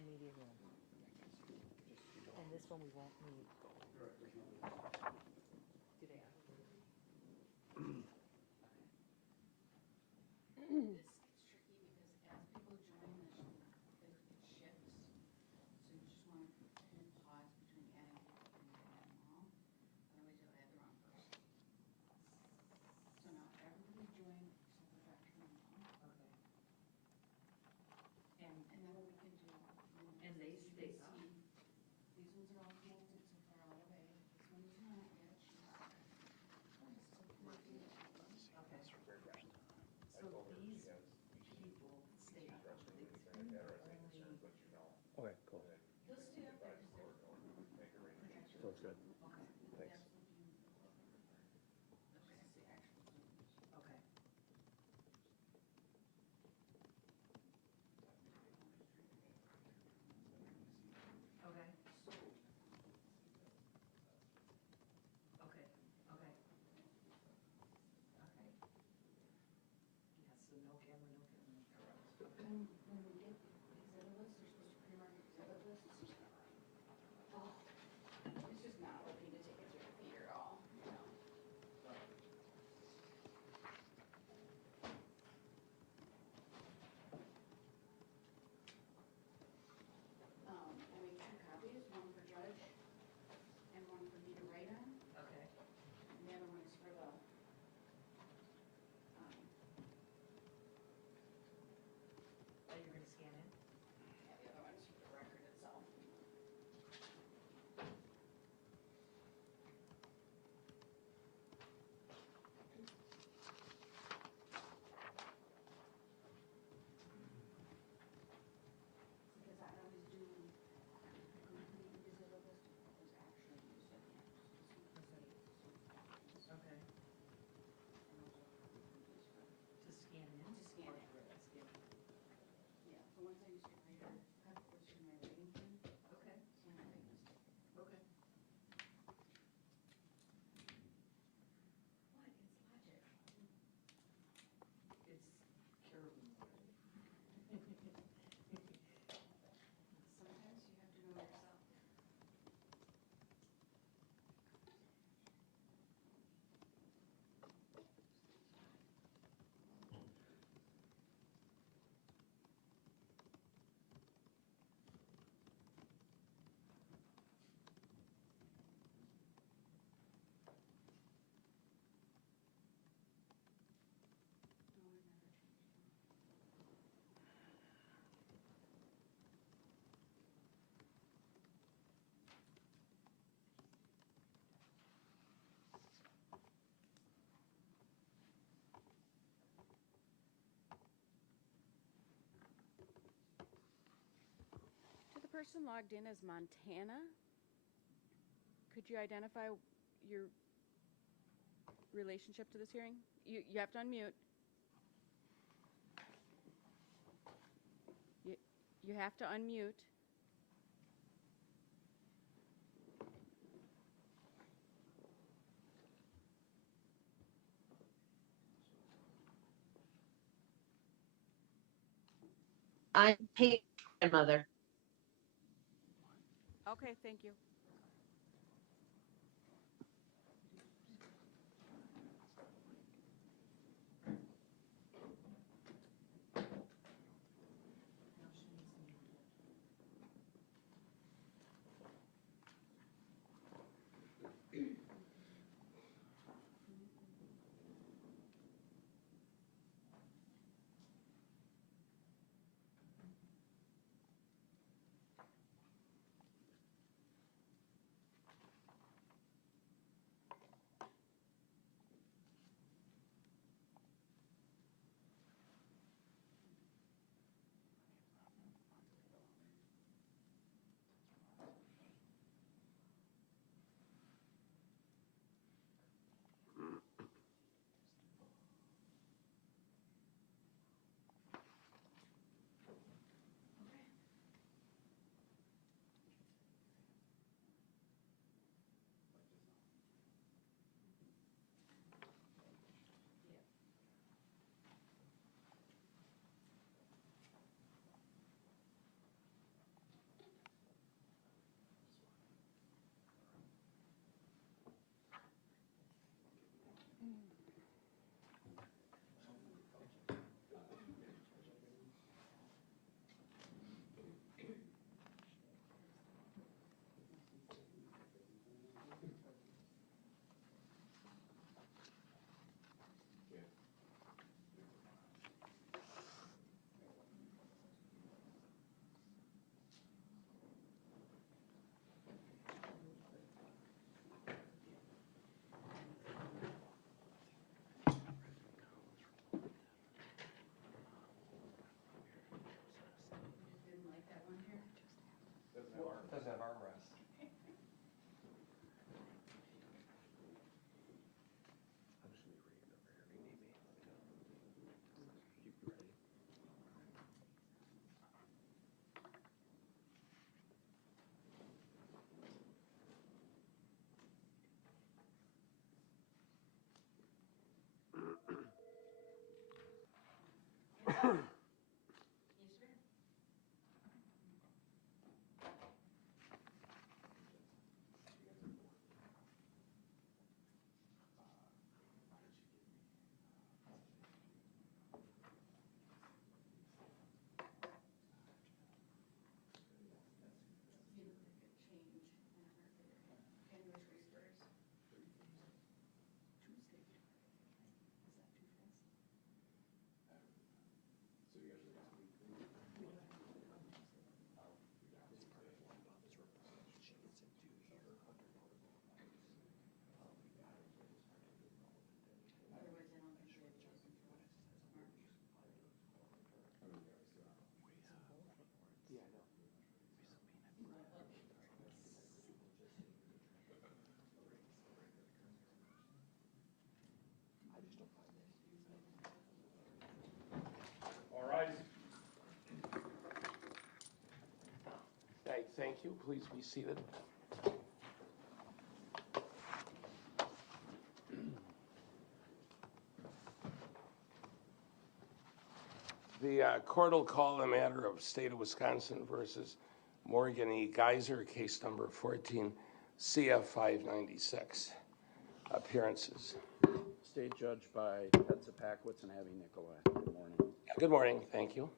and media room. And this one we won't need. Do they have? This gets tricky because as people join, it shifts. So you just want to hit pause between adding people and adding them all. Otherwise you'll add the wrong person. So now everybody join except for Dr. Moon. Okay. And then what we can do. And they is you stay can up. see, these ones are all connected so far all the way. This one is not yet. She's still connected. Okay. So these people stay up. Okay, cool. They'll stay up there because they're Sounds good. Okay. Thanks. That's what you, this is the actual Zoom. Okay. Okay. Okay. Okay. Okay. Yeah, so no camera, no camera, no camera. When we get exhibit lists, they're supposed to pre-mark exhibit lists. Oh, it's just not looking to take it through the feeder at all, you know. I make 2 copies, one for judge and one for me to write on. Okay. And the other one is for the, Oh, you're gonna scan in? yeah, the other one's for the record itself. Because I always do a complete exhibit list of what was actually used at the end. Okay. To scan in? To scan in. Or to scan in. Yeah, the ones I used to write on, I have this in my writing pen, Okay. so I'm not making a mistake. Okay. What is logic? It's terrible. Sometimes you have to know yourself. No, I've never changed them. To the person logged in as Montana, could you identify your relationship to this hearing? You have to unmute. You have to unmute. I'm Peg's grandmother. Okay, thank you. Now she needs to mute it. swear? You look like a change in a heart rate. Can you wish whispers? Otherwise, I don't think they'd chosen for March. All rise. Thank you. Please be seated. The court will call the matter of State of Wisconsin versus Morgan Geyser, case number 14 CF 596. Appearances. State judged by Ted Zapakowitz and Abby Nicolai. Good morning. Good morning. Thank you.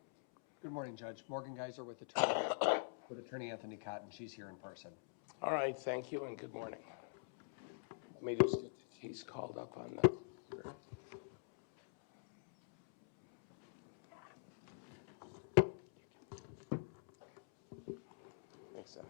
Good morning, Judge. Morgan Geyser with Attorney Anthony Cotton. She's here in person. All right. Thank you and good morning. Let me just get the case called up on the. Thanks, Zach.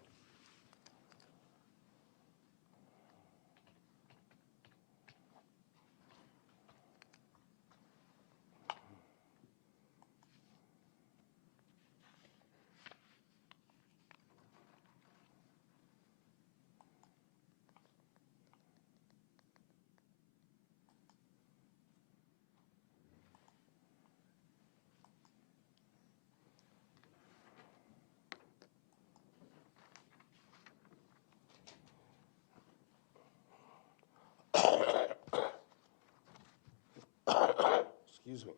Excuse me.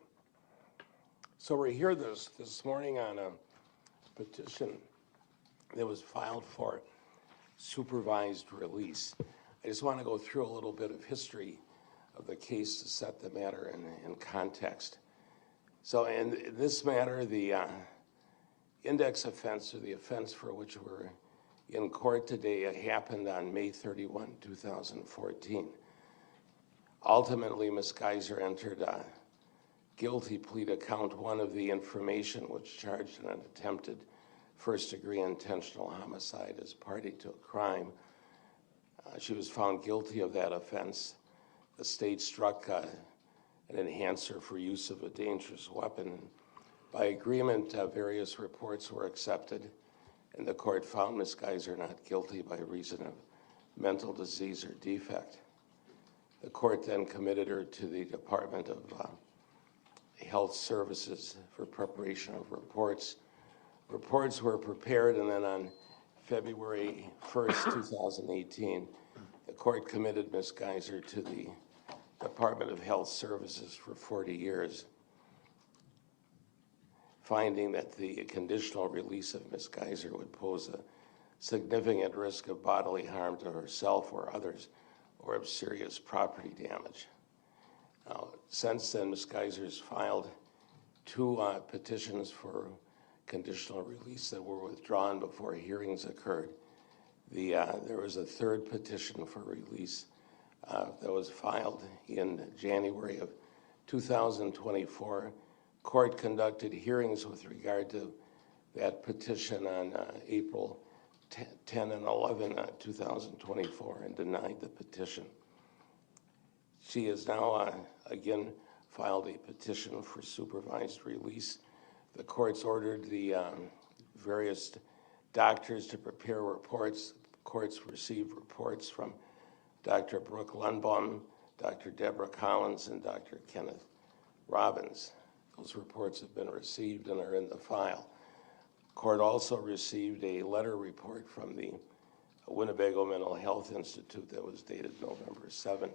So we're here this morning on a petition that was filed for supervised release. I just want to go through a little bit of history of the case to set the matter in context. So in this matter, the index offense, or the offense for which we're in court today, happened on May 31, 2014. Ultimately, Ms. Geyser entered a guilty plea to count one of the information which charged an attempted first-degree intentional homicide as party to a crime. She was found guilty of that offense. The state struck an enhancer for use of a dangerous weapon. By agreement, various reports were accepted, and the court found Ms. Geyser not guilty by reason of mental disease or defect. The court then committed her to the Department of Health Services for preparation of reports. Reports were prepared, and then on February 1st, 2018, the court committed Ms. Geyser to the Department of Health Services for 40 years, finding that the conditional release of Ms. Geyser would pose a significant risk of bodily harm to herself or others, or of serious property damage. Now, since then, Ms. Geyser's filed two petitions for conditional release that were withdrawn before hearings occurred. There was a third petition for release that was filed in January of 2024. Court conducted hearings with regard to that petition on April 10 and 11, 2024, and denied the petition. She has now again filed a petition for supervised release. The court's ordered the various doctors to prepare reports. Courts received reports from Dr. Brooke Lundbaum, Dr. Deborah Collins, and Dr. Kenneth Robbins. Those reports have been received and are in the file. Court also received a letter report from the Winnebago Mental Health Institute that was dated November 7,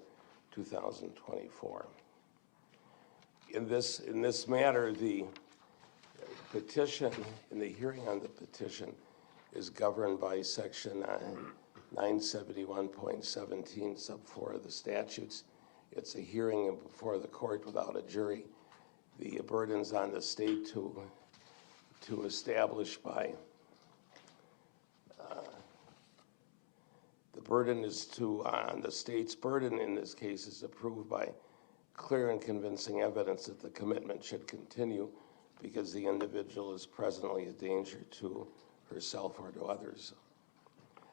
2024. In this matter, the petition, in the hearing on the petition, is governed by section 971.17 sub 4 of the statutes. It's a hearing before the court without a jury. The burden's on the state to establish by, the burden is on the state's burden in this case is approved by clear and convincing evidence that the commitment should continue because the individual is presently a danger to herself or to others.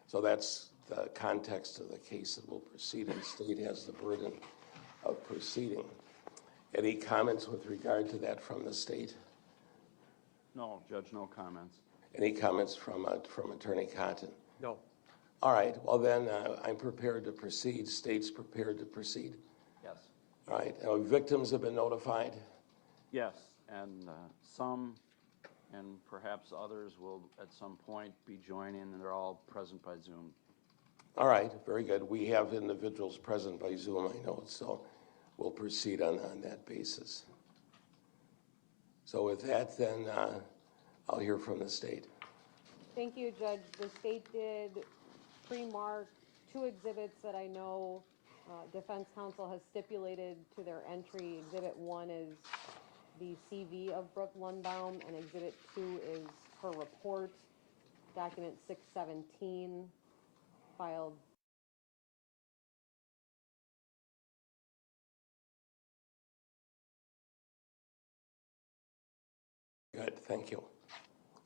So that's the context of the case that will proceed, and the state has the burden of proceeding. Any comments with regard to that from the state? No, Judge, no comments. Any comments from Attorney Cotton? No. All right, well then I'm prepared to proceed. State's prepared to proceed? Yes. All right, victims have been notified? Yes, and some and perhaps others will at some point be joining, and they're all present by Zoom. All right, very good. We have individuals present by Zoom, I know, so we'll proceed on that basis. So with that, then I'll hear from the state. Thank you, Judge. The state did pre-mark 2 exhibits that I know defense counsel has stipulated to their entry. Exhibit 1 is the CV of Brooke Lundbaum, and Exhibit 2 is her report, document 617, filed. Good, thank you.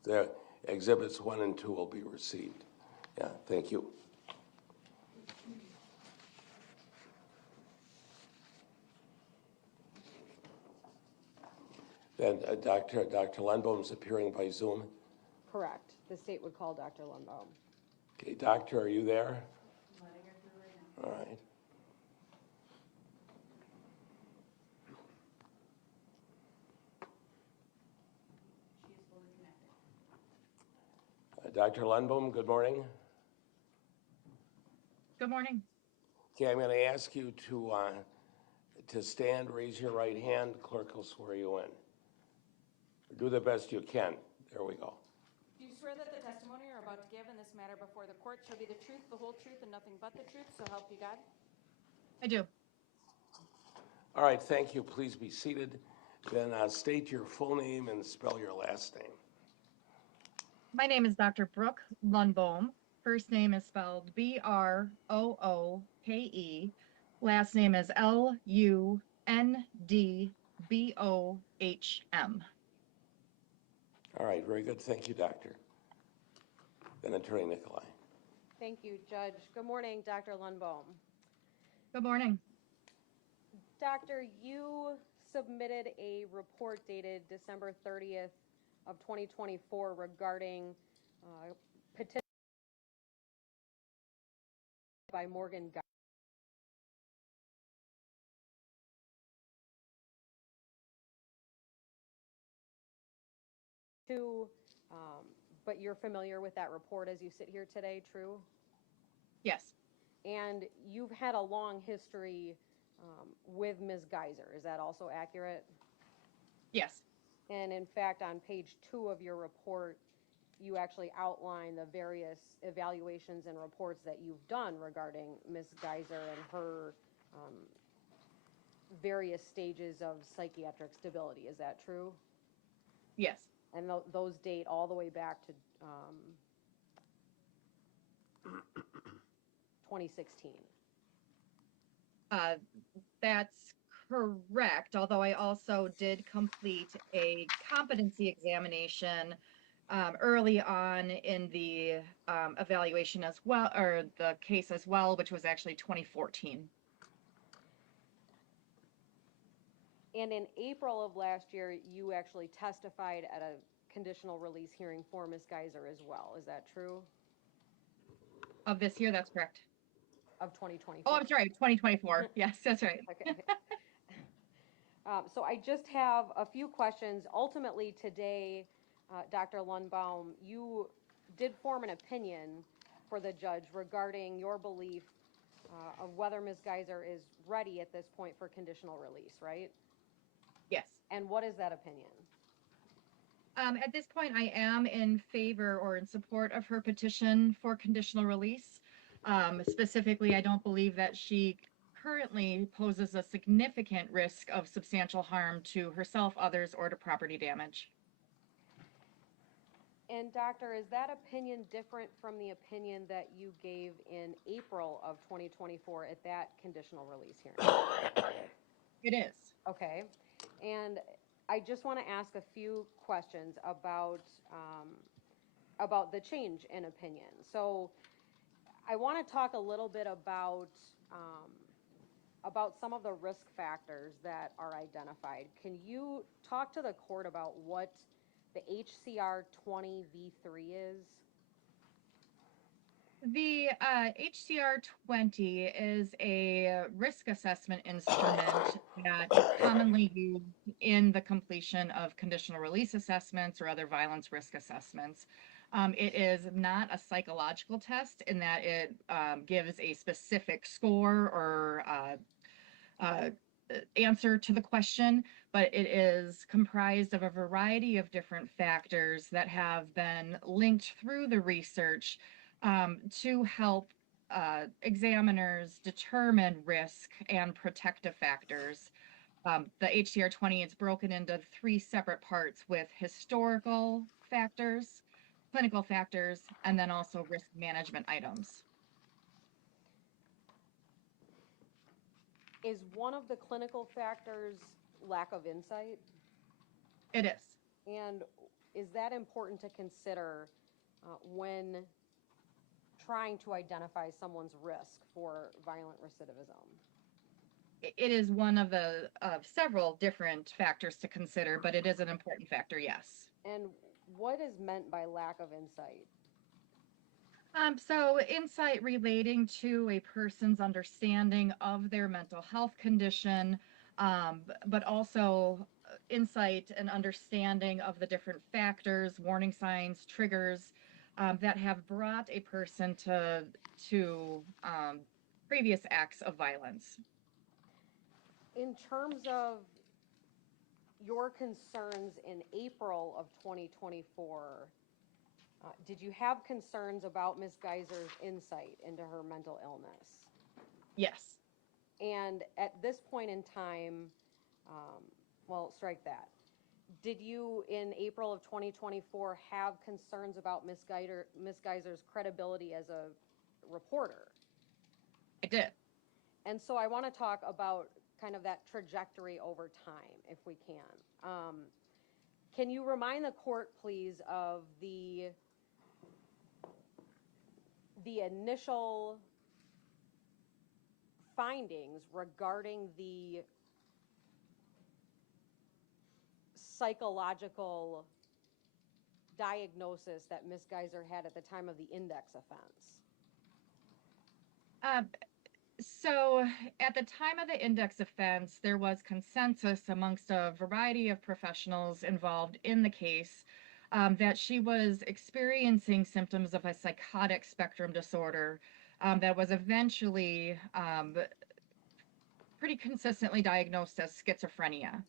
The exhibits 1 and 2 will be received. Yeah, thank you. Then Dr. Lundbaum is appearing by Zoom. Correct. The state would call Dr. Lundbaum. Okay, doctor, are you there? I'm letting her through right now. All right. She is fully connected. Dr. Lundbaum, good morning. Good morning. Okay, I'm going to ask you to stand, raise your right hand. Clerk will swear you in. Do the best you can. There we go. Do you swear that the testimony you're about to give in this matter before the court shall be the truth, the whole truth, and nothing but the truth, so help you God? I do. All right, thank you. Please be seated. Then state your full name and spell your last name. My name is Dr. Brooke Lundbohm. First name is spelled B-R-O-O-K-E. Last name is L-U-N-D-B-O-H-M. All right, very good. Thank you, doctor. Then Attorney Nicolai. Thank you, Judge. Good morning, Dr. Lundbaum. Good morning. Doctor, you submitted a report dated December 30th of 2024 regarding petition by Morgan Geyser. But you're familiar with that report as you sit here today, true? Yes. And you've had a long history with Ms. Geyser. Is that also accurate? Yes. And in fact, on page 2 of your report, you actually outline the various evaluations and reports that you've done regarding Ms. Geyser and her various stages of psychiatric stability. Is that true? Yes. And those date all the way back to 2016. That's correct, although I also did complete a competency examination early on in the evaluation as well, or the case as well, which was actually 2014. And in April of last year, you actually testified at a conditional release hearing for Ms. Geyser as well. Is that true? Of this year, that's correct. Of 2024? Oh, I'm sorry, 2024. Yes, that's right. Okay. So I just have a few questions. Ultimately today, Dr. Lundbaum, you did form an opinion for the judge regarding your belief of whether Ms. Geyser is ready at this point for conditional release, right? Yes. And what is that opinion? At this point, I am in favor or in support of her petition for conditional release. Specifically, I don't believe that she currently poses a significant risk of substantial harm to herself, others, or to property damage. And doctor, is that opinion different from the opinion that you gave in April of 2024 at that conditional release hearing? It is. Okay. And I just want to ask a few questions about the change in opinion. So I want to talk a little bit about some of the risk factors that are identified. Can you talk to the court about what the HCR 20v3 is? The HCR 20 is a risk assessment instrument that is commonly used in the completion of conditional release assessments or other violence risk assessments. It is not a psychological test in that it gives a specific score or answer to the question, but it is comprised of a variety of different factors that have been linked through the research to help examiners determine risk and protective factors. The HCR 20 is broken into 3 separate parts with historical factors, clinical factors, and then also risk management items. Is one of the clinical factors lack of insight? It is. And is that important to consider when trying to identify someone's risk for violent recidivism? It is one of the several different factors to consider, but it is an important factor, yes. And what is meant by lack of insight? So insight relating to a person's understanding of their mental health condition, but also insight and understanding of the different factors, warning signs, triggers that have brought a person to previous acts of violence. In terms of your concerns in April of 2024, did you have concerns about Ms. Geyser's insight into her mental illness? Yes. And at this point in time, well, strike that. Did you, in April of 2024, have concerns about Ms. Geyser's credibility as a reporter? I did. And so I want to talk about kind of that trajectory over time, if we can. Can you remind the court, please, of the initial findings regarding the psychological diagnosis that Ms. Geyser had at the time of the index offense? So at the time of the index offense, there was consensus amongst a variety of professionals involved in the case that she was experiencing symptoms of a psychotic spectrum disorder that was eventually pretty consistently diagnosed as schizophrenia.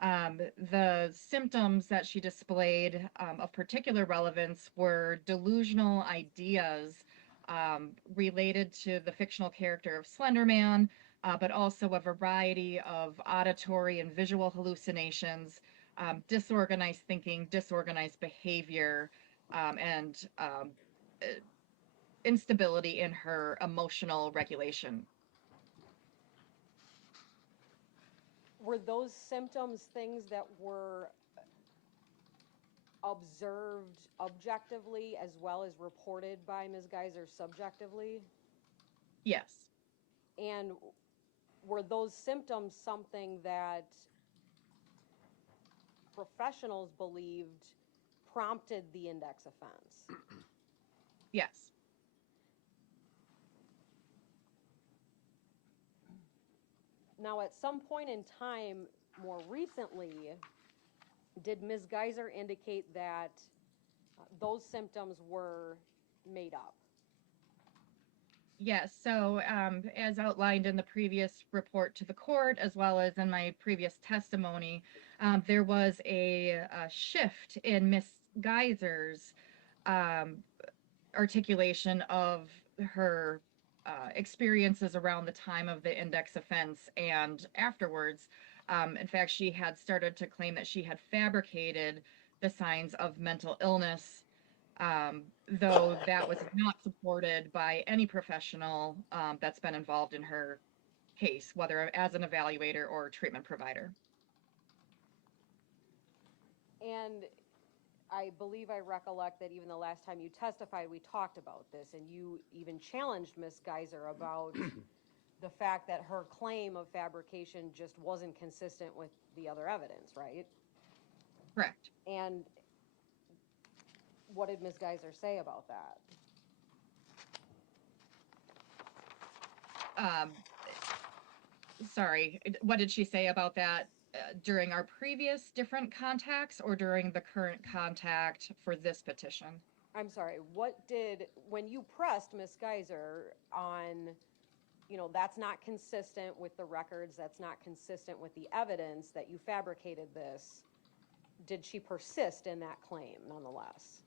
The symptoms that she displayed of particular relevance were delusional ideas related to the fictional character of Slender Man, but also a variety of auditory and visual hallucinations, disorganized thinking, disorganized behavior, and instability in her emotional regulation. Were those symptoms things that were observed objectively as well as reported by Ms. Geyser subjectively? Yes. And were those symptoms something that professionals believed prompted the index offense? Yes. Now, at some point in time, more recently, did Ms. Geyser indicate that those symptoms were made up? Yes. So as outlined in the previous report to the court, as well as in my previous testimony, there was a shift in Miss Geyser's um, articulation of her experiences around the time of the index offense and afterwards. In fact, she had started to claim that she had fabricated the signs of mental illness, though that was not supported by any professional that's been involved in her case, whether as an evaluator or treatment provider. And I believe I recollect that even the last time you testified, we talked about this, and you even challenged Ms. Geyser about the fact that her claim of fabrication just wasn't consistent with the other evidence, right? Correct. And what did Ms. Geyser say about that? Sorry, what did she say about that during our previous different contacts or during the current contact for this petition? I'm sorry, when you pressed Ms. Geyser on, that's not consistent with the records, that's not consistent with the evidence that you fabricated this, did she persist in that claim nonetheless?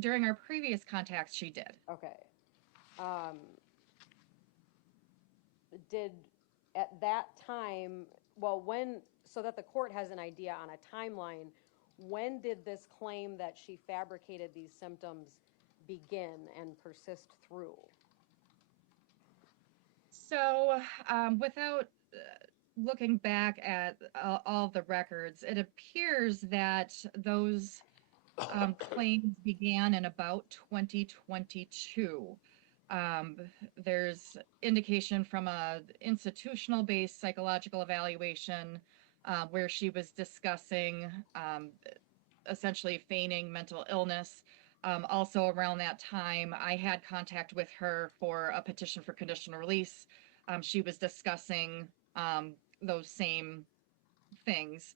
During our previous contacts, she did. Okay. Did at that time, so that the court has an idea on a timeline, when did this claim that she fabricated these symptoms begin and persist through? So without looking back at all the records, it appears that those claims began in about 2022. There's indication from a institutional-based psychological evaluation where she was discussing essentially feigning mental illness. Also around that time, I had contact with her for a petition for conditional release. She was discussing those same things.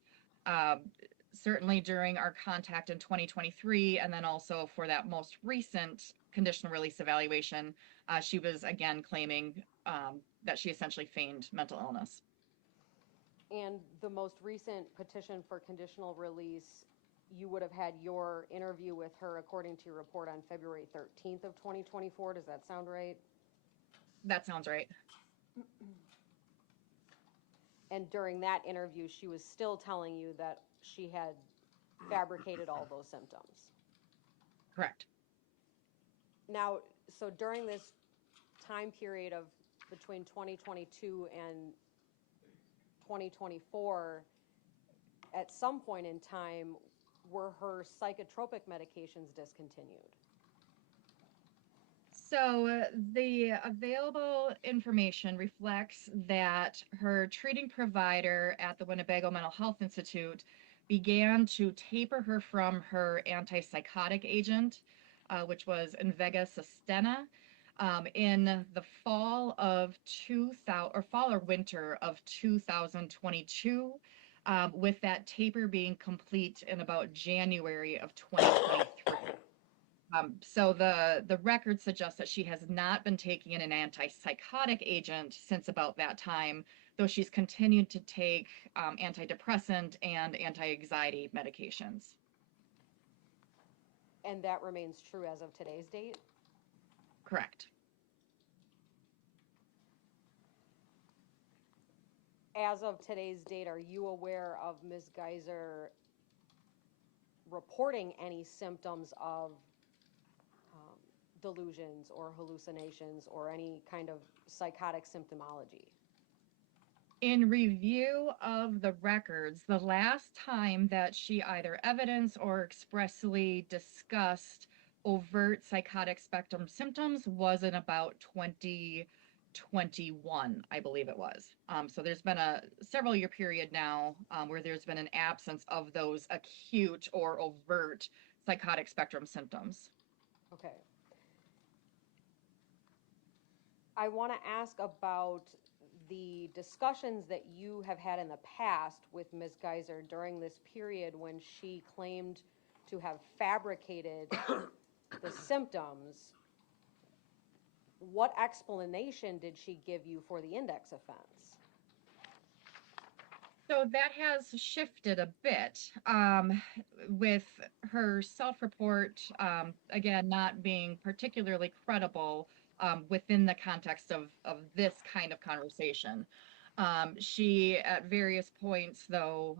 Certainly during our contact in 2023, and then also for that most recent conditional release evaluation, she was again claiming that she essentially feigned mental illness. And the most recent petition for conditional release, you would have had your interview with her according to your report on February 13th of 2024. Does that sound right? That sounds right. And during that interview, she was still telling you that she had fabricated all those symptoms. Correct. Now, so during this time period of between 2022 and 2024, at some point in time, were her psychotropic medications discontinued? So the available information reflects that her treating provider at the Winnebago Mental Health Institute began to taper her from her antipsychotic agent, which was Invega Sustenna, in the fall or winter of 2022, with that taper being complete in about January of 2023. So the record suggests that she has not been taking an antipsychotic agent since about that time, though she's continued to take antidepressant and anti-anxiety medications. And that remains true as of today's date? Correct. As of today's date, are you aware of Ms. Geyser reporting any symptoms of delusions or hallucinations or any kind of psychotic symptomology? In review of the records, the last time that she either evidenced or expressly discussed overt psychotic spectrum symptoms was in about 2021, I believe it was. So there's been a several year period now where there's been an absence of those acute or overt psychotic spectrum symptoms. Okay. I want to ask about the discussions that you have had in the past with Ms. Geyser during this period when she claimed to have fabricated the symptoms. What explanation did she give you for the index offense? So that has shifted a bit with her self-report, again, not being particularly credible within the context of this kind of conversation. She, at various points, though,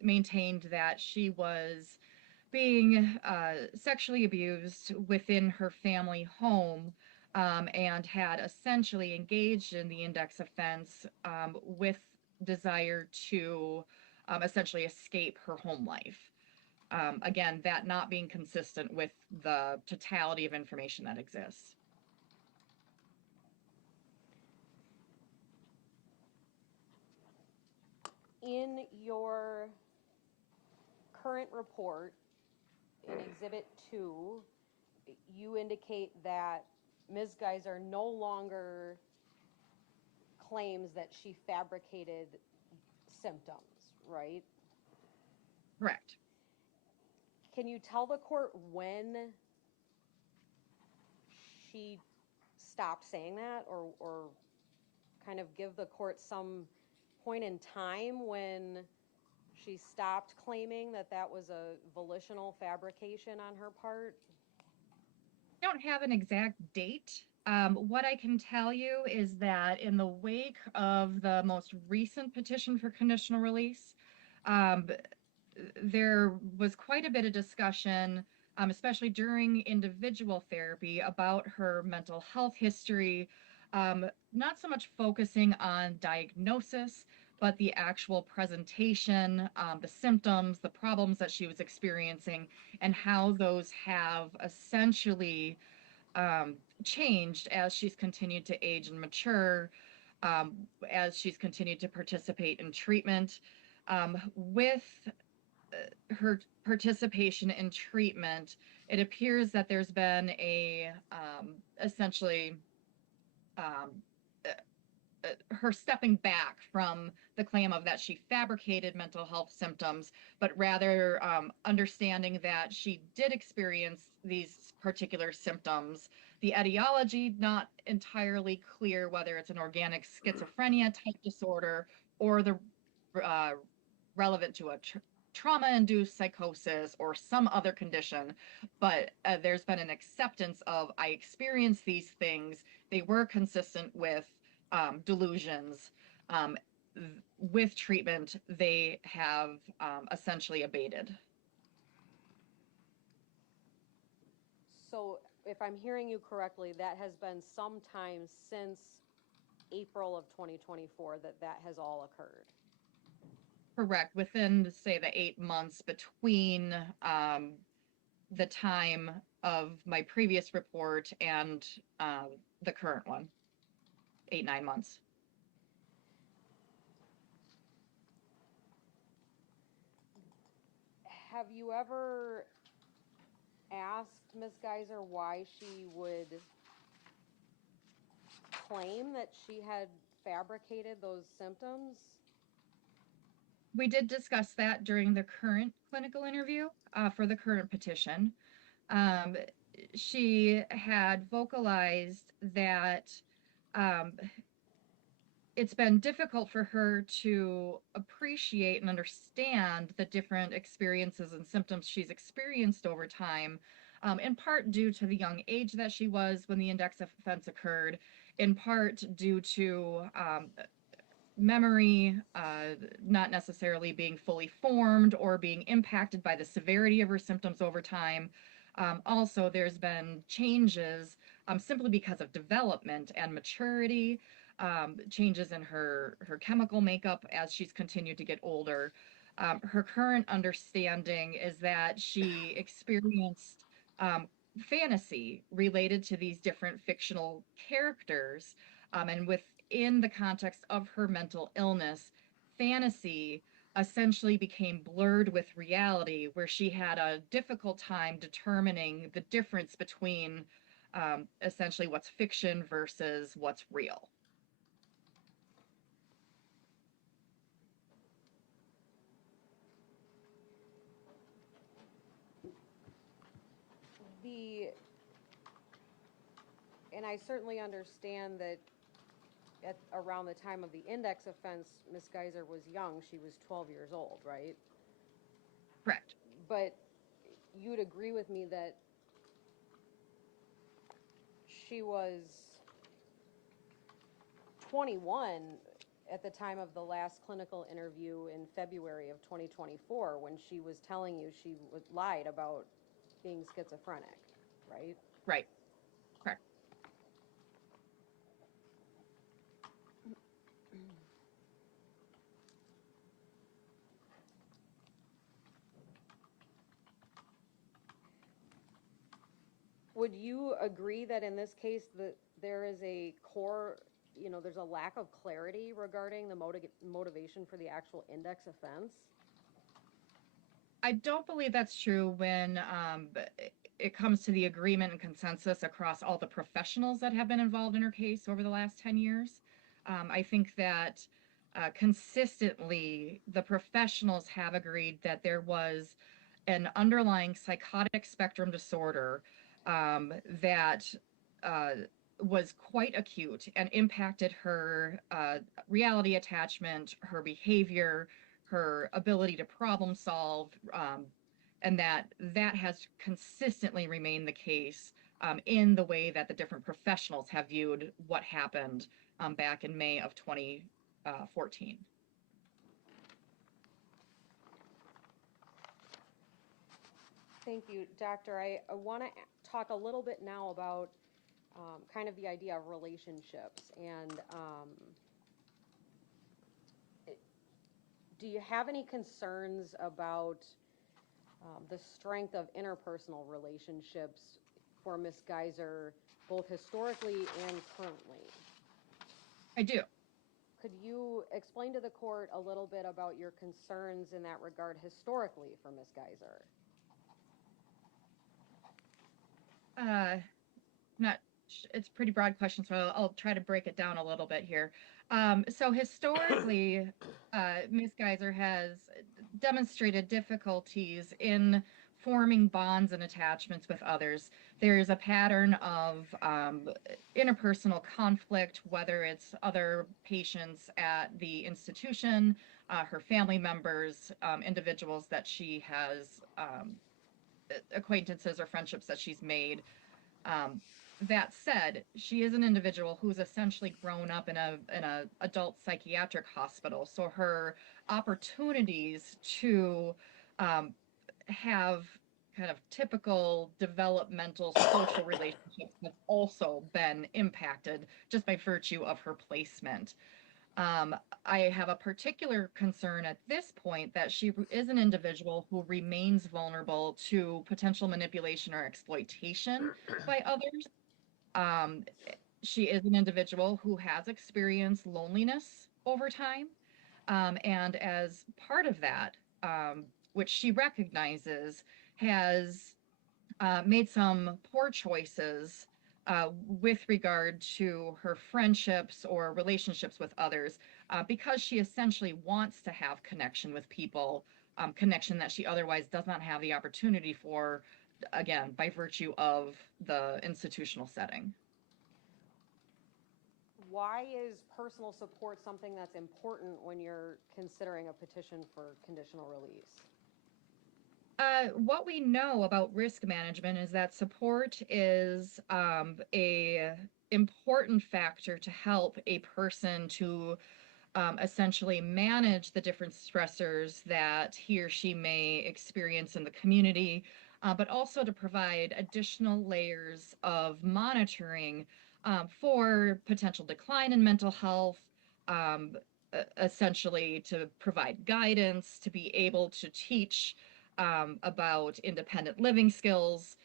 maintained that she was being sexually abused within her family home and had essentially engaged in the index offense with desire to essentially escape her home life. Again, that not being consistent with the totality of information that exists. In your current report, in Exhibit 2, you indicate that Ms. Geyser no longer claims that she fabricated symptoms, right? Correct. Can you tell the court when she stopped saying that, or kind of give the court some point in time when she stopped claiming that that was a volitional fabrication on her part? I don't have an exact date. What I can tell you is that in the wake of the most recent petition for conditional release, there was quite a bit of discussion, especially during individual therapy, about her mental health history, not so much focusing on diagnosis, but the actual presentation, the symptoms, the problems that she was experiencing, and how those have essentially changed as she's continued to age and mature, as she's continued to participate in treatment. With her participation in treatment, it appears that there's been a essentially her stepping back from the claim of that she fabricated mental health symptoms, but rather understanding that she did experience these particular symptoms. The etiology, not entirely clear whether it's an organic schizophrenia type disorder or the relevant to a trauma-induced psychosis or some other condition, but there's been an acceptance of, I experienced these things, they were consistent with delusions. With treatment, they have essentially abated. So if I'm hearing you correctly, that has been sometime since April of 2024 that has all occurred. Correct. Within, say, the 8 months between the time of my previous report and the current one, 8-9 months. Have you ever asked Ms. Geyser why she would claim that she had fabricated those symptoms? We did discuss that during the current clinical interview for the current petition. She had vocalized that it's been difficult for her to appreciate and understand the different experiences and symptoms she's experienced over time, in part due to the young age that she was when the index offense occurred, in part due to memory not necessarily being fully formed or being impacted by the severity of her symptoms over time. Also, there's been changes simply because of development and maturity, changes in her chemical makeup as she's continued to get older. Her current understanding is that she experienced fantasy related to these different fictional characters, and within the context of her mental illness, fantasy essentially became blurred with reality, where she had a difficult time determining the difference between essentially what's fiction versus what's real. And I certainly understand that at around the time of the index offense, Ms. Geyser was young. She was 12 years old, right? Correct. But you'd agree with me that she was 21 at the time of the last clinical interview in February of 2024 when she was telling you she lied about being schizophrenic, right? Right. Correct. Would you agree that in this case that there is a core, there's a lack of clarity regarding the motivation for the actual index offense? I don't believe that's true when it comes to the agreement and consensus across all the professionals that have been involved in her case over the last 10 years. I think that consistently the professionals have agreed that there was an underlying psychotic spectrum disorder that was quite acute and impacted her reality attachment, her behavior, her ability to problem solve, and that has consistently remained the case in the way that the different professionals have viewed what happened back in May of 2014. Thank you, Doctor. I want to talk a little bit now about kind of the idea of relationships. And do you have any concerns about the strength of interpersonal relationships for Ms. Geyser, both historically and currently? I do. Could you explain to the court a little bit about your concerns in that regard historically for Ms. Geyser? It's a pretty broad question, so I'll try to break it down a little bit here. So historically, Ms. Geyser has demonstrated difficulties in forming bonds and attachments with others. There's a pattern of interpersonal conflict, whether it's other patients at the institution, her family members, individuals that she has, acquaintances or friendships that she's made. That said, she is an individual who's essentially grown up in a adult psychiatric hospital, so her opportunities to have kind of typical developmental social relationships have also been impacted just by virtue of her placement. I have a particular concern at this point that she is an individual who remains vulnerable to potential manipulation or exploitation by others. She is an individual who has experienced loneliness over time. And as part of that, which she recognizes, has made some poor choices with regard to her friendships or relationships with others, because she essentially wants to have connection with people, connection that she otherwise does not have the opportunity for, again, by virtue of the institutional setting. Why is personal support something that's important when you're considering a petition for conditional release? What we know about risk management is that support is a important factor to help a person to essentially manage the different stressors that he or she may experience in the community, but also to provide additional layers of monitoring for potential decline in mental health, essentially to provide guidance, to be able to teach about independent living skills.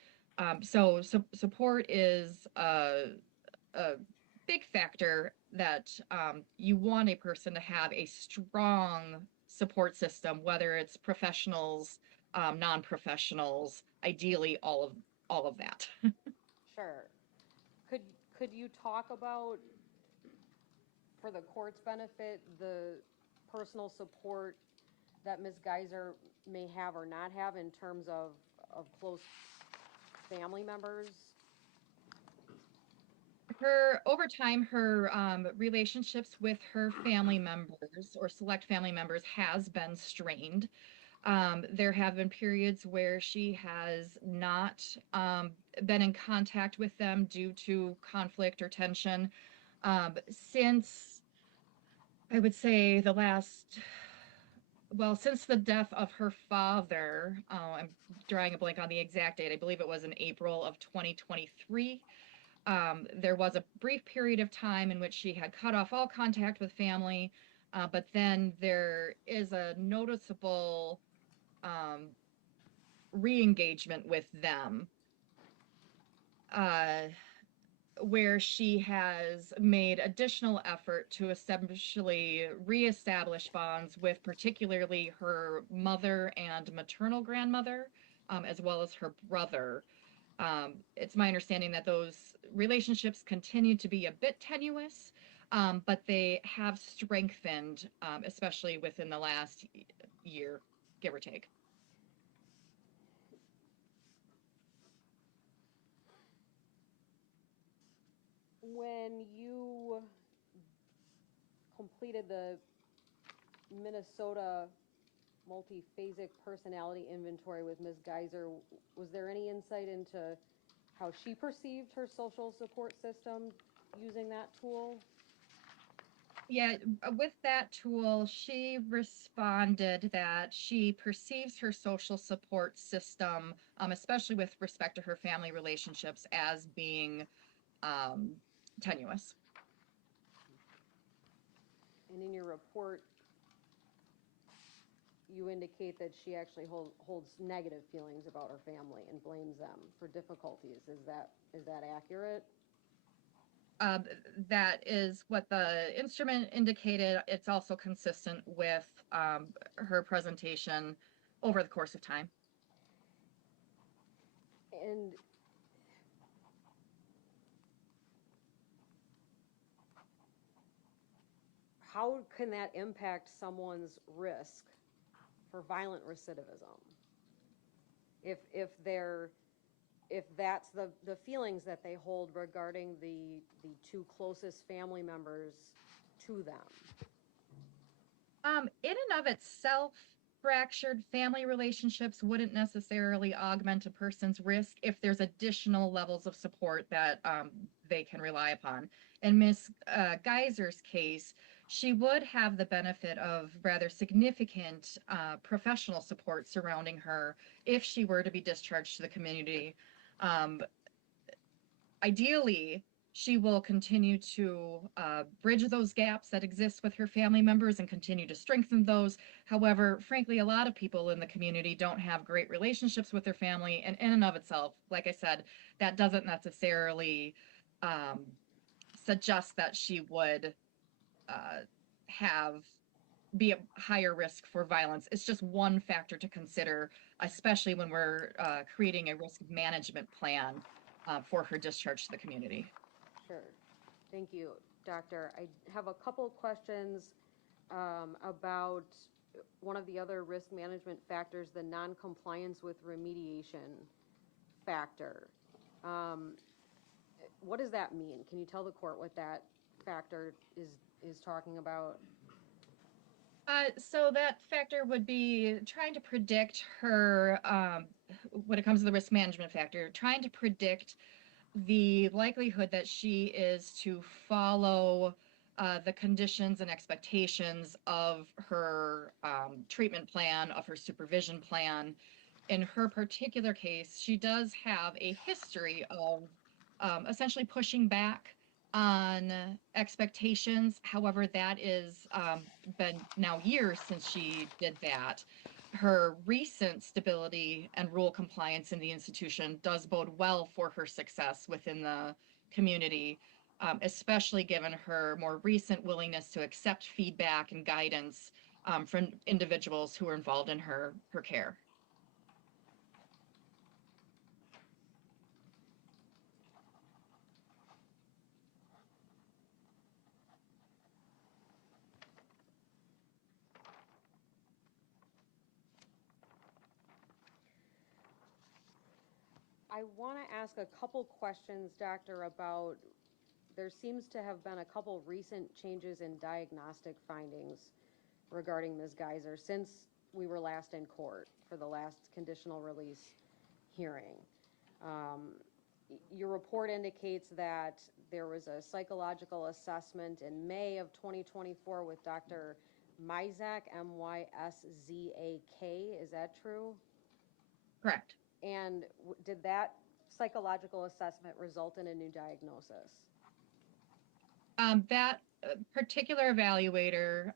So support is a big factor that you want a person to have a strong support system, whether it's professionals, non-professionals, ideally all of that. Sure. Could you talk about, for the court's benefit, the personal support that Ms. Geyser may have or not have in terms of close family members? over time, her relationships with her family members or select family members has been strained. There have been periods where she has not been in contact with them due to conflict or tension. Since I would say since the death of her father, I'm drawing a blank on the exact date. I believe it was in April of 2023. There was a brief period of time in which she had cut off all contact with family, but then there is a noticeable re-engagement with them, where she has made additional effort to essentially reestablish bonds with particularly her mother and maternal grandmother, as well as her brother. It's my understanding that those relationships continue to be a bit tenuous, but they have strengthened, especially within the last year, give or take. When you completed the Minnesota multiphasic personality inventory with Ms. Geyser, was there any insight into how she perceived her social support system using that tool? Yeah, with that tool, she responded that she perceives her social support system, especially with respect to her family relationships, as being tenuous. And in your report, you indicate that she actually holds negative feelings about her family and blames them for difficulties. Is that accurate? That is what the instrument indicated. It's also consistent with her presentation over the course of time. And how can that impact someone's risk for violent recidivism? If that's the feelings that they hold regarding the two closest family members to them. In and of itself, fractured family relationships wouldn't necessarily augment a person's risk if there's additional levels of support that they can rely upon. In Ms. Geyser's case, she would have the benefit of rather significant professional support surrounding her if she were to be discharged to the community. Ideally, she will continue to bridge those gaps that exist with her family members and continue to strengthen those. However, frankly, a lot of people in the community don't have great relationships with their family, and in and of itself, like I said, that doesn't necessarily suggest that she would be a higher risk for violence. It's just one factor to consider, especially when we're creating a risk management plan for her discharge to the community. Sure. Thank you, Doctor. I have a couple of questions about one of the other risk management factors, the non-compliance with remediation factor. What does that mean? Can you tell the court what that factor is talking about? So that factor would be trying to predict her, when it comes to the risk management factor, trying to predict the likelihood that she is to follow the conditions and expectations of her treatment plan, of her supervision plan. In her particular case, she does have a history of essentially pushing back on expectations. However, that is been now years since she did that. Her recent stability and rule compliance in the institution does bode well for her success within the community, especially given her more recent willingness to accept feedback and guidance from individuals who are involved in her care. I want to ask a couple questions, Doctor, about there seems to have been a couple recent changes in diagnostic findings regarding Ms. Geyser since we were last in court for the last conditional release hearing. Your report indicates that there was a psychological assessment in May of 2024 with Dr. Myzak, Myszak. Is that true? Correct. And did that psychological assessment result in a new diagnosis? That particular evaluator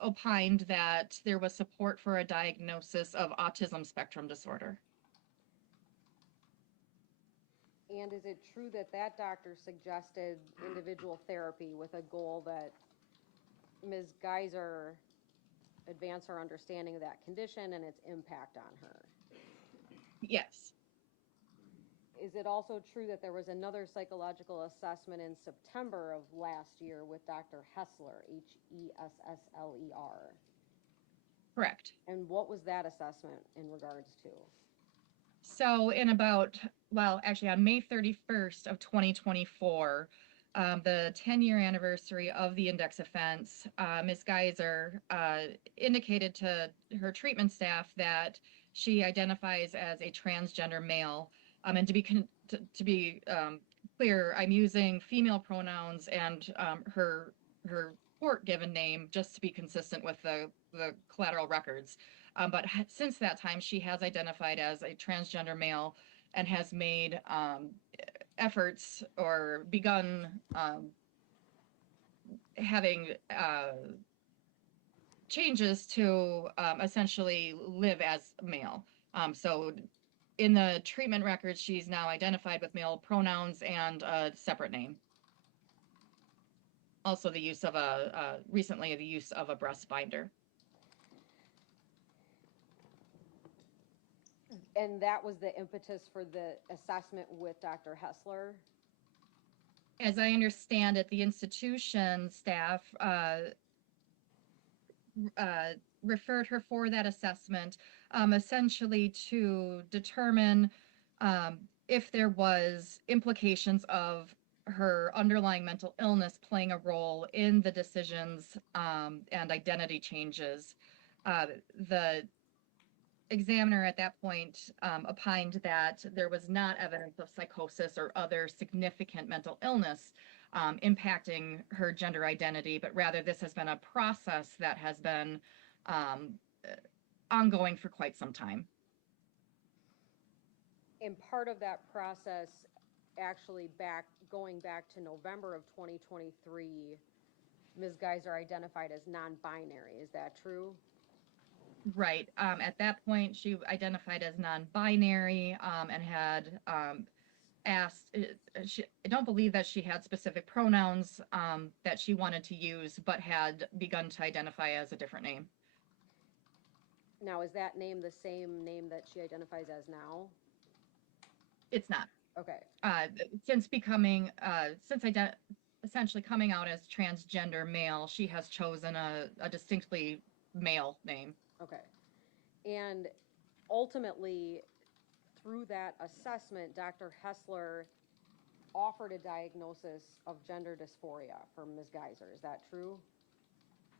opined that there was support for a diagnosis of autism spectrum disorder. And is it true that that doctor suggested individual therapy with a goal that Ms. Geyser advance her understanding of that condition and its impact on her? Yes. Is it also true that there was another psychological assessment in September of last year with Dr. Hessler, Hessler? Correct. And what was that assessment in regards to? So on May 31st of 2024, the 10-year anniversary of the index offense, Ms. Geyser indicated to her treatment staff that she identifies as a transgender male. And to be clear, I'm using female pronouns and her court given name just to be consistent with the collateral records. But since that time, she has identified as a transgender male and has made efforts or begun having changes to essentially live as male. So in the treatment records, she's now identified with male pronouns and a separate name. Also the use of recently the use of a breast binder. And that was the impetus for the assessment with Dr. Hessler? As I understand it, the institution staff referred her for that assessment, essentially to determine if there was implications of her underlying mental illness playing a role in the decisions and identity changes. The examiner at that point opined that there was not evidence of psychosis or other significant mental illness impacting her gender identity, but rather this has been a process that has been ongoing for quite some time. And part of that process, actually going back to November of 2023, Ms. Geyser identified as non-binary. Is that true? Right. At that point, she identified as non-binary and had asked, I don't believe that she had specific pronouns that she wanted to use, but had begun to identify as a different name. Now, is that name the same name that she identifies as now? It's not. Okay. Since essentially coming out as transgender male, she has chosen a distinctly male name. Okay. And ultimately, through that assessment, Dr. Hessler offered a diagnosis of gender dysphoria for Ms. Geyser. Is that true?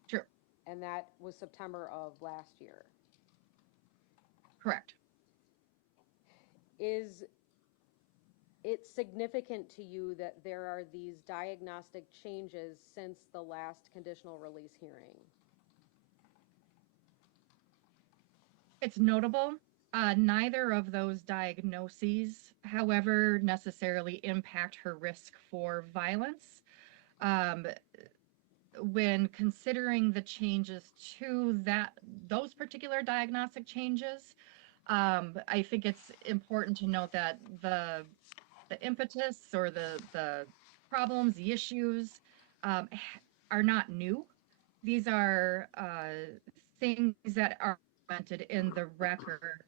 True. And that was September of last year. Correct. Is it significant to you that there are these diagnostic changes since the last conditional release hearing? It's notable. Neither of those diagnoses, however, necessarily impact her risk for violence. When considering the changes to those particular diagnostic changes, I think it's important to note that the impetus or the problems, the issues are not new. These are things that are documented in the record.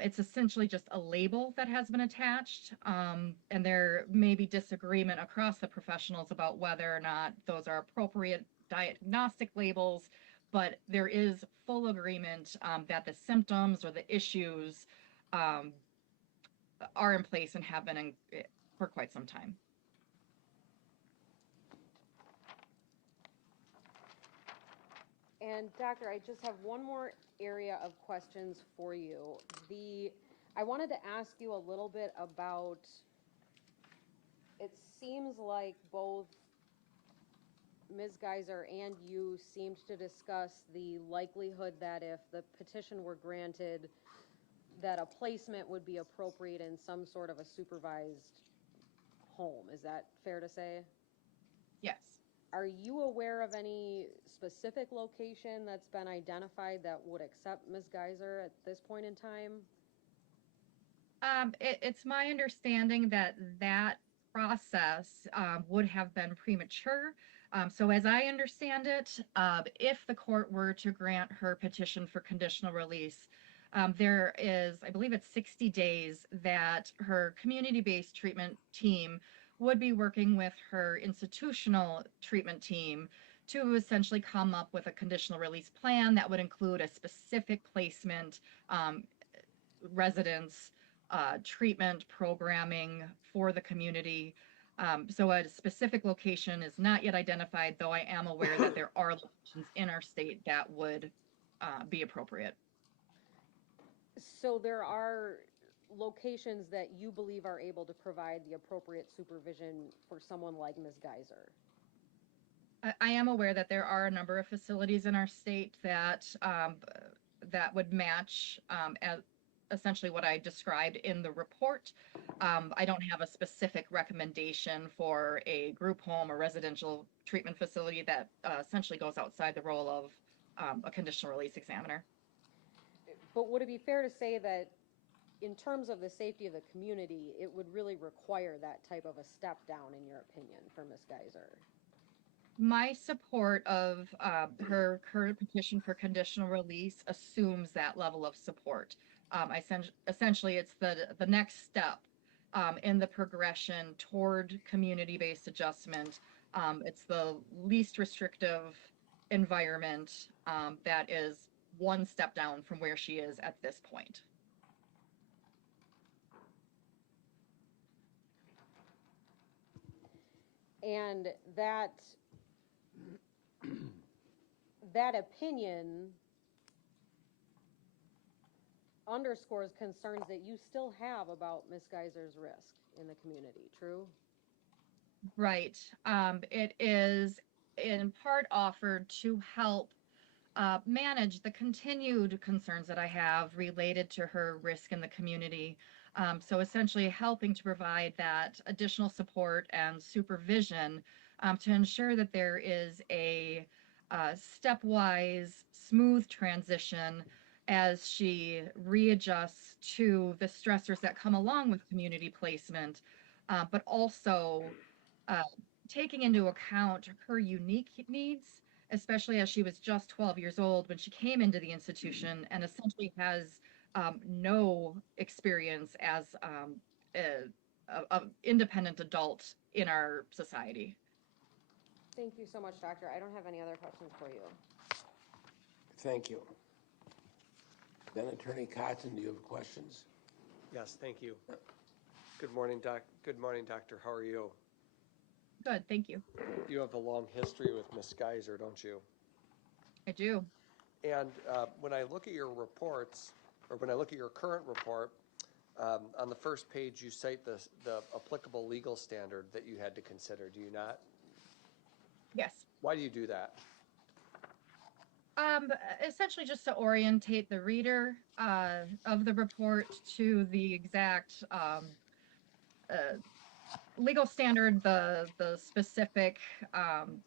It's essentially just a label that has been attached, and there may be disagreement across the professionals about whether or not those are appropriate diagnostic labels, but there is full agreement that the symptoms or the issues are in place and have been for quite some time. And doctor, I just have one more area of questions for you. I wanted to ask you a little bit about, it seems like both Ms. Geyser and you seemed to discuss the likelihood that if the petition were granted, that a placement would be appropriate in some sort of a supervised home. Is that fair to say? Yes. Are you aware of any specific location that's been identified that would accept Ms. Geyser at this point in time? It's my understanding that that process would have been premature. So as I understand it, if the court were to grant her petition for conditional release, there is, I believe it's 60 days that her community-based treatment team would be working with her institutional treatment team to essentially come up with a conditional release plan that would include a specific placement, residence, treatment programming for the community. So a specific location is not yet identified, though I am aware that there are locations in our state that would be appropriate. So there are locations that you believe are able to provide the appropriate supervision for someone like Ms. Geyser? I am aware that there are a number of facilities in our state that that would match as essentially what I described in the report. I don't have a specific recommendation for a group home or residential treatment facility that essentially goes outside the role of a conditional release examiner. But would it be fair to say that in terms of the safety of the community, it would really require that type of a step down, in your opinion, for Ms. Geyser? My support of her current petition for conditional release assumes that level of support. Essentially, it's the next step in the progression toward community-based adjustment. It's the least restrictive environment that is one step down from where she is at this point. And that opinion underscores concerns that you still have about Ms. Geyser's risk in the community, true? Right. It is in part offered to help manage the continued concerns that I have related to her risk in the community. So essentially helping to provide that additional support and supervision to ensure that there is a stepwise, smooth transition as she readjusts to the stressors that come along with community placement, but also taking into account her unique needs, especially as she was just 12 years old when she came into the institution and essentially has no experience as an independent adult in our society. Thank you so much, doctor. I don't have any other questions for you. Thank you. Then Attorney Cotton, do you have questions? Yes, thank you. Good morning, Doc. Good morning, Doctor. How are you? Good, thank you. You have a long history with Ms. Geyser, don't you? I do. And when I look at your reports, or when I look at your current report, on the first page you cite the applicable legal standard that you had to consider, do you not? Yes. Why do you do that? Essentially just to orientate the reader of the report to the exact legal standard, the specific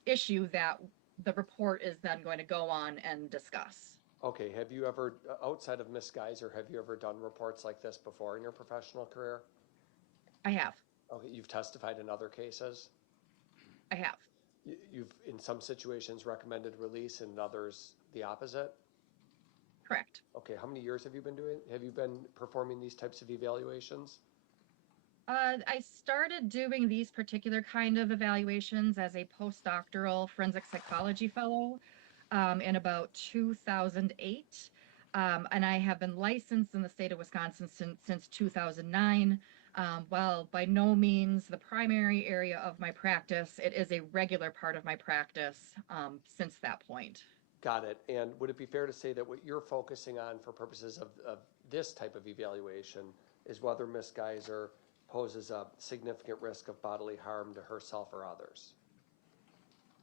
issue that the report is then going to go on and discuss. Okay, have you ever, outside of Ms. Geyser, have you ever done reports like this before in your professional career? I have. Okay, you've testified in other cases? I have. You've, in some situations, recommended release, and in others, the opposite? Correct. Okay, how many years have you been performing these types of evaluations? I started doing these particular kind of evaluations as a postdoctoral forensic psychology fellow in about 2008. And I have been licensed in the state of Wisconsin since 2009. While by no means the primary area of my practice, it is a regular part of my practice since that point. Got it. And would it be fair to say that what you're focusing on for purposes of this type of evaluation is whether Ms. Geyser poses a significant risk of bodily harm to herself or others,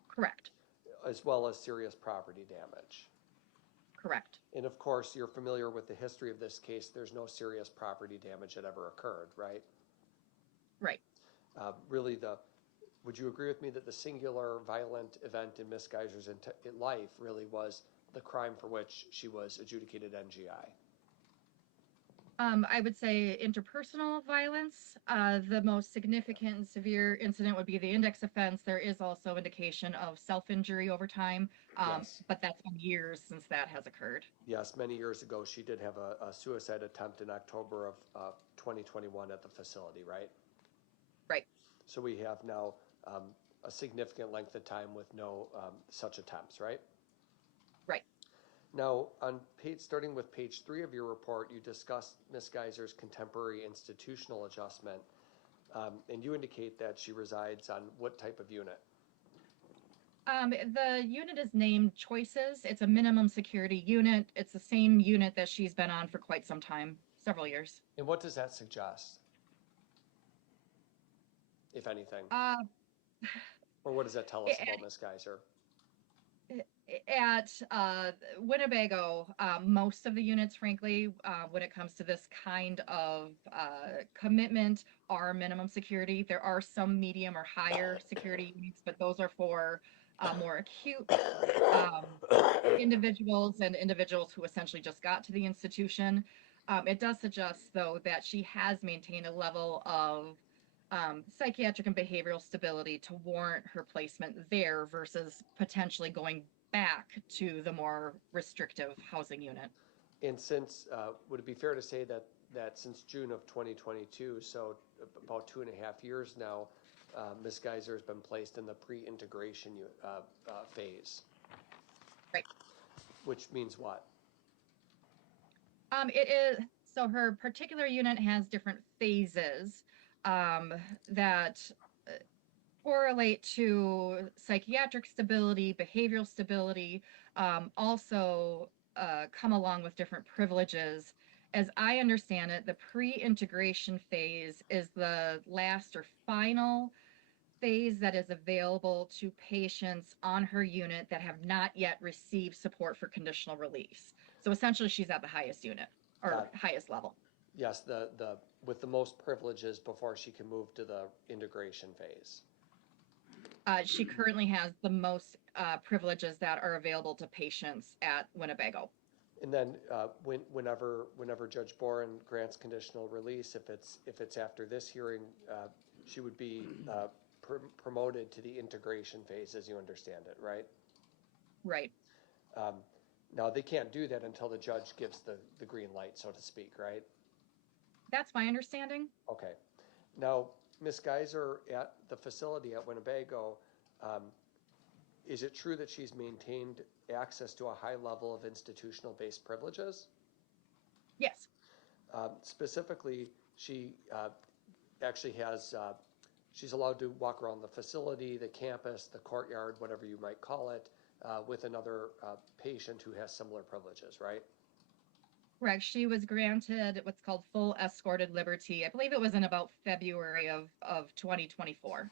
Correct. as well as serious property damage? Correct. And of course, you're familiar with the history of this case. There's no serious property damage that ever occurred, right? Right. Really, would you agree with me that the singular violent event in Ms. Geyser's life really was the crime for which she was adjudicated NGI? I would say interpersonal violence. The most significant and severe incident would be the index offense. There is also indication of self-injury over time, Yes. but that's been years since that has occurred. Yes, many years ago, she did have a suicide attempt in October of 2021 at the facility, right? Right. So we have now a significant length of time with no such attempts, right? Right. Now, starting with page 3 of your report, you discuss Ms. Geyser's contemporary institutional adjustment, and you indicate that she resides on what type of unit? The unit is named Choices. It's a minimum security unit. It's the same unit that she's been on for quite some time, several years. And what does that suggest, if anything? Or what does that tell us about Ms. Geyser? At Winnebago, most of the units, frankly, when it comes to this kind of commitment, are minimum security. There are some medium or higher security units, but those are for more acute individuals and individuals who essentially just got to the institution. It does suggest, though, that she has maintained a level of psychiatric and behavioral stability to warrant her placement there versus potentially going back to the more restrictive housing unit. And since, would it be fair to say that since June of 2022, so about 2.5 years now, Ms. Geyser has been placed in the pre-integration phase? Right. Which means what? It is, so her particular unit has different phases that correlate to psychiatric stability, behavioral stability, also come along with different privileges. As I understand it, the pre-integration phase is the last or final phase that is available to patients on her unit that have not yet received support for conditional release. So essentially, she's at the highest unit or highest level. Yes, with the most privileges before she can move to the integration phase. She currently has the most privileges that are available to patients at Winnebago. And then whenever Judge Boren grants conditional release, if it's after this hearing, she would be promoted to the integration phase, as you understand it, right? Right. Now, they can't do that until the judge gives the green light, so to speak, right? That's my understanding. Okay. Now, Ms. Geyser at the facility at Winnebago, is it true that she's maintained access to a high level of institutional-based privileges? Yes. Specifically, she actually has, she's allowed to walk around the facility, the campus, the courtyard, whatever you might call it, with another patient who has similar privileges, right? Correct. She was granted what's called full escorted liberty. I believe it was in about February of 2024.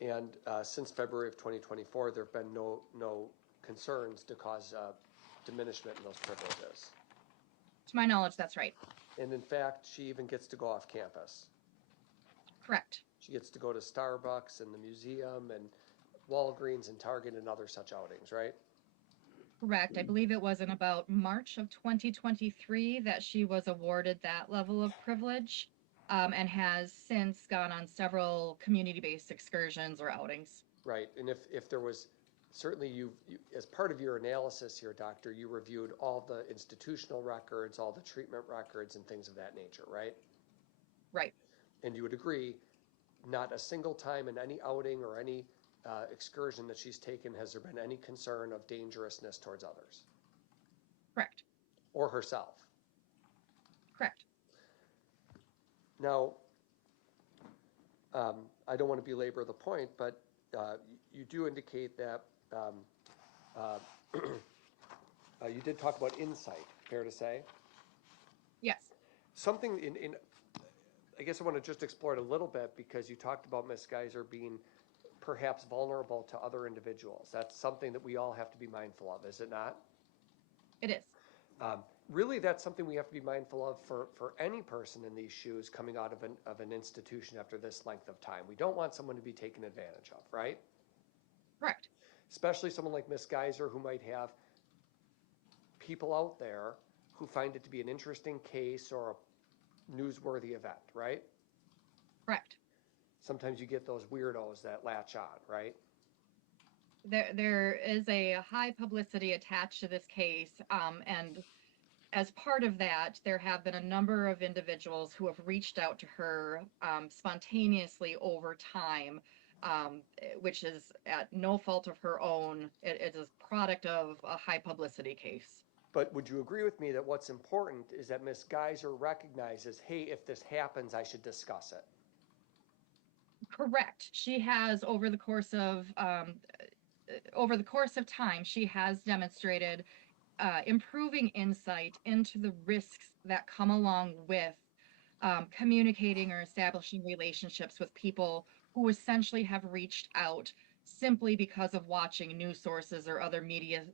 And since February of 2024, there have been no concerns to cause diminishment in those privileges. To my knowledge, that's right. And in fact, she even gets to go off campus. Correct. She gets to go to Starbucks and the museum and Walgreens and Target and other such outings, right? Correct. I believe it was in about March of 2023 that she was awarded that level of privilege, and has since gone on several community-based excursions or outings. Right. And if there was, certainly you, as part of your analysis here, Doctor, you reviewed all the institutional records, all the treatment records and things of that nature, right? Right. And you would agree, not a single time in any outing or any excursion that she's taken has there been any concern of dangerousness towards others? Correct. Or herself? Correct. Now, I don't want to belabor the point, but you do indicate that You did talk about insight, fair to say? Yes. Something I guess I want to just explore it a little bit because you talked about Ms. Geyser being perhaps vulnerable to other individuals. That's something that we all have to be mindful of, is it not? It is. Really, that's something we have to be mindful of for any person in these shoes coming out of an institution after this length of time. We don't want someone to be taken advantage of, right? Correct. Especially someone like Ms. Geyser who might have people out there who find it to be an interesting case or a newsworthy event, right? Correct. Sometimes you get those weirdos that latch on, right? There is a high publicity attached to this case, and as part of that, there have been a number of individuals who have reached out to her spontaneously over time, which is at no fault of her own. It is a product of a high publicity case. But would you agree with me that what's important is that Ms. Geyser recognizes, hey, if this happens, I should discuss it? Correct. She has, over the course of time, she has demonstrated improving insight into the risks that come along with communicating or establishing relationships with people who essentially have reached out simply because of watching news sources or other media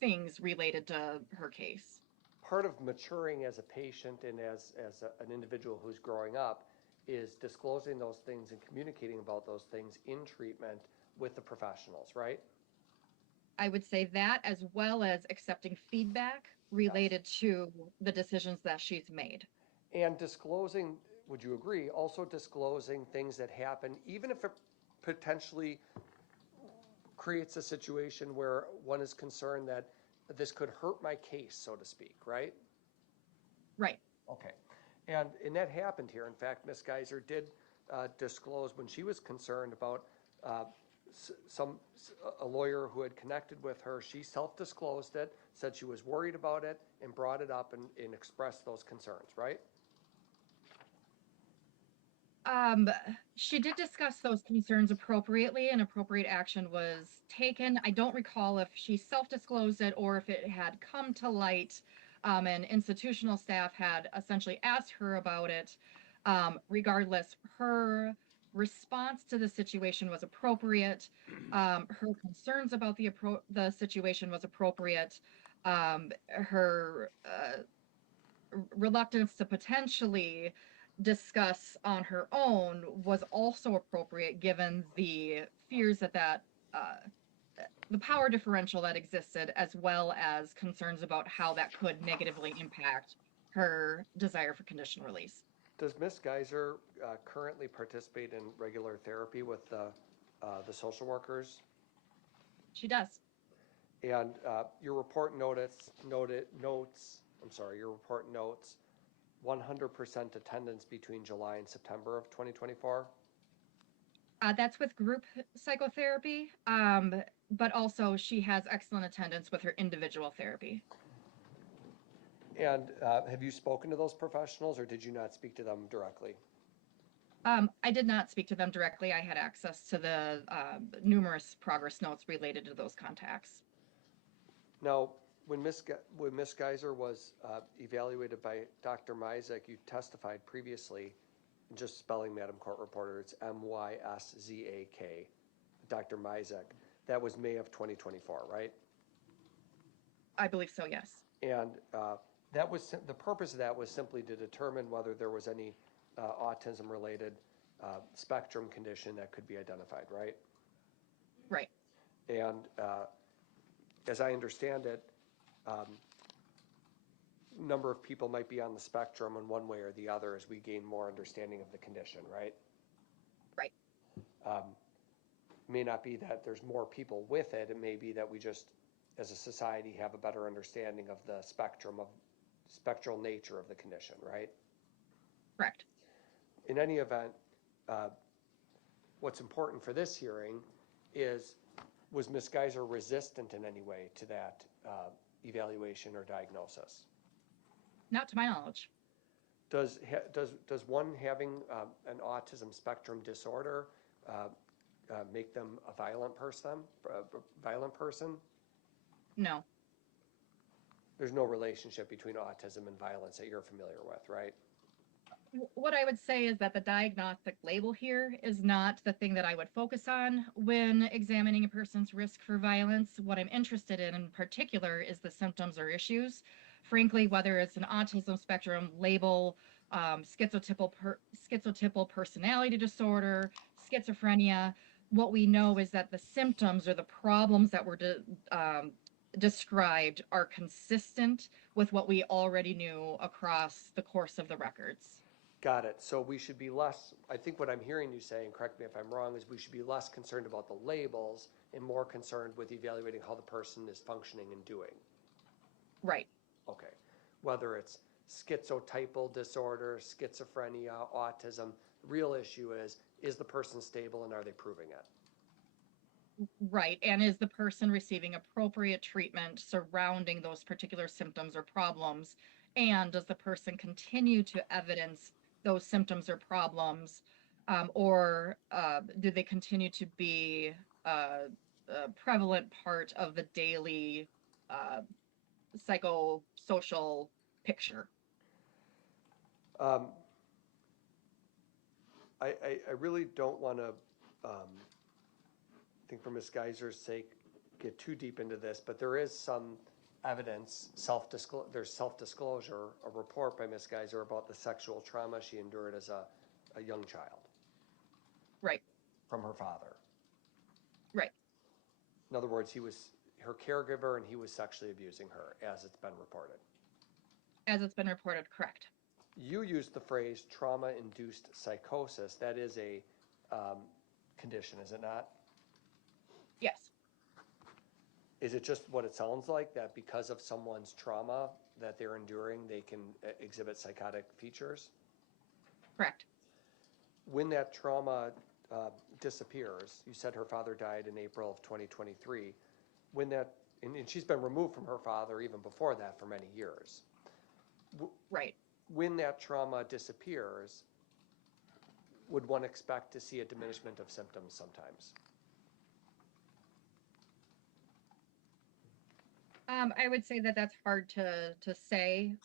things related to her case. Part of maturing as a patient and as an individual who's growing up is disclosing those things and communicating about those things in treatment with the professionals, right? I would say that, as well as accepting feedback related to the decisions that she's made. And disclosing, would you agree, also disclosing things that happen, even if it potentially creates a situation where one is concerned that this could hurt my case, so to speak, right? Right. Okay. And that happened here. In fact, Ms. Geyser did disclose when she was concerned about a lawyer who had connected with her. She self-disclosed it, said she was worried about it, and brought it up and expressed those concerns, right? She did discuss those concerns appropriately, and appropriate action was taken. I don't recall if she self-disclosed it or if it had come to light, and institutional staff had essentially asked her about it. Regardless, her response to the situation was appropriate. Her concerns about the situation was appropriate. Her reluctance to potentially discuss on her own was also appropriate, given the fears that the power differential that existed, as well as concerns about how that could negatively impact her desire for conditional release. Does Ms. Geyser currently participate in regular therapy with the social workers? She does. And your report notes 100% attendance between July and September of 2024? That's with group psychotherapy, but also she has excellent attendance with her individual therapy. And have you spoken to those professionals, or did you not speak to them directly? I did not speak to them directly. I had access to the numerous progress notes related to those contacts. Now, when Ms. Geyser was evaluated by Dr. Myzak, you testified previously, just spelling Madam Court Reporter, it's Myszak, Dr. Myzak. That was May of 2024, right? I believe so, yes. And that was the purpose of that was simply to determine whether there was any autism-related spectrum condition that could be identified, right? Right. And as I understand it, number of people might be on the spectrum in one way or the other as we gain more understanding of the condition, right? Right. May not be that there's more people with it. It may be that we just, as a society, have a better understanding of the spectral nature of the condition, right? Correct. In any event, what's important for this hearing is, was Ms. Geyser resistant in any way to that evaluation or diagnosis? Not to my knowledge. Does one having an autism spectrum disorder make them a violent person? No. There's no relationship between autism and violence that you're familiar with, right? What I would say is that the diagnostic label here is not the thing that I would focus on when examining a person's risk for violence. What I'm interested in particular is the symptoms or issues. Frankly, whether it's an autism spectrum label, schizotypal personality disorder, schizophrenia, what we know is that the symptoms or the problems that were described are consistent with what we already knew across the course of the records. Got it. So we should be less, I think what I'm hearing you say, and correct me if I'm wrong, is we should be less concerned about the labels and more concerned with evaluating how the person is functioning and doing. Right. Okay. Whether it's schizotypal disorder, schizophrenia, autism, the real issue is the person stable and are they proving it? Right. And is the person receiving appropriate treatment surrounding those particular symptoms or problems? And does the person continue to evidence those symptoms or problems? Or do they continue to be a prevalent part of the daily psychosocial picture? I really don't want to, I think for Ms. Geyser's sake, get too deep into this, but there is some evidence, there's self-disclosure, a report by Ms. Geyser about the sexual trauma she endured as a young child. Right. From her father. Right. In other words, he was her caregiver and he was sexually abusing her, as it's been reported. As it's been reported, correct. You used the phrase trauma-induced psychosis. That is a condition, is it not? Yes. Is it just what it sounds like, that because of someone's trauma that they're enduring, they can exhibit psychotic features? Correct. When that trauma disappears, you said her father died in April of 2023, when that, and she's been removed from her father even before that for many years. Right. When that trauma disappears, would one expect to see a diminishment of symptoms sometimes? I would say that that's hard to say.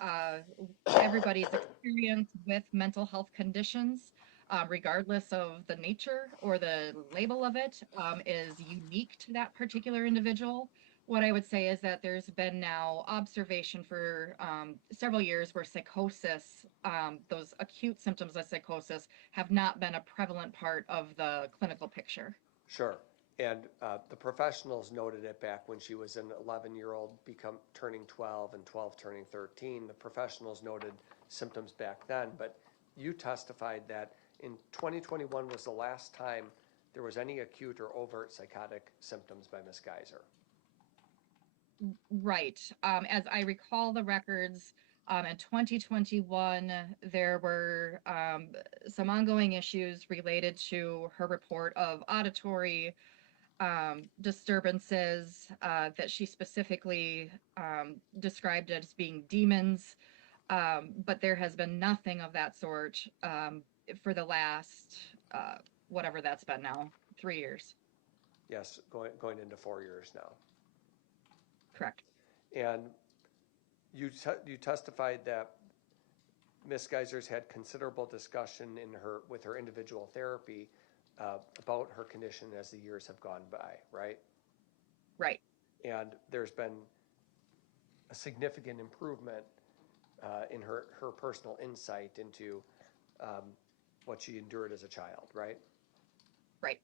Everybody's experience with mental health conditions, regardless of the nature or the label of it, is unique to that particular individual. What I would say is that there's been now observation for several years where psychosis, those acute symptoms of psychosis, have not been a prevalent part of the clinical picture. Sure. And the professionals noted it back when she was an 11-year-old turning 12 and 12 turning 13. The professionals noted symptoms back then, but you testified that in 2021 was the last time there was any acute or overt psychotic symptoms by Ms. Geyser. Right. As I recall the records, in 2021, there were some ongoing issues related to her report of auditory disturbances that she specifically described as being demons, but there has been nothing of that sort for the last, whatever that's been now, 3 years. Yes, going into 4 years now. Correct. And you testified that Ms. Geyser's had considerable discussion with her individual therapy about her condition as the years have gone by, right? Right. And there's been a significant improvement in her personal insight into what she endured as a child, right? Right.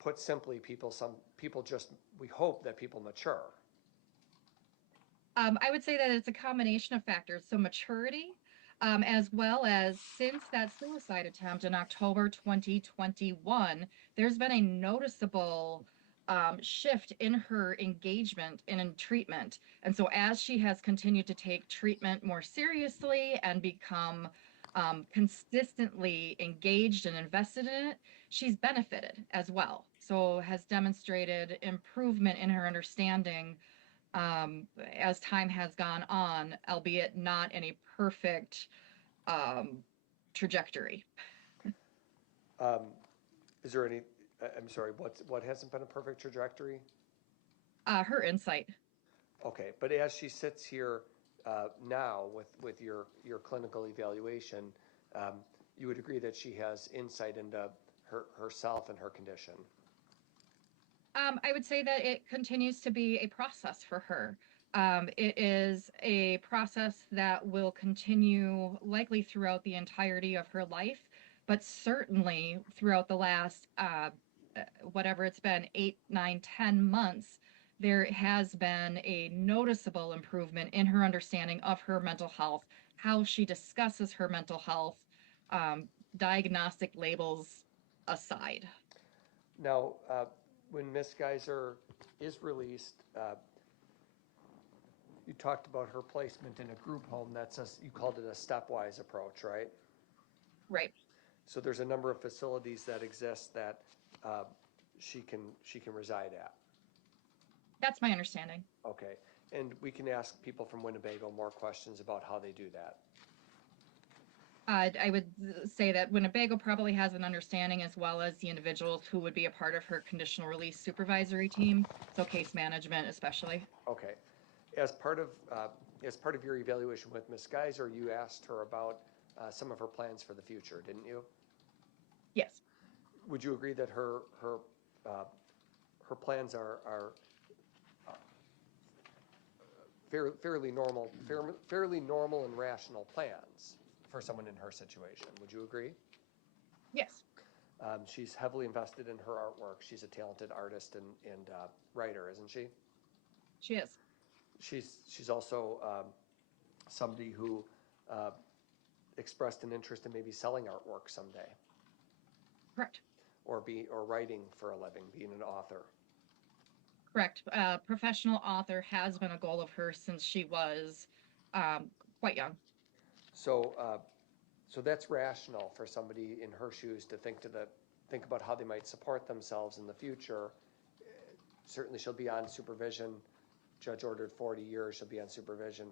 Put simply, we hope that people mature. I would say that it's a combination of factors. So maturity, as well as since that suicide attempt in October 2021, there's been a noticeable shift in her engagement in treatment. And so as she has continued to take treatment more seriously and become consistently engaged and invested in it, she's benefited as well. So has demonstrated improvement in her understanding as time has gone on, albeit not in a perfect trajectory. Is there any, I'm sorry, what hasn't been a perfect trajectory? Her insight. Okay, but as she sits here now with your clinical evaluation, you would agree that she has insight into herself and her condition? I would say that it continues to be a process for her. It is a process that will continue likely throughout the entirety of her life, but certainly throughout the last, whatever it's been, 8, 9, 10 months, there has been a noticeable improvement in her understanding of her mental health, how she discusses her mental health, diagnostic labels aside. Now, when Miss Geyser is released, you talked about her placement in a group home. You called it a stepwise approach, right? Right. So there's a number of facilities that exist that she can reside at. That's my understanding. Okay, and we can ask people from Winnebago more questions about how they do that. I would say that Winnebago probably has an understanding, as well as the individuals who would be a part of her conditional release supervisory team, so case management especially. Okay, as part of your evaluation with Ms. Geyser, you asked her about some of her plans for the future, didn't you? Yes. Would you agree that her plans are fairly normal and rational plans for someone in her situation? Would you agree? Yes. She's heavily invested in her artwork. She's a talented artist and writer, isn't she? She is. She's also somebody who expressed an interest in maybe selling artwork someday. Correct. Or writing for a living, being an author. Correct. Professional author has been a goal of hers since she was quite young. So that's rational for somebody in her shoes to think about how they might support themselves in the future. Certainly, she'll be on supervision. Judge ordered 40 years. She'll be on supervision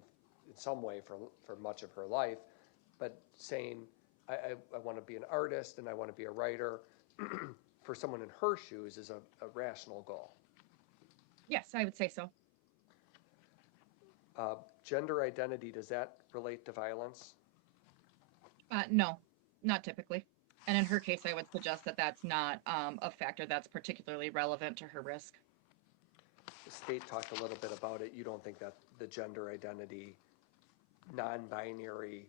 in some way for much of her life. But saying, I want to be an artist and I want to be a writer, for someone in her shoes is a rational goal. Yes, I would say so. Gender identity, does that relate to violence? No, not typically. And in her case, I would suggest that that's not a factor that's particularly relevant to her risk. The state talked a little bit about it. You don't think that the gender identity, non-binary,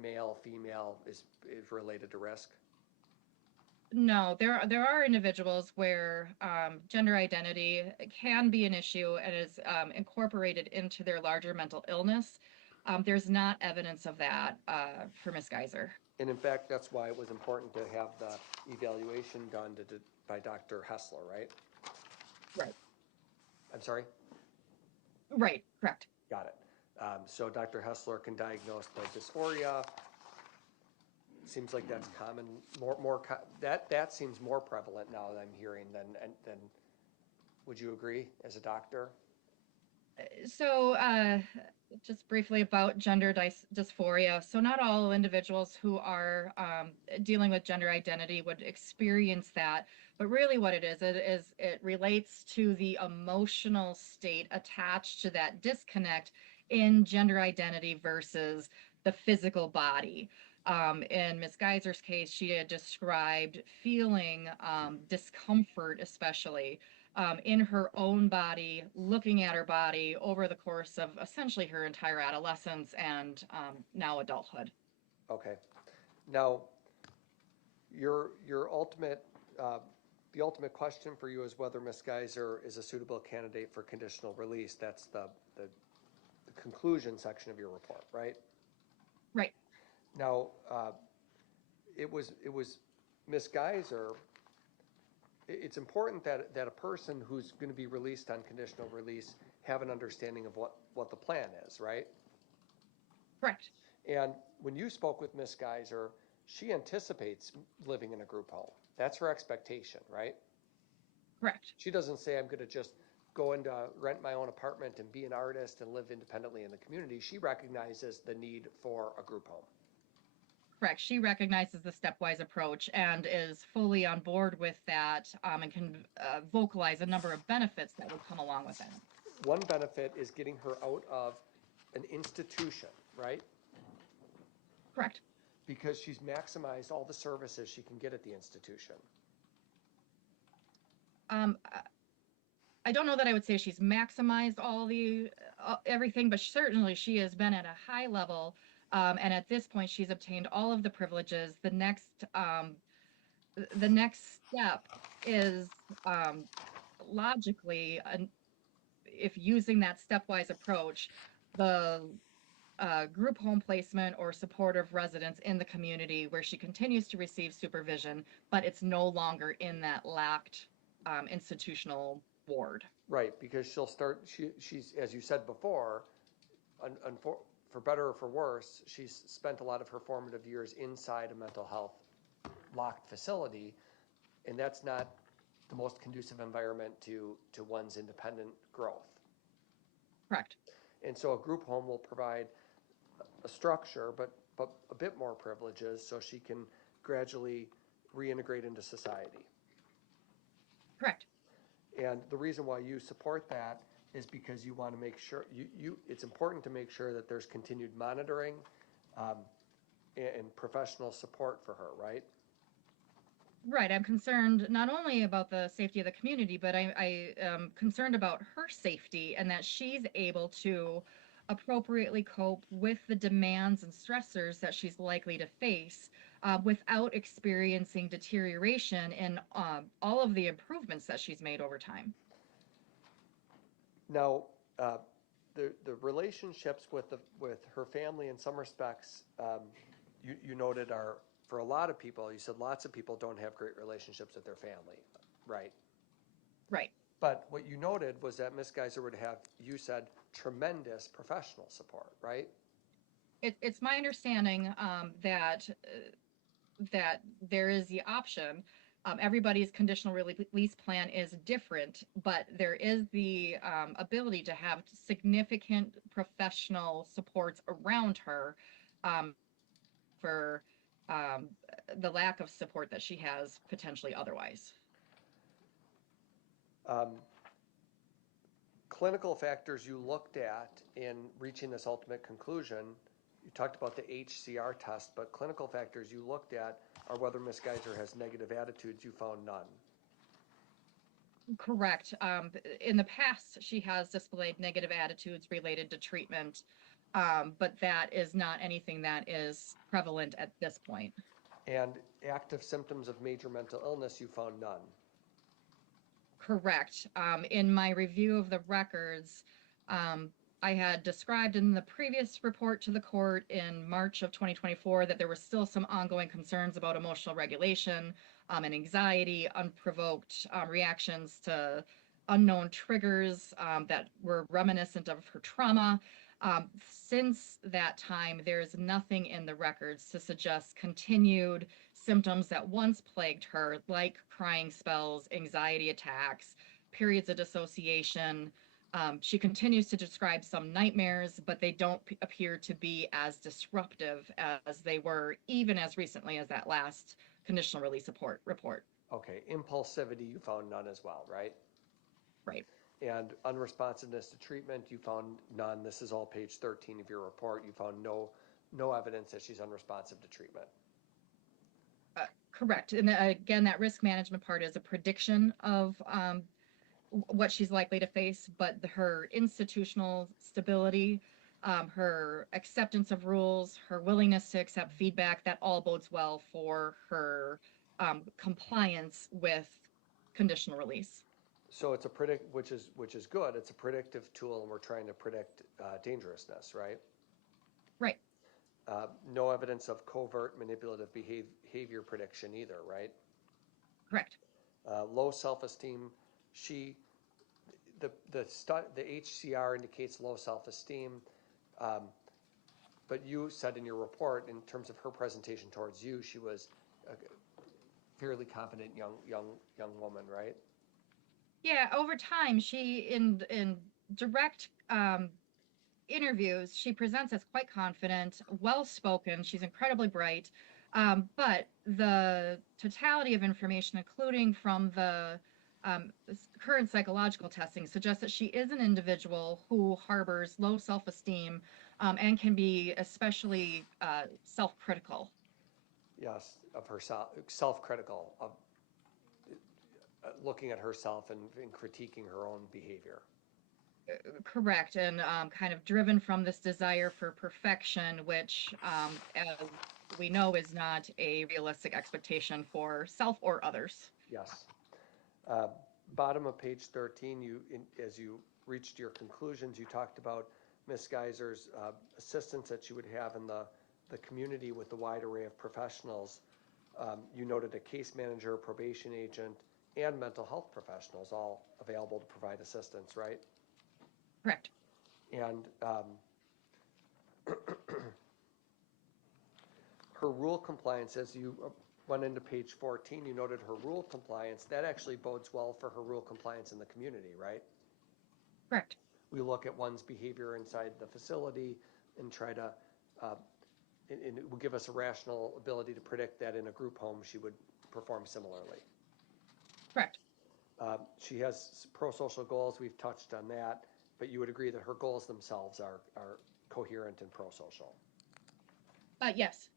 male, female, is related to risk? No, there are individuals where gender identity can be an issue and is incorporated into their larger mental illness. There's not evidence of that for Ms. Geyser. And in fact, that's why it was important to have the evaluation done by Dr. Hessler, right? Right. I'm sorry? Right, correct. Got it. So Dr. Hessler can diagnose the dysphoria. Seems like that's common. That seems more prevalent now that I'm hearing than. Would you agree as a doctor? So just briefly about gender dysphoria. So not all individuals who are dealing with gender identity would experience that, but really what it is it relates to the emotional state attached to that disconnect in gender identity versus the physical body. In Ms. Geyser's case, she had described feeling discomfort, especially in her own body, looking at her body over the course of essentially her entire adolescence and now adulthood. Okay. Now, your ultimate, the ultimate question for you is whether Ms. Geyser is a suitable candidate for conditional release. That's the conclusion section of your report, right? Right. Now, it was Ms. Geyser. It's important that a person who's going to be released on conditional release have an understanding of what the plan is, right? Correct. And when you spoke with Ms. Geyser, she anticipates living in a group home. That's her expectation, right? Correct. She doesn't say, I'm going to just go and rent my own apartment and be an artist and live independently in the community. She recognizes the need for a group home. Correct. She recognizes the stepwise approach and is fully on board with that, and can vocalize a number of benefits that would come along with it. One benefit is getting her out of an institution, right? Correct. Because she's maximized all the services she can get at the institution. I don't know that I would say she's maximized all the everything, but certainly she has been at a high level, and at this point she's obtained all of the privileges. The next step is logically, if using that stepwise approach, the group home placement or supportive residence in the community where she continues to receive supervision, but it's no longer in that locked institutional ward. Right, because she'll start, she's, as you said before, for better or for worse, she's spent a lot of her formative years inside a mental health locked facility, and that's not the most conducive environment to one's independent growth. Correct. And so a group home will provide a structure, but a bit more privileges so she can gradually reintegrate into society. Correct. And the reason why you support that is because you want to make sure, it's important to make sure that there's continued monitoring and professional support for her, right? Right. I'm concerned not only about the safety of the community, but I am concerned about her safety and that she's able to appropriately cope with the demands and stressors that she's likely to face without experiencing deterioration in all of the improvements that she's made over time. Now, the relationships with her family in some respects, you noted are, for a lot of people, you said lots of people don't have great relationships with their family, right? Right. But what you noted was that Ms. Geyser would have, you said, tremendous professional support, right? It's my understanding that there is the option. Everybody's conditional release plan is different, but there is the ability to have significant professional supports around her for the lack of support that she has potentially otherwise. Clinical factors you looked at in reaching this ultimate conclusion, you talked about the HCR test, but clinical factors you looked at are whether Ms. Geyser has negative attitudes. You found none. Correct. In the past, she has displayed negative attitudes related to treatment, but that is not anything that is prevalent at this point. And active symptoms of major mental illness, you found none. Correct. In my review of the records, I had described in the previous report to the court in March of 2024 that there were still some ongoing concerns about emotional regulation and anxiety, unprovoked reactions to unknown triggers that were reminiscent of her trauma. Since that time, there is nothing in the records to suggest continued symptoms that once plagued her, like crying spells, anxiety attacks, periods of dissociation. She continues to describe some nightmares, but they don't appear to be as disruptive as they were even as recently as that last conditional release report. Okay, impulsivity, you found none as well, right? Right. And unresponsiveness to treatment, you found none. This is all page 13 of your report. You found no evidence that she's unresponsive to treatment. Correct. And again, that risk management part is a prediction of what she's likely to face, but her institutional stability, her acceptance of rules, her willingness to accept feedback, that all bodes well for her compliance with conditional release. So it's a which is good. It's a predictive tool, and we're trying to predict dangerousness, right? Right. No evidence of covert manipulative behavior prediction either, right? Correct. Low self-esteem. The HCR indicates low self-esteem, but you said in your report, in terms of her presentation towards you, she was a fairly confident young woman, right? Yeah, over time, she in direct interviews, she presents as quite confident, well-spoken. She's incredibly bright. But the totality of information, including from the current psychological testing, suggests that she is an individual who harbors low self-esteem and can be especially self-critical. Yes, of herself, self-critical, of looking at herself and critiquing her own behavior. Correct, and kind of driven from this desire for perfection, which, as we know, is not a realistic expectation for self or others. Yes. Bottom of page 13, as you reached your conclusions, you talked about Ms. Geyser's assistance that she would have in the community with the wide array of professionals. You noted a case manager, probation agent, and mental health professionals all available to provide assistance, right? Correct. And her rule compliance, as you went into page 14, you noted her rule compliance. That actually bodes well for her rule compliance in the community, right? Correct. We look at one's behavior inside the facility and try to, and it will give us a rational ability to predict that in a group home she would perform similarly. Correct. She has pro-social goals. We've touched on that, but you would agree that her goals themselves are coherent and pro-social. Yes.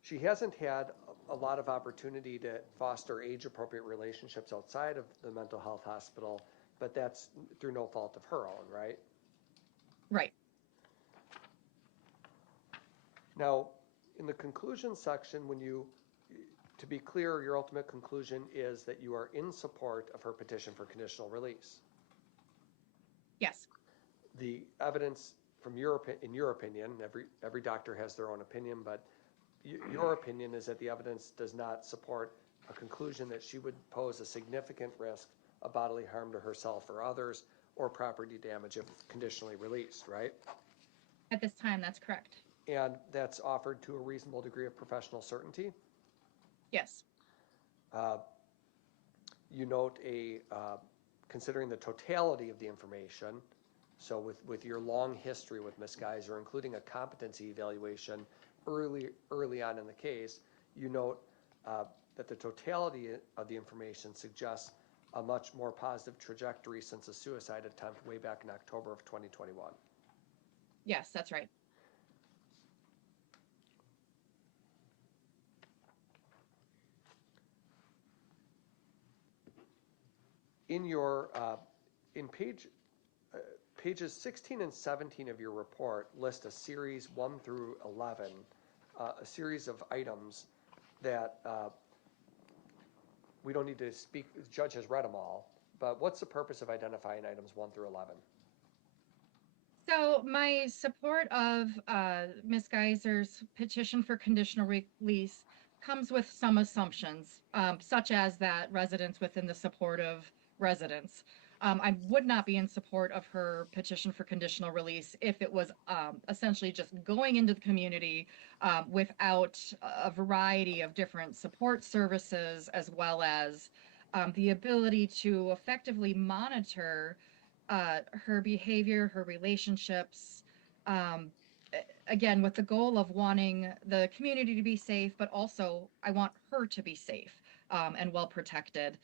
She hasn't had a lot of opportunity to foster age-appropriate relationships outside of the mental health hospital, but that's through no fault of her own, right? Right. Now, in the conclusion section, to be clear, your ultimate conclusion is that you are in support of her petition for conditional release. Yes. The evidence in your opinion, every doctor has their own opinion, but your opinion is that the evidence does not support a conclusion that she would pose a significant risk of bodily harm to herself or others or property damage if conditionally released, right? At this time, that's correct. And that's offered to a reasonable degree of professional certainty? Yes. You note considering the totality of the information, so with your long history with Ms. Geyser, including a competency evaluation early on in the case, you note that the totality of the information suggests a much more positive trajectory since a suicide attempt way back in October of 2021. Yes, that's right. In your pages 16 and 17 of your report list a series 1 through 11, a series of items that we don't need to speak. The judge has read them all, but what's the purpose of identifying items 1 through 11? So my support of Ms. Geyser's petition for conditional release comes with some assumptions, such as that residents within the supportive residence. I would not be in support of her petition for conditional release if it was essentially just going into the community without a variety of different support services, as well as the ability to effectively monitor her behavior, her relationships, again, with the goal of wanting the community to be safe, but also I want her to be safe and well protected.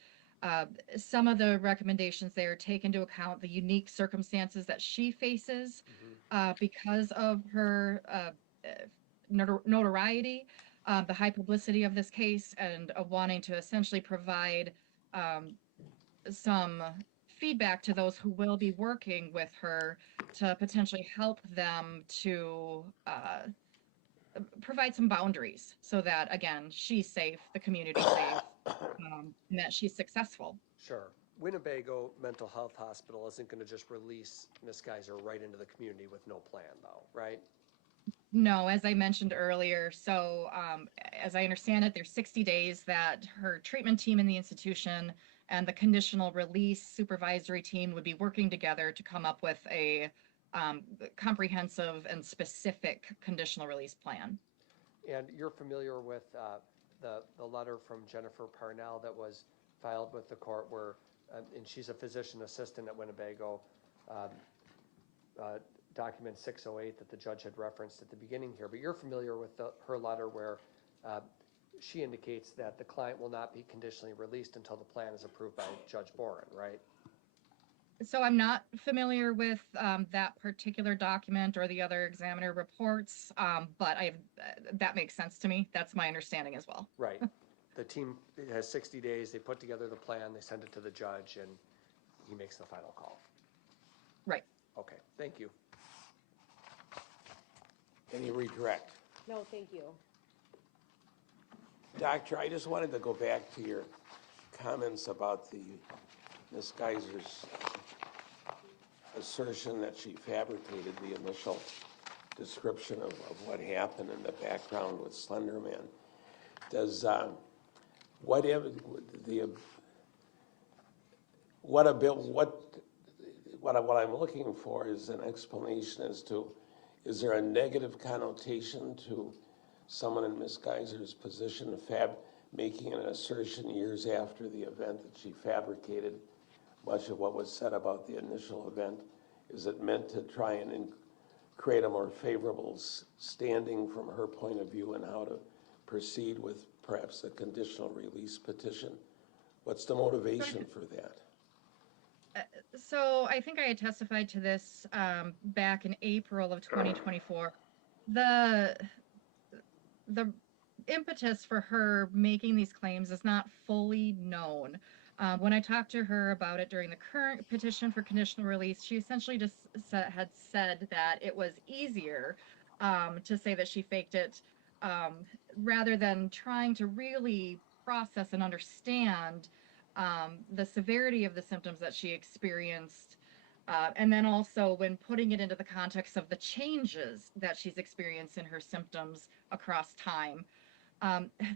Some of the recommendations there take into account the unique circumstances that she faces because of her notoriety, the high publicity of this case, and wanting to essentially provide some feedback to those who will be working with her to potentially help them to provide some boundaries so that, again, she's safe, the community's safe, and that she's successful. Sure. Winnebago Mental Health Hospital isn't going to just release Ms. Geyser right into the community with no plan, though, right? No, as I mentioned earlier, so as I understand it, there's 60 days that her treatment team in the institution and the conditional release supervisory team would be working together to come up with a comprehensive and specific conditional release plan. And you're familiar with the letter from Jennifer Parnell that was filed with the court where, and she's a physician assistant at Winnebago, document 608 that the judge had referenced at the beginning here, but you're familiar with her letter where she indicates that the client will not be conditionally released until the plan is approved by Judge Boren, right? So I'm not familiar with that particular document or the other examiner reports, but that makes sense to me. That's my understanding as well. Right. The team has 60 days. They put together the plan. They send it to the judge, and he makes the final call. Right. Okay. Thank you. Any redirect? No, thank you. Doctor, I just wanted to go back to your comments about Ms. Geyser's assertion that she fabricated the initial description of what happened in the background with Slender Man. Does what I'm looking for is an explanation as to, is there a negative connotation to someone in Ms. Geyser's position of making an assertion years after the event that she fabricated much of what was said about the initial event? Is it meant to try and create a more favorable standing from her point of view and how to proceed with perhaps a conditional release petition? What's the motivation for that? So I think I had testified to this back in April of 2024. The impetus for her making these claims is not fully known. When I talked to her about it during the current petition for conditional release, she essentially just had said that it was easier to say that she faked it rather than trying to really process and understand the severity of the symptoms that she experienced. And then also when putting it into the context of the changes that she's experienced in her symptoms across time.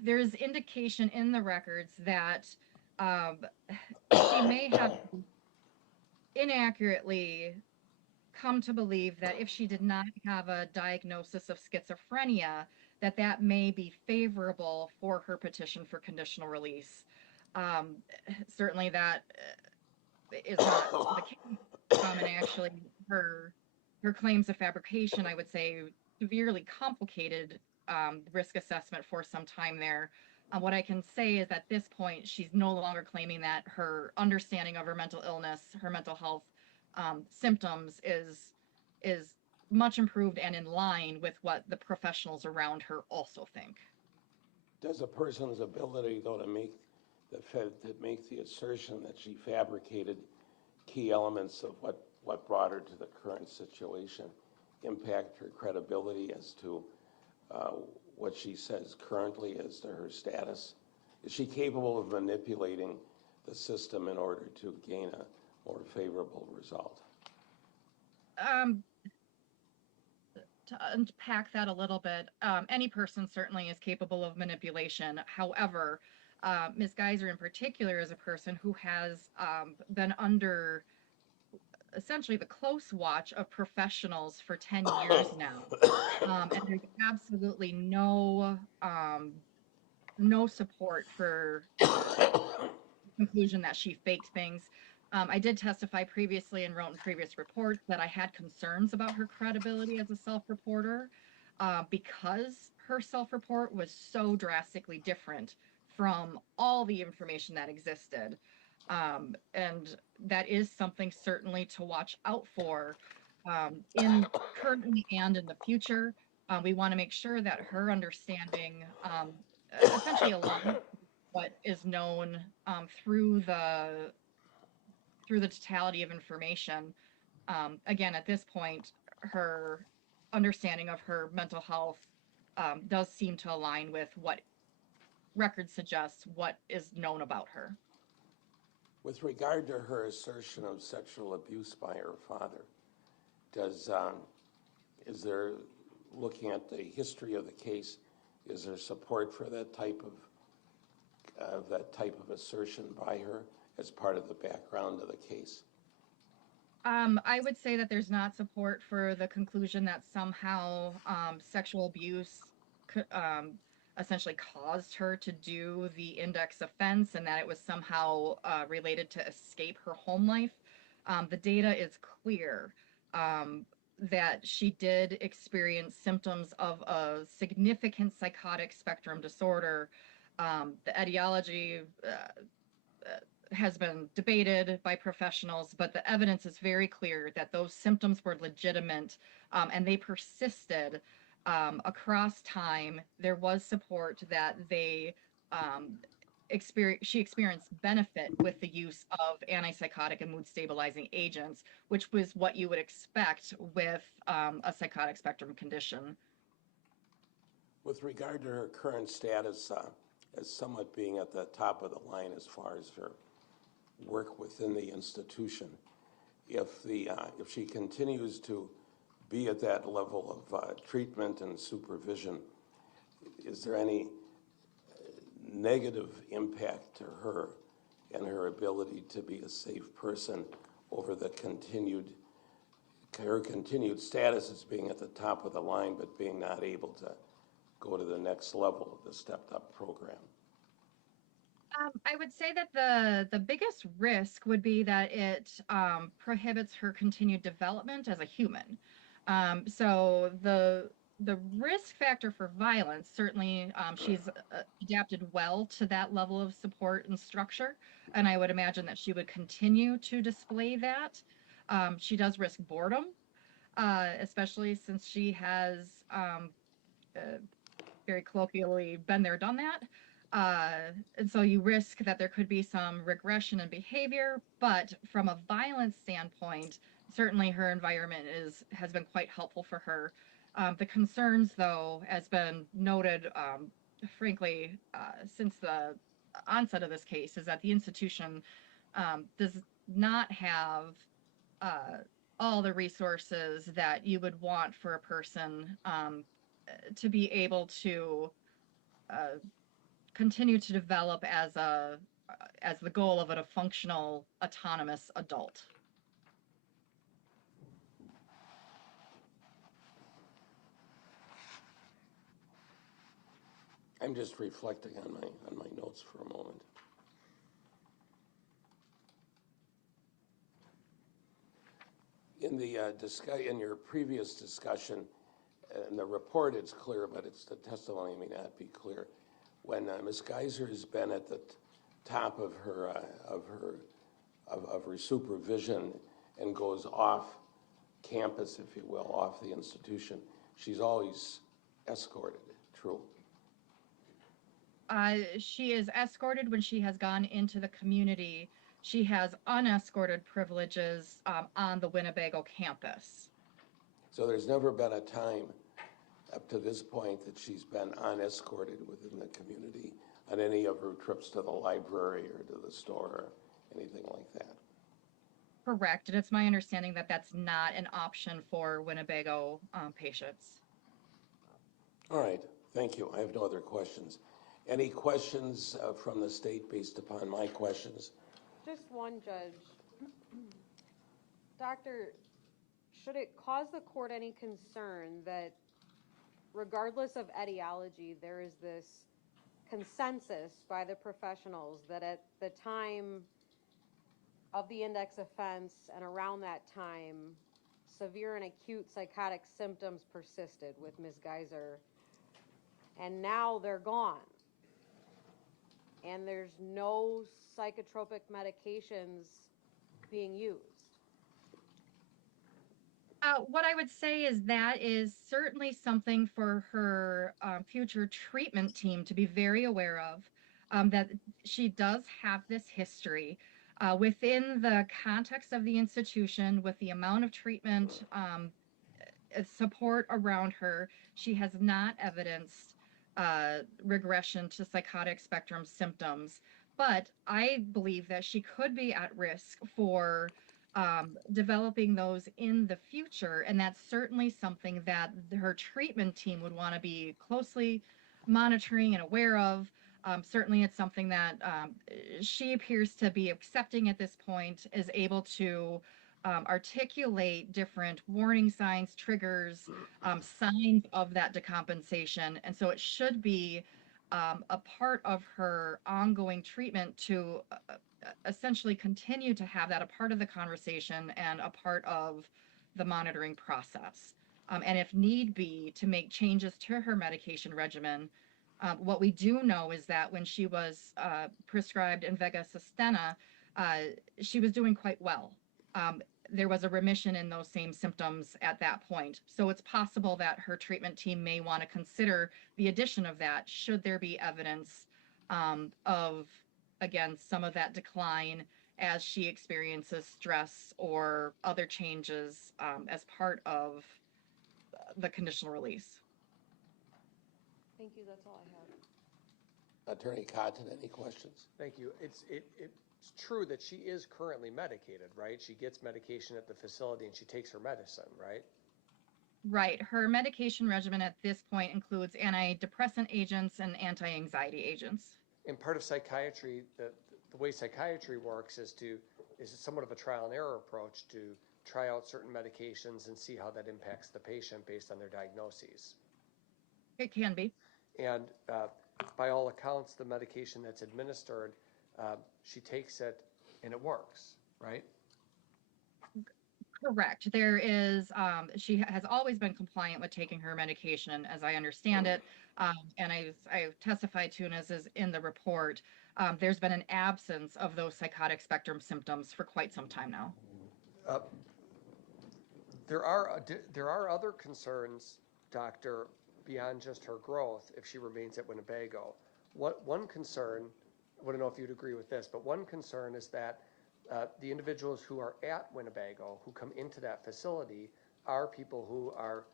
There's indication in the records that she may have inaccurately come to believe that if she did not have a diagnosis of schizophrenia, that may be favorable for her petition for conditional release. Certainly that is not the case. And actually her claims of fabrication, I would say, severely complicated risk assessment for some time there. What I can say is at this point, she's no longer claiming that her understanding of her mental illness, her mental health symptoms is much improved and in line with what the professionals around her also think. Does a person's ability, though, to make the assertion that she fabricated key elements of what brought her to the current situation impact her credibility as to what she says currently as to her status? Is she capable of manipulating the system in order to gain a more favorable result? To unpack that a little bit, any person certainly is capable of manipulation. However, Ms. Geyser in particular is a person who has been under essentially the close watch of professionals for 10 years now. And there's absolutely no support for the conclusion that she faked things. I did testify previously and wrote in previous reports that I had concerns about her credibility as a self-reporter because her self-report was so drastically different from all the information that existed. And that is something certainly to watch out for in currently and in the future. We want to make sure that her understanding essentially aligns with what is known through the totality of information. Again, at this point, her understanding of her mental health does seem to align with what records suggest what is known about her. With regard to her assertion of sexual abuse by her father, is there, looking at the history of the case, is there support for that type of assertion by her as part of the background of the case? I would say that there's not support for the conclusion that somehow sexual abuse essentially caused her to do the index offense and that it was somehow related to escape her home life. The data is clear. that she did experience symptoms of a significant psychotic spectrum disorder. The etiology has been debated by professionals, but the evidence is very clear that those symptoms were legitimate, and they persisted across time. There was support that she experienced benefit with the use of antipsychotic and mood stabilizing agents, which was what you would expect with a psychotic spectrum condition. With regard to her current status as somewhat being at the top of the line as far as her work within the institution, if she continues to be at that level of treatment and supervision, is there any negative impact to her and her ability to be a safe person over the continued status as being at the top of the line, but being not able to go to the next level of the stepped up program? I would say that the biggest risk would be that it prohibits her continued development as a human. So the risk factor for violence, certainly she's adapted well to that level of support and structure, and I would imagine that she would continue to display that. She does risk boredom, especially since she has very colloquially been there, done that. And so you risk that there could be some regression in behavior, but from a violence standpoint, certainly her environment has been quite helpful for her. The concerns, though, has been noted, frankly, since the onset of this case, is that the institution does not have all the resources that you would want for a person to be able to continue to develop as the goal of a functional, autonomous adult. I'm just reflecting on my notes for a moment. In your previous discussion, in the report it's clear, but the testimony may not be clear. When Ms. Geyser has been at the top of her supervision and goes off campus, if you will, off the institution, she's always escorted. True. She is escorted when she has gone into the community. She has unescorted privileges on the Winnebago campus. So there's never been a time up to this point that she's been unescorted within the community on any of her trips to the library or to the store or anything like that? Correct, and it's my understanding that that's not an option for Winnebago patients. All right, thank you. I have no other questions. Any questions from the state based upon my questions? Just one, Judge. Doctor, should it cause the court any concern that regardless of etiology, there is this consensus by the professionals that at the time of the index offense and around that time, severe and acute psychotic symptoms persisted with Ms. Geyser, and now they're gone, and there's no psychotropic medications being used? What I would say is that is certainly something for her future treatment team to be very aware of, that she does have this history. Within the context of the institution, with the amount of treatment support around her, she has not evidenced regression to psychotic spectrum symptoms. But I believe that she could be at risk for developing those in the future, and that's certainly something that her treatment team would want to be closely monitoring and aware of. Certainly it's something that she appears to be accepting at this point, is able to articulate different warning signs, triggers, signs of that decompensation, and so it should be a part of her ongoing treatment to essentially continue to have that a part of the conversation and a part of the monitoring process. And if need be, to make changes to her medication regimen. What we do know is that when she was prescribed Invega Sustenna, she was doing quite well. There was a remission in those same symptoms at that point. So it's possible that her treatment team may want to consider the addition of that should there be evidence of, again, some of that decline as she experiences stress or other changes as part of the conditional release. Thank you, that's all I have. Attorney Cotton, any questions? Thank you. It's true that she is currently medicated, right? She gets medication at the facility and she takes her medicine, right? Right. Her medication regimen at this point includes antidepressant agents and anti-anxiety agents. And part of psychiatry, the way psychiatry works is somewhat of a trial and error approach to try out certain medications and see how that impacts the patient based on their diagnoses. It can be. And by all accounts, the medication that's administered, she takes it and it works, right? Correct. There is, she has always been compliant with taking her medication, as I understand it. And I've testified to, and as is in the report, there's been an absence of those psychotic spectrum symptoms for quite some time now. There are other concerns, doctor, beyond just her growth if she remains at Winnebago. One concern, I want to know if you'd agree with this, but one concern is that the individuals who are at Winnebago, who come into that facility, are people who are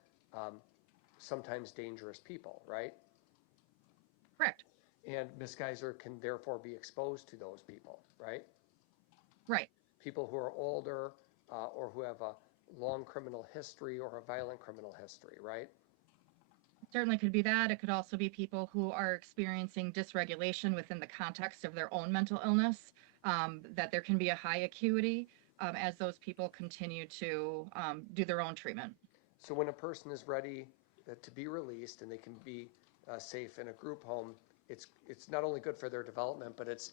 sometimes dangerous people, right? Correct. And Ms. Geyser can therefore be exposed to those people, right? Right. People who are older or who have a long criminal history or a violent criminal history, right? Certainly could be that. It could also be people who are experiencing dysregulation within the context of their own mental illness, that there can be a high acuity as those people continue to do their own treatment. So when a person is ready to be released and they can be safe in a group home, it's not only good for their development, but it's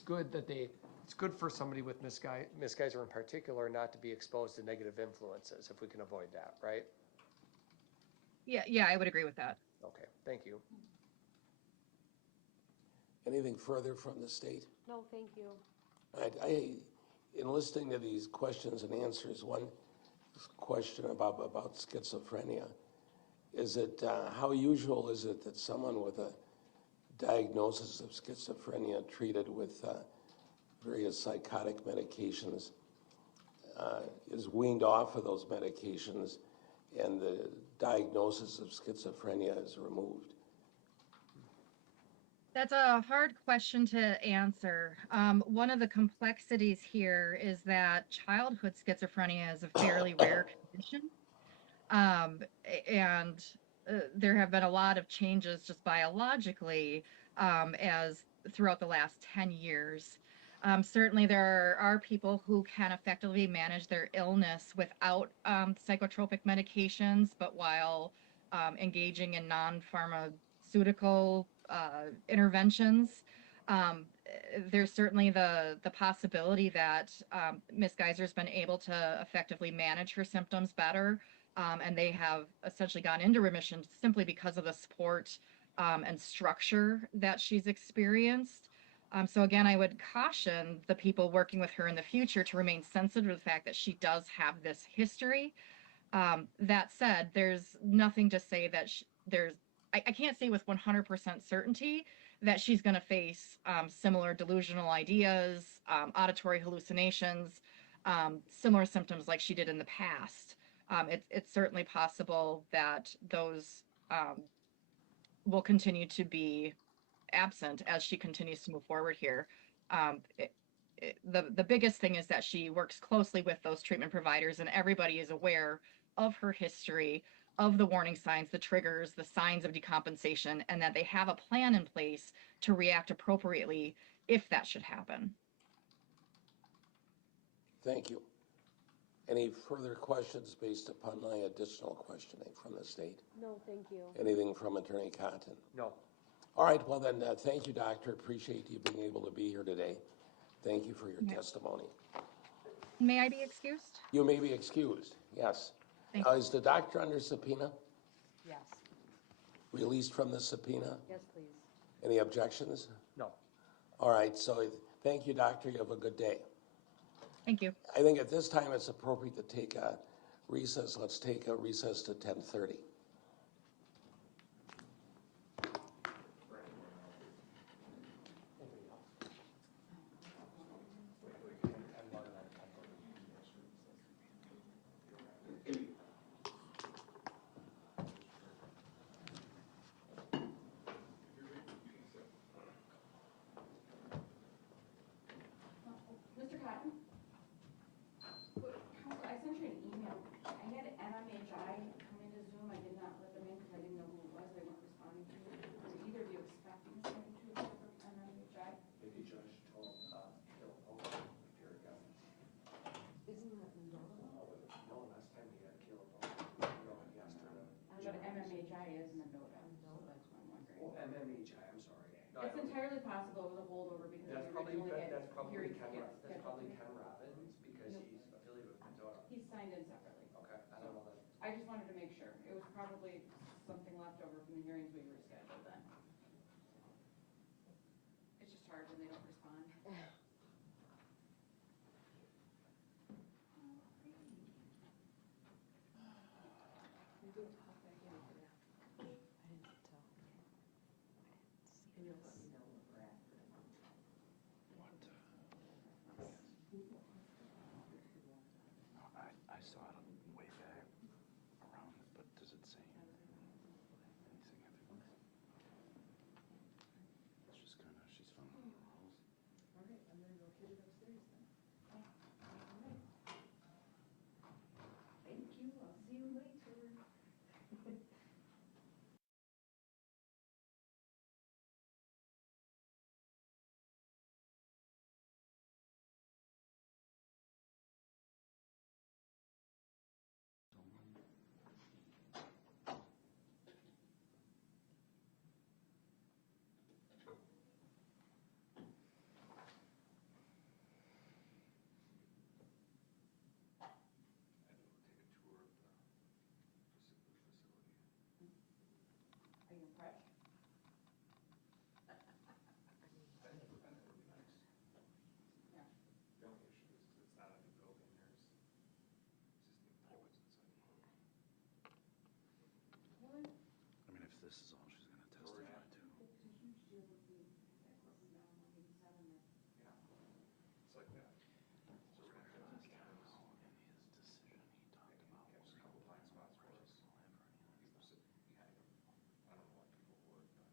good that it's good for somebody with Ms. Geyser in particular not to be exposed to negative influences if we can avoid that, right? Yeah, I would agree with that. Okay, thank you. Anything further from the state? No, thank you. In listening to these questions and answers, one question about schizophrenia, is it, how usual is it that someone with a diagnosis of schizophrenia treated with various psychotic medications is weaned off of those medications and the diagnosis of schizophrenia is removed? That's a hard question to answer. One of the complexities here is that childhood schizophrenia is a fairly rare condition. And there have been a lot of changes just biologically as throughout the last 10 years. Certainly there are people who can effectively manage their illness without psychotropic medications, but while engaging in non-pharmaceutical interventions. There's certainly the possibility that Ms. Geyser's been able to effectively manage her symptoms better, and they have essentially gone into remission simply because of the support and structure that she's experienced. So again, I would caution the people working with her in the future to remain sensitive to the fact that she does have this history. That said, there's nothing to say that I can't say with 100% certainty that she's going to face similar delusional ideas, auditory hallucinations, similar symptoms like she did in the past. It's certainly possible that those will continue to be absent as she continues to move forward here. The biggest thing is that she works closely with those treatment providers and everybody is aware of her history, of the warning signs, the triggers, the signs of decompensation, and that they have a plan in place to react appropriately if that should happen. Thank you. Any further questions based upon my additional questioning from the state? No, thank you. Anything from Attorney Cotton? No. All right, well then, thank you, Doctor. Appreciate you being able to be here today. Thank you for your testimony. May I be excused? You may be excused, yes. Thank Now, is the doctor under subpoena? Yes. Released from the subpoena? Yes, please. Any objections? No. All right, so thank you, doctor. You have a good day. Thank you. I think at this time it's appropriate to take a recess. Let's take a recess to 10:30. Mr. Cotton? Counsel, I sent you an email. I had MMHI come into Zoom. I did not let them in because I didn't know who it was. They weren't responding to you. Were either of you expecting something to occur from MMHI? Maybe Judge told Caleb, if you're again. Isn't that Mendoza? No, last time we had Caleb, he asked her to. But MMHI is Mendota, so that's what I'm wondering. Oh, MMHI, I'm sorry. No, It's entirely possible it was a holdover because That's we probably, originally had that's probably hearings Ken, scheduled. that's probably Ken Robbins, because Nope. he's affiliated with Mendota. He's signed in separately. Okay, I don't know that. I just wanted to make sure. It was probably something left over from the hearings we rescheduled then. It's just hard when they don't respond. I saw it way back around, but does it say anything significant? It's just kind of, she's following the rules. All right, I'm gonna go hit it upstairs then. All right. Thank you, I'll see you later. Are you impressed? Yeah. The only issue is it's not a new building, there's existing buildings inside. Really? I mean, if this is all she's gonna testify to. It's a huge deal with the, that closes down 187 there. Yeah, it's like that. So we're gonna have to cameras. In his decision, he talked about Catch a couple blind spots for us. People sit behind them. I don't know why people would, but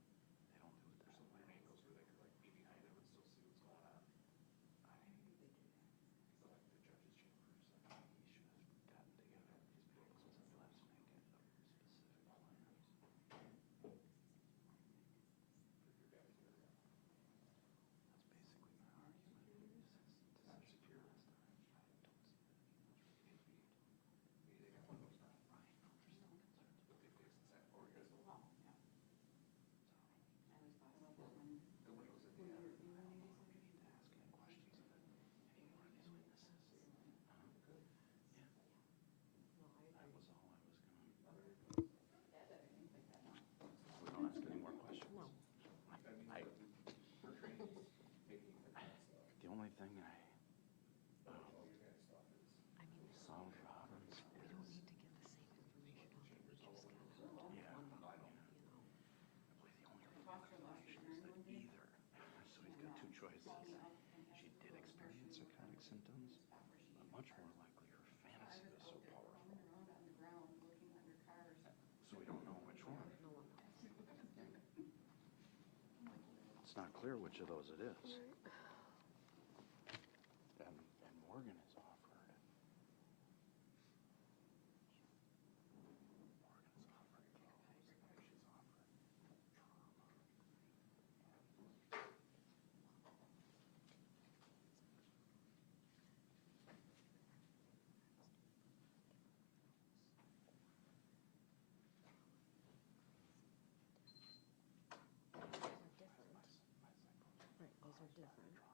they don't do it there's some weird angles where they could like be behind them and still see what's going on. But like the judge's chambers, He should have gotten together with these people and said, let's make it a specific plan. for your guys here. That's basically my argument. His Not decision secure. last time. I don't see that he was really Maybe they got windows now. right. No, there's no concerns. But they fixed the second floor, guys. Wow, yeah. I always thought about that when The windows in we the were, attic. you and Andy You need to ask any questions of any more of these witnesses. Huh? Yeah. That was all I was gonna. that, I think like that now. We don't ask any more questions. No. I, For training, making stuff. the only thing I, All your guys' stuff is. Solid Robbins is, We don't need to get the same information out there. We just gotta yeah, one, I know. you know. I believe the only Cost her less recommendation than is that one day. either, so he's got two choices. She did experience psychotic symptoms, but much more likely her fantasy was so powerful. Roaming around on the ground, looking under cars. So we don't know which one. No one knows. It's not clear which of those it is. And Morgan is offered. Morgan's offered those. She's offered trauma. Right, those are different.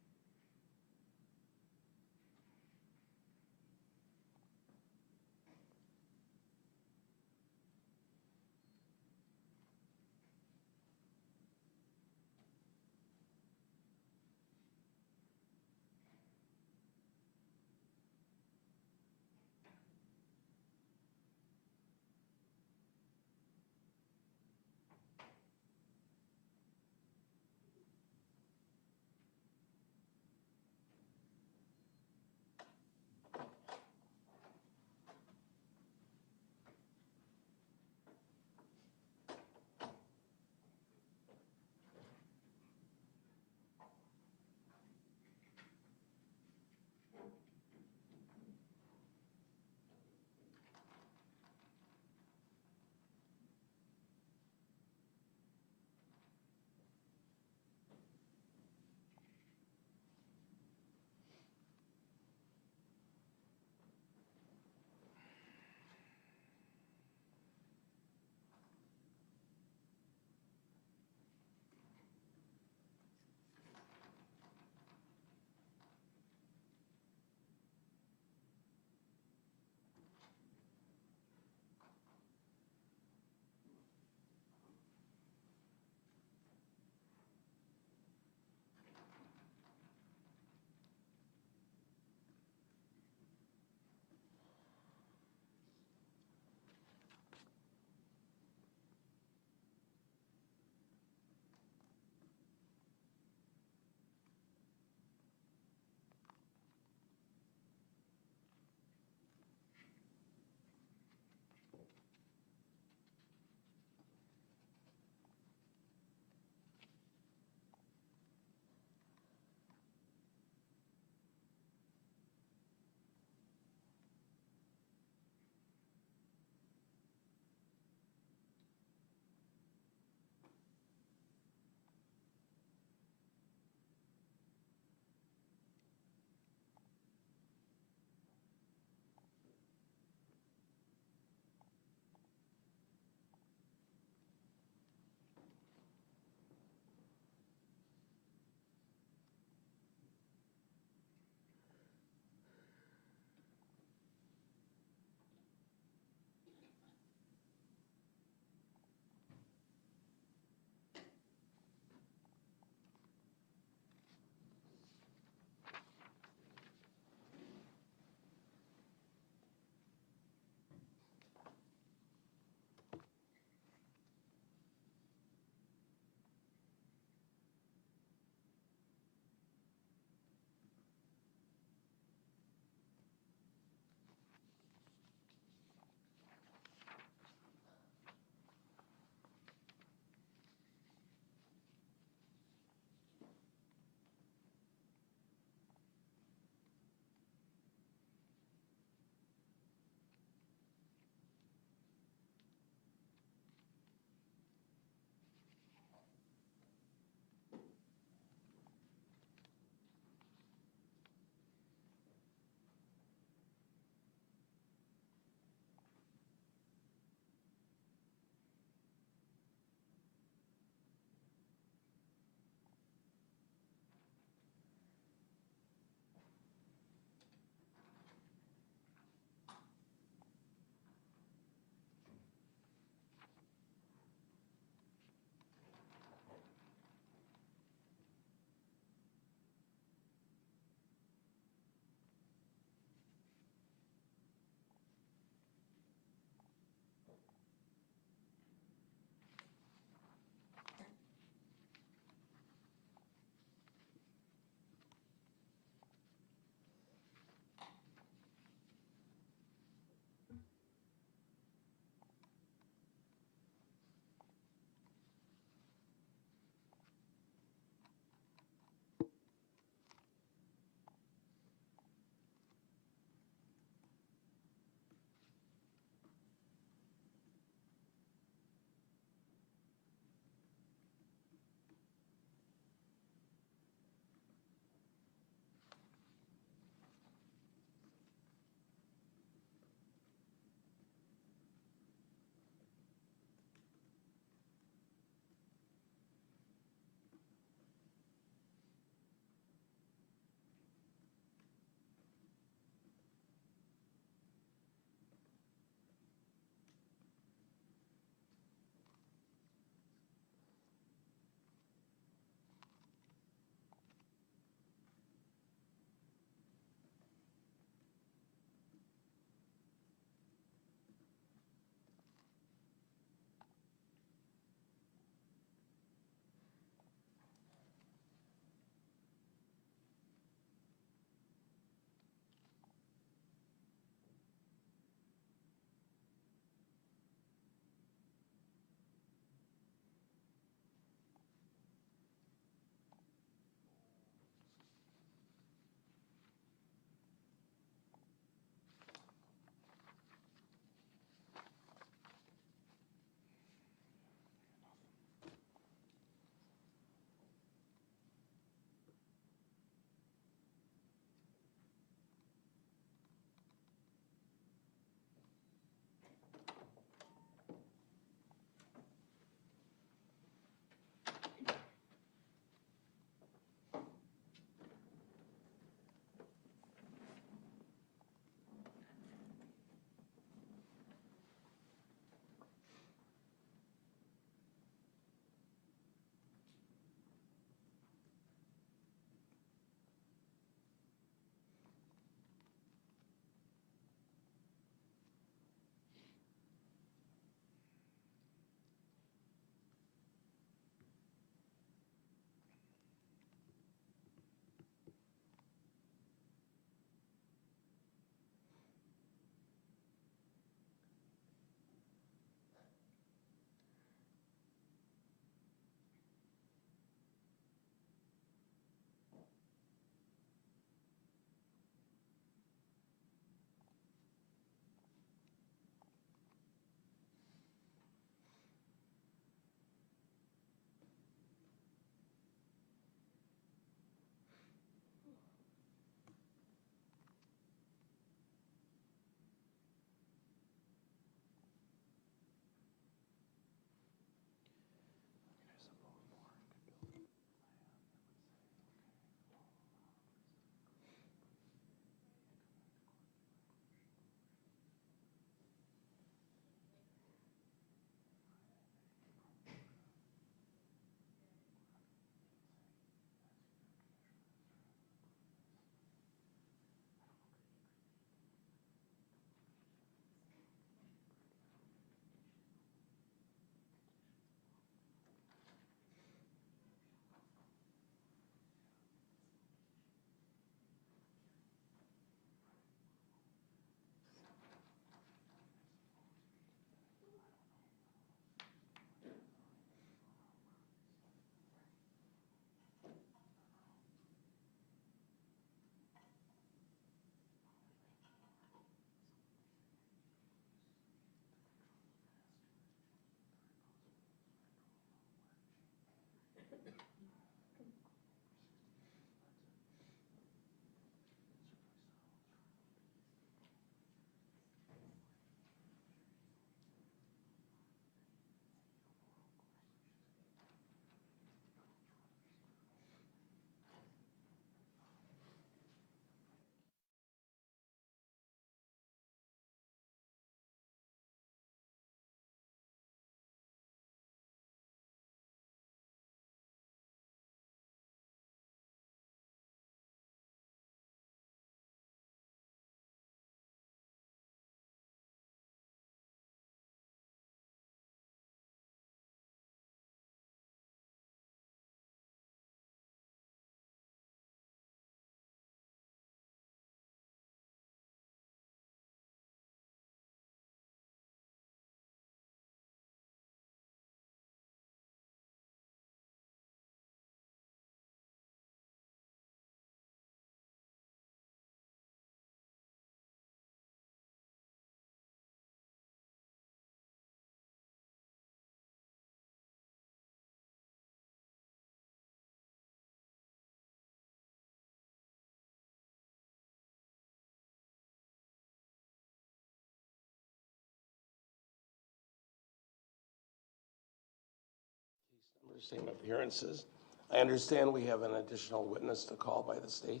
same appearances. I understand we have an additional witness to call by the state.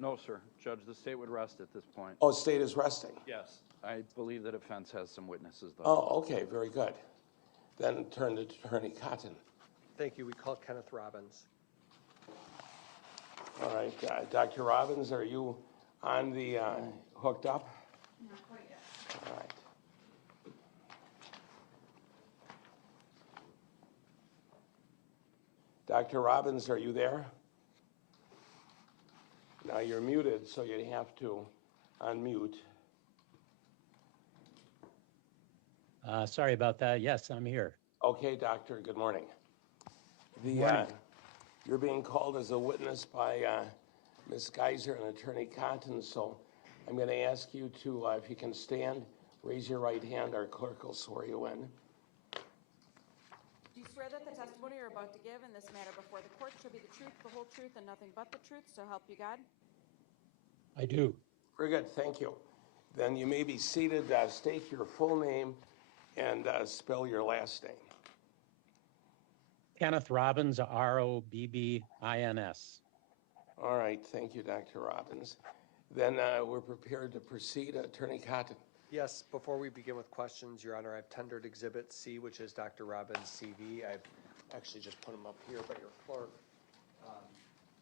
No, sir. Judge, the state would rest at this point. Oh, state is resting. Yes. I believe the defense has some witnesses, though. Oh, okay, very good. Then turn to Attorney Cotton. Thank you. We call Kenneth Robbins. All right, Dr. Robbins, are you on the hooked up? Not quite yet. All right. Dr. Robbins, are you there? Now you're muted, so you have to unmute. Sorry about that. Yes, I'm here. Okay, doctor, good morning. You're being called as a witness by Ms. Geyser and Attorney Cotton, so I'm going to ask you to, if you can stand, raise your right hand. Our clerk will swear you in. Do you swear that the testimony you're about to give in this matter before the court shall be the truth, the whole truth, and nothing but the truth, so help you God? I do. Very good, thank you. Then you may be seated. State your full name and spell your last name. Kenneth Robbins, Robbins. All right, thank you, Dr. Robbins. Then we're prepared to proceed. Attorney Cotton. Yes, before we begin with questions, Your Honor, I've tendered Exhibit C, which is Dr. Robbins' CV. I've actually just put him up here by your clerk.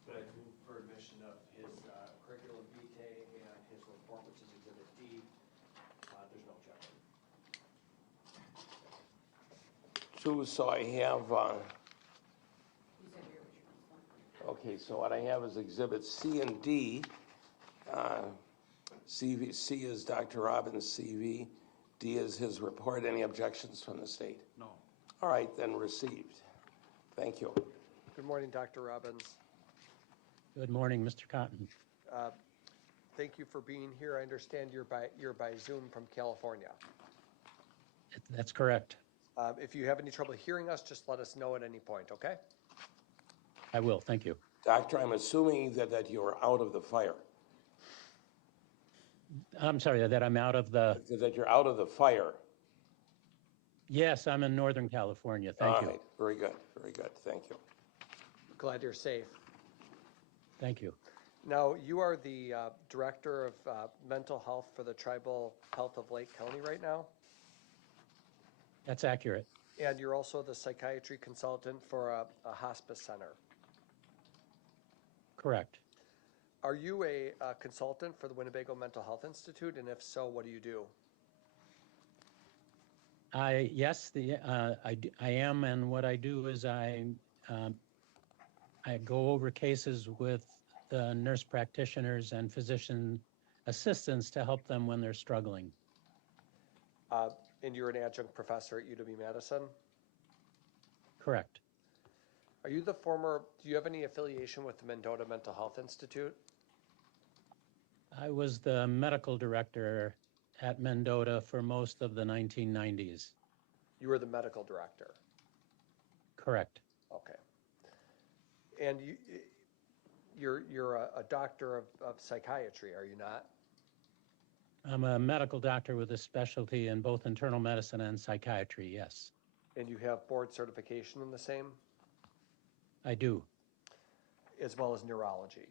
But I've moved for admission of his curriculum vitae and his report, which is Exhibit D. There's no objection. So I have, You said your response. okay, so what I have is Exhibit C and D. C is Dr. Robbins' CV. D is his report. Any objections from the state? No. All right, then received. Thank you. Good morning, Dr. Robbins. Good morning, Mr. Cotton. Thank you for being here. I understand you're by Zoom from California. That's correct. If you have any trouble hearing us, just let us know at any point, okay? I will. Thank you. Doctor, I'm assuming that you are out of the fire. I'm sorry that I'm out of the. That you're out of the fire. Yes, I'm in Northern California. Thank you. All right, very good, very good. Thank you. Glad you're safe. Thank you. Now, you are the Director of Mental Health for the Tribal Health of Lake County right now, That's accurate. and you're also the psychiatry consultant for a hospice center. Correct. Are you a consultant for the Winnebago Mental Health Institute, and if so, what do you do? Yes, I am, and what I do is I go over cases with the nurse practitioners and physician assistants to help them when they're struggling. And you're an adjunct professor at UW-Madison? Correct. Are you do you have any affiliation with the Mendota Mental Health Institute? I was the medical director at Mendota for most of the 1990s. You were the medical director? Correct. Okay. And you're a doctor of psychiatry, are you not? I'm a medical doctor with a specialty in both internal medicine and psychiatry, yes. And you have board certification in the same? I do. As well as neurology?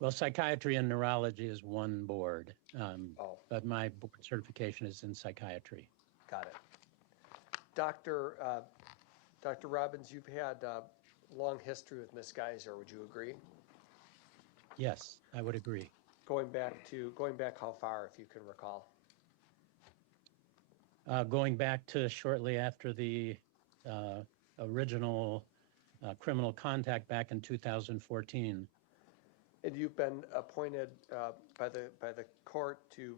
Well, psychiatry and neurology is one board, but my board certification is in psychiatry. Got it. Dr. Robbins, you've had a long history with Ms. Geyser, would you agree? Yes, I would agree. Going back how far, if you can recall? Going back to shortly after the original criminal contact back in 2014. And you've been appointed by the court to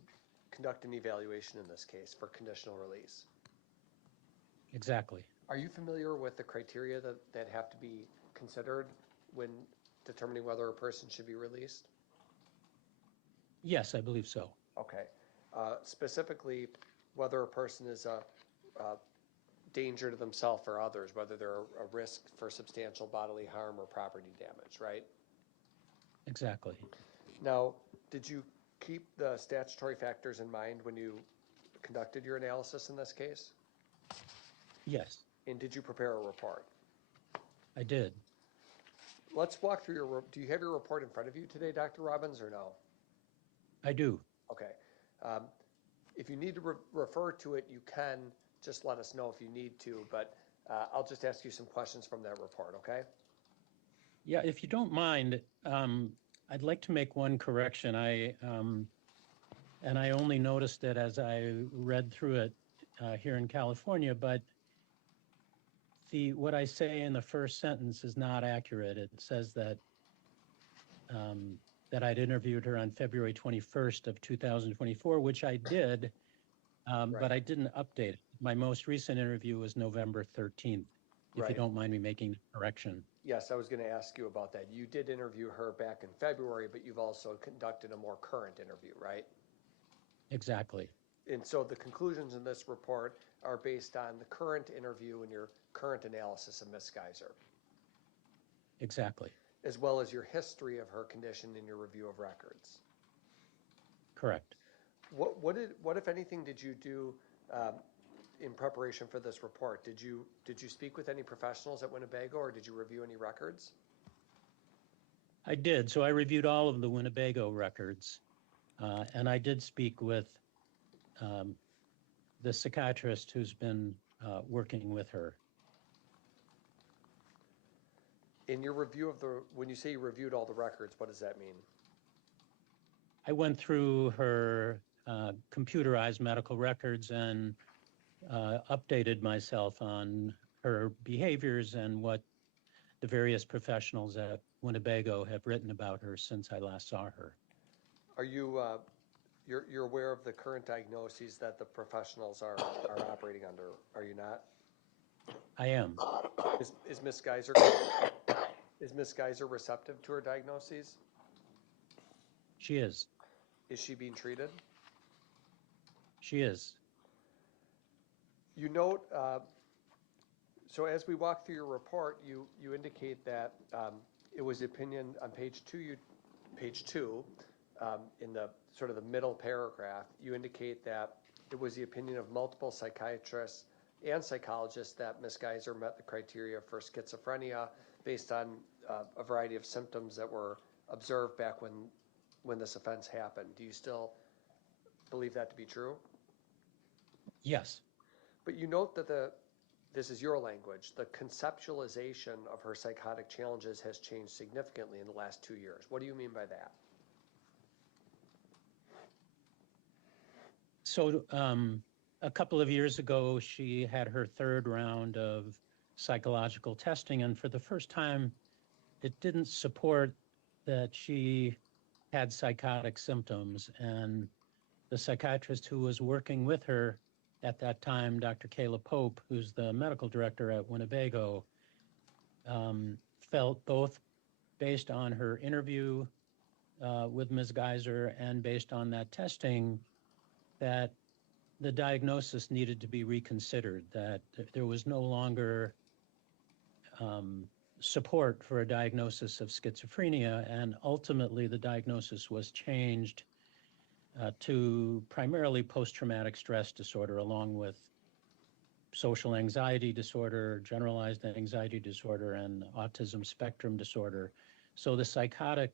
conduct an evaluation in this case for conditional release. Exactly. Are you familiar with the criteria that have to be considered when determining whether a person should be released? Yes, I believe so. Okay. Specifically, whether a person is a danger to themselves or others, whether they're a risk for substantial bodily harm or property damage, right? Exactly. Now, did you keep the statutory factors in mind when you conducted your analysis in this case? Yes, And did you prepare a report? I did. Let's walk through do you have your report in front of you today, Dr. Robbins, or no? I do. Okay. Um, If you need to refer to it, you can just let us know if you need to, but I'll just ask you some questions from that report, okay? Yeah, if you don't mind, I'd like to make one correction. And I only noticed it as I read through it here in California, but what I say in the first sentence is not accurate. It says that that I'd interviewed her on February 21st of 2024, which I did, but I didn't update it. My most recent interview was November 13th, if you don't mind me making a correction. Yes, I was going to ask you about that. You did interview her back in February, but you've also conducted a more current interview, right? Exactly. And so the conclusions in this report are based on the current interview and your current analysis of Ms. Geyser. Exactly. As well as your history of her condition in your review of records. Correct. What if anything, did you do in preparation for this report? Did you speak with any professionals at Winnebago, or did you review any records? I did. So I reviewed all of the Winnebago records, and I did speak with the psychiatrist who's been working with her. In your review of when you say you reviewed all the records, what does that mean? I went through her computerized medical records and updated myself on her behaviors and what the various professionals at Winnebago have written about her since I last saw her. Are you you're aware of the current diagnoses that the professionals are operating under? Are you not? I am. Is Ms. Geyser receptive to her diagnoses? She is. Is she being treated? She is. You note, so as we walk through your report, you indicate that it was the opinion on page two, in the sort of the middle paragraph, you indicate that it was the opinion of multiple psychiatrists and psychologists that Ms. Geyser met the criteria for schizophrenia based on a variety of symptoms that were observed back when this offense happened. Do you still believe that to be true? Yes. But you note that this is your language, the conceptualization of her psychotic challenges has changed significantly in the last 2 years. What do you mean by that? So a couple of years ago, she had her third round of psychological testing, and for the first time, it didn't support that she had psychotic symptoms. And the psychiatrist who was working with her at that time, Dr. Kayla Pope, who's the medical director at Winnebago, felt both based on her interview with Ms. Geyser and based on that testing that the diagnosis needed to be reconsidered, that there was no longer support for a diagnosis of schizophrenia, and ultimately the diagnosis was changed to primarily post-traumatic stress disorder, along with social anxiety disorder, generalized anxiety disorder, and autism spectrum disorder. So the psychotic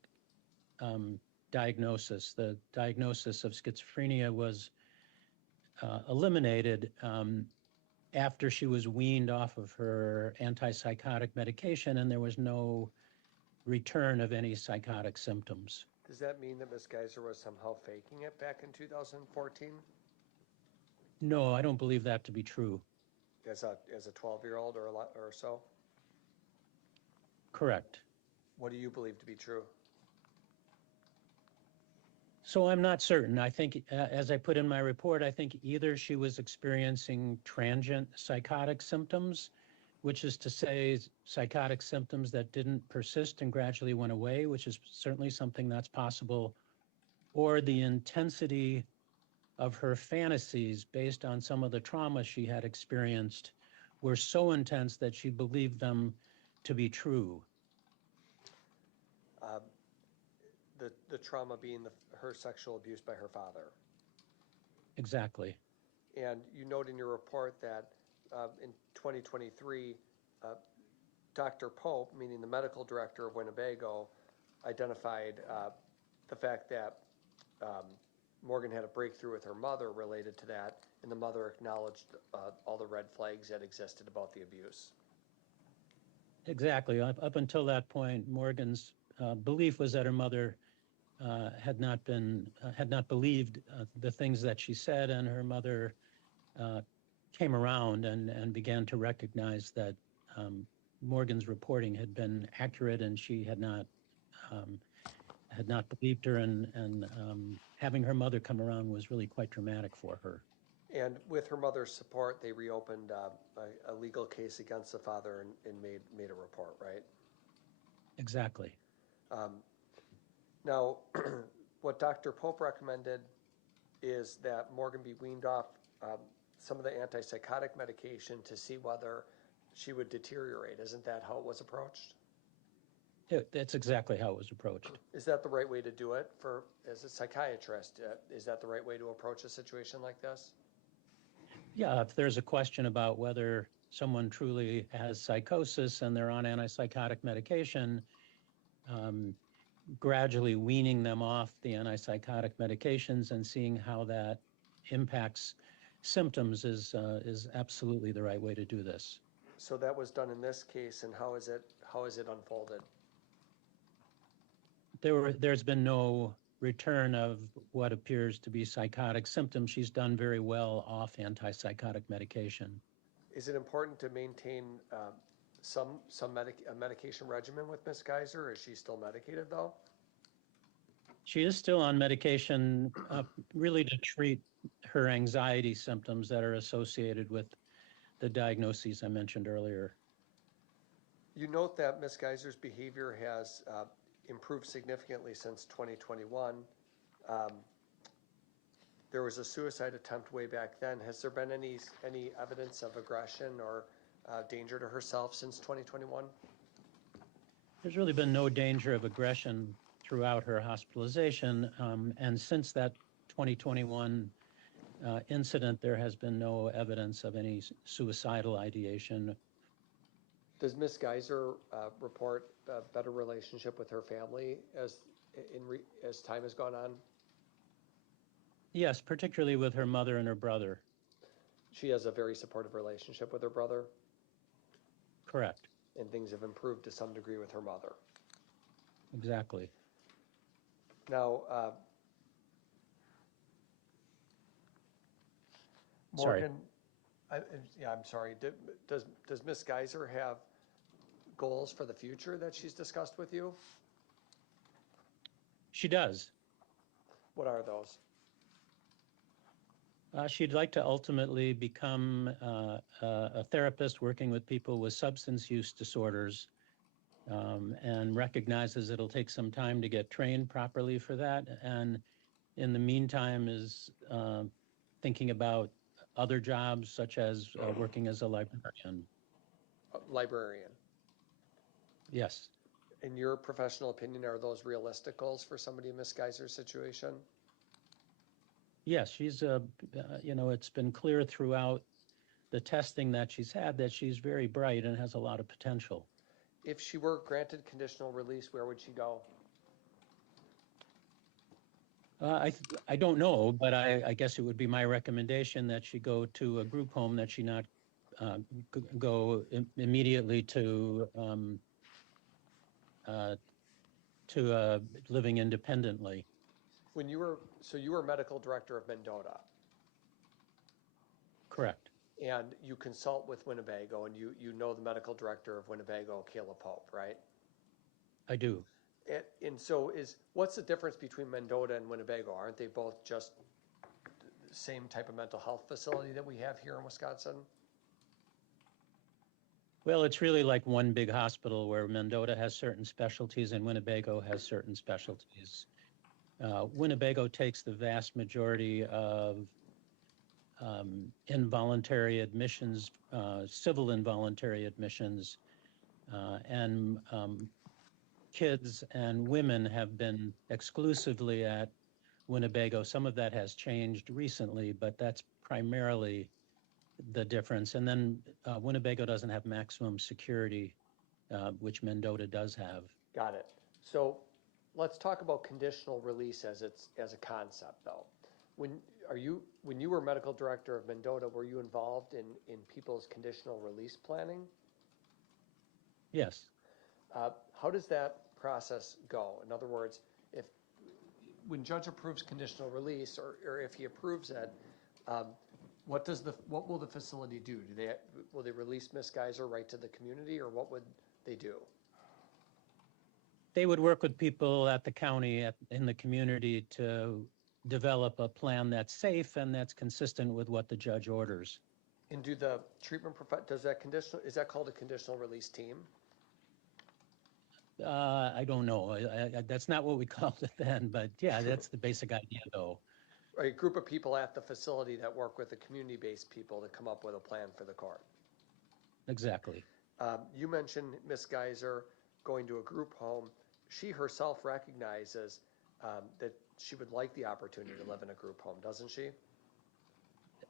diagnosis, the diagnosis of schizophrenia, was eliminated after she was weaned off of her antipsychotic medication, and there was no return of any psychotic symptoms. Does that mean that Ms. Geyser was somehow faking it back in 2014? No, I don't believe that to be true. As a 12-year-old or so? Correct. What do you believe to be true? So I'm not certain. I think, as I put in my report, I think either she was experiencing transient psychotic symptoms, which is to say psychotic symptoms that didn't persist and gradually went away, which is certainly something that's possible, or the intensity of her fantasies based on some of the trauma she had experienced were so intense that she believed them to be true. The trauma being her sexual abuse by her father. Exactly. And you note in your report that in 2023, Dr. Pope, meaning the medical director of Winnebago, identified the fact that Morgan had a breakthrough with her mother related to that, and the mother acknowledged all the red flags that existed about the abuse. Exactly. Up until that point, Morgan's belief was that her mother had not believed the things that she said, and her mother came around and began to recognize that Morgan's reporting had been accurate, and she had not believed her, and having her mother come around was really quite traumatic for her. And with her mother's support, they reopened a legal case against the father and made a report, right? Exactly. Now, what Dr. Pope recommended is that Morgan be weaned off some of the antipsychotic medication to see whether she would deteriorate. Isn't that how it was approached? That's exactly how it was approached. Is that the right way to do it as a psychiatrist? Is that the right way to approach a situation like this? Yeah, if there's a question about whether someone truly has psychosis and they're on antipsychotic medication, gradually weaning them off the antipsychotic medications and seeing how that impacts symptoms is absolutely the right way to do this. So that was done in this case, and how is it unfolded? There's been no return of what appears to be psychotic symptoms. She's done very well off antipsychotic medication. Is it important to maintain some medication regimen with Ms. Geyser? Is she still medicated though? She is still on medication, really to treat her anxiety symptoms that are associated with the diagnoses I mentioned earlier. You note that Ms. Geyser's behavior has improved significantly since 2021. There was a suicide attempt way back then. Has there been any evidence of aggression or danger to herself since 2021? There's really been no danger of aggression throughout her hospitalization, and since that 2021 incident, there has been no evidence of any suicidal ideation. Does Ms. Geyser report a better relationship with her family as time has gone on? Yes, particularly with her mother and her brother. She has a very supportive relationship with her brother? Correct. And things have improved to some degree with her mother? Exactly. Now, Sorry. Morgan, I'm sorry. Does Ms. Geyser have goals for the future that she's discussed with you? She does. What are those? She'd like to ultimately become a therapist working with people with substance use disorders, and recognizes it'll take some time to get trained properly for that. And in the meantime is thinking about other jobs, such as working as a librarian. Librarian. Yes. In your professional opinion, are those realistic goals for somebody in Ms. Geyser's situation? Yes, she's it's been clear throughout the testing that she's had that she's very bright and has a lot of potential. If she were granted conditional release, where would she go? I don't know, but I guess it would be my recommendation that she go to a group home, that she not go immediately to living independently. So you were medical director of Mendota. Correct. And you consult with Winnebago, and you know the medical director of Winnebago, Kayla Pope, right? I do. And so what's the difference between Mendota and Winnebago? Aren't they both just the same type of mental health facility that we have here in Wisconsin? Well, it's really like one big hospital where Mendota has certain specialties and Winnebago has certain specialties. Winnebago takes the vast majority of involuntary admissions, civil involuntary admissions, and kids and women have been exclusively at Winnebago. Some of that has changed recently, but that's primarily the difference. And then Winnebago doesn't have maximum security, which Mendota does have. Got it. So let's talk about conditional release as a concept, though. When you were medical director of Mendota, were you involved in people's conditional release planning? Yes. How does that process go? In other words, when judge approves conditional release, or if he approves it, what will the facility do? Will they release Ms. Geyser right to the community, or what would they do? They would work with people at the county, in the community, to develop a plan that's safe and that's consistent with what the judge orders. And do the treatment is that called a conditional release team? I don't know. That's not what we called it then, but yeah, that's the basic idea, though. A group of people at the facility that work with the community-based people to come up with a plan for the court. Exactly. You mentioned Ms. Geyser going to a group home. She herself recognizes that she would like the opportunity to live in a group home, doesn't she?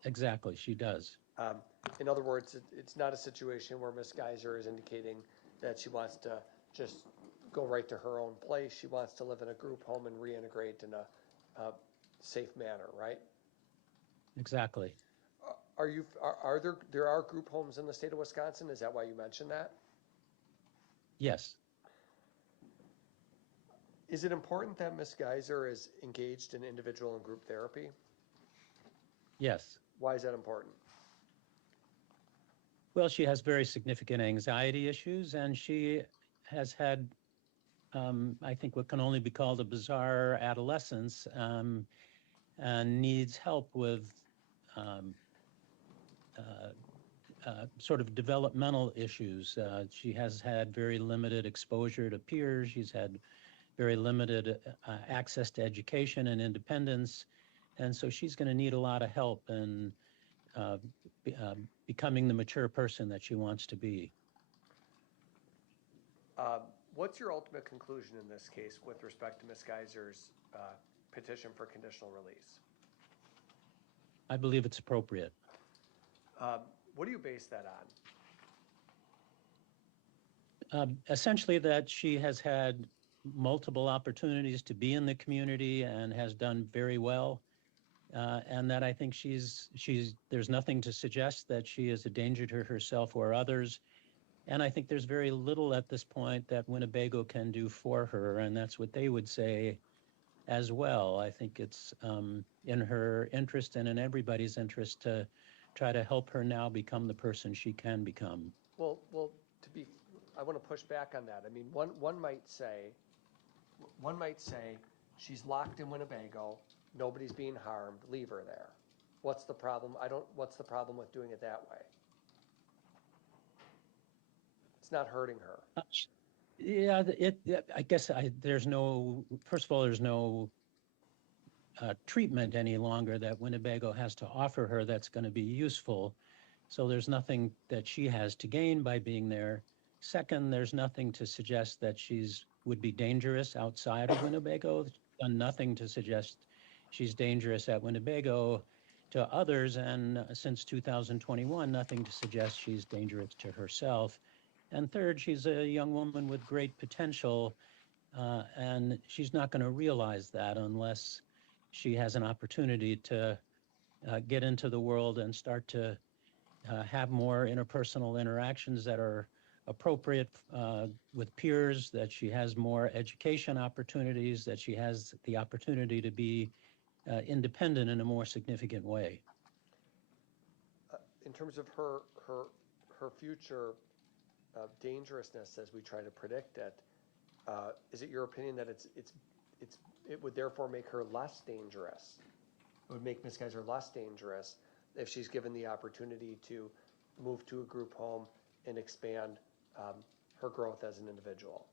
Exactly, she does. In other words, it's not a situation where Ms. Geyser is indicating that she wants to just go right to her own place. She wants to live in a group home and reintegrate in a safe manner, right? Exactly. There are group homes in the state of Wisconsin? Is that why you mentioned that? Yes. Is it important that Ms. Geyser is engaged in individual and group therapy? Yes. Why is that important? Well, she has very significant anxiety issues, and she has had, I think, what can only be called a bizarre adolescence, and needs help with sort of developmental issues. She has had very limited exposure to peers. She's had very limited access to education and independence. And so she's going to need a lot of help in becoming the mature person that she wants to be. What's your ultimate conclusion in this case with respect to Ms. Geyser's petition for conditional release? I believe it's appropriate. What do you base that on? Essentially that she has had multiple opportunities to be in the community and has done very well. And that I think there's nothing to suggest that she is a danger to herself or others. And I think there's very little at this point that Winnebago can do for her, and that's what they would say as well. I think it's in her interest and in everybody's interest to try to help her now become the person she can become. Well, I want to push back on that. I mean, one might say she's locked in Winnebago, nobody's being harmed, leave her there. What's the problem? What's the problem with doing it that way? It's not hurting her. Yeah, I guess there's no treatment any longer that Winnebago has to offer her that's going to be useful. So there's nothing that she has to gain by being there. Second, there's nothing to suggest that would be dangerous outside of Winnebago. There's done nothing to suggest she's dangerous at Winnebago to others. And since 2021, nothing to suggest she's dangerous to herself. And third, she's a young woman with great potential, and she's not going to realize that unless she has an opportunity to get into the world and start to have more interpersonal interactions that are appropriate with peers, that she has more education opportunities, that she has the opportunity to be independent in a more significant way. In terms of her future dangerousness as we try to predict it, is it your opinion that it would therefore make her less dangerous? It would make Ms. Geyser less dangerous if she's given the opportunity to move to a group home and expand her growth as an individual?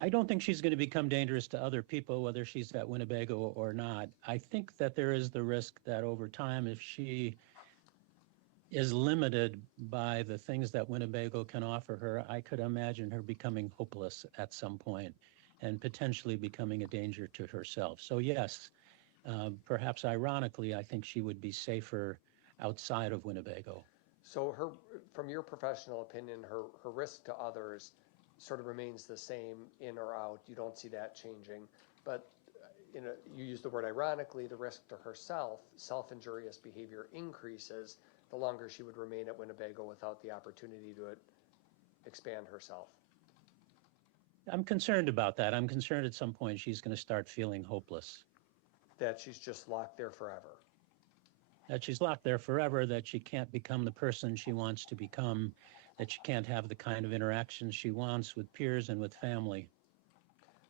I don't think she's going to become dangerous to other people, whether she's at Winnebago or not. I think that there is the risk that over time, if she is limited by the things that Winnebago can offer her, I could imagine her becoming hopeless at some point and potentially becoming a danger to herself. So yes, perhaps ironically, I think she would be safer outside of Winnebago. So from your professional opinion, her risk to others sort of remains the same in or out. You don't see that changing. But you use the word ironically, the risk to herself, self-injurious behavior increases the longer she would remain at Winnebago without the opportunity to expand herself. I'm concerned about that. I'm concerned at some point she's going to start feeling hopeless. That she's just locked there forever. That she's locked there forever, that she can't become the person she wants to become, that she can't have the kind of interactions she wants with peers and with family.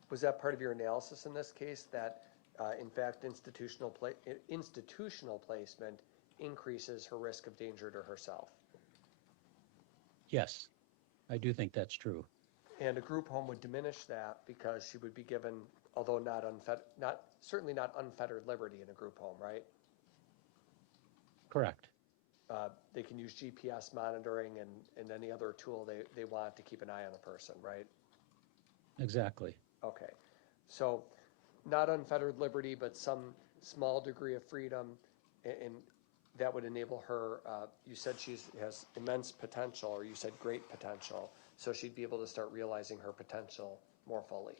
Was that part of your analysis in this case, that in fact institutional placement increases her risk of danger to herself? Yes, I do think that's true. And a group home would diminish that because she would be given, although certainly not unfettered liberty in a group home, right? Correct. They can use GPS monitoring and any other tool they want to keep an eye on the person, right? Exactly. Okay. So not unfettered liberty, but some small degree of freedom, and that would enable her, you said she has immense potential, or you said great potential, so she'd be able to start realizing her potential more fully.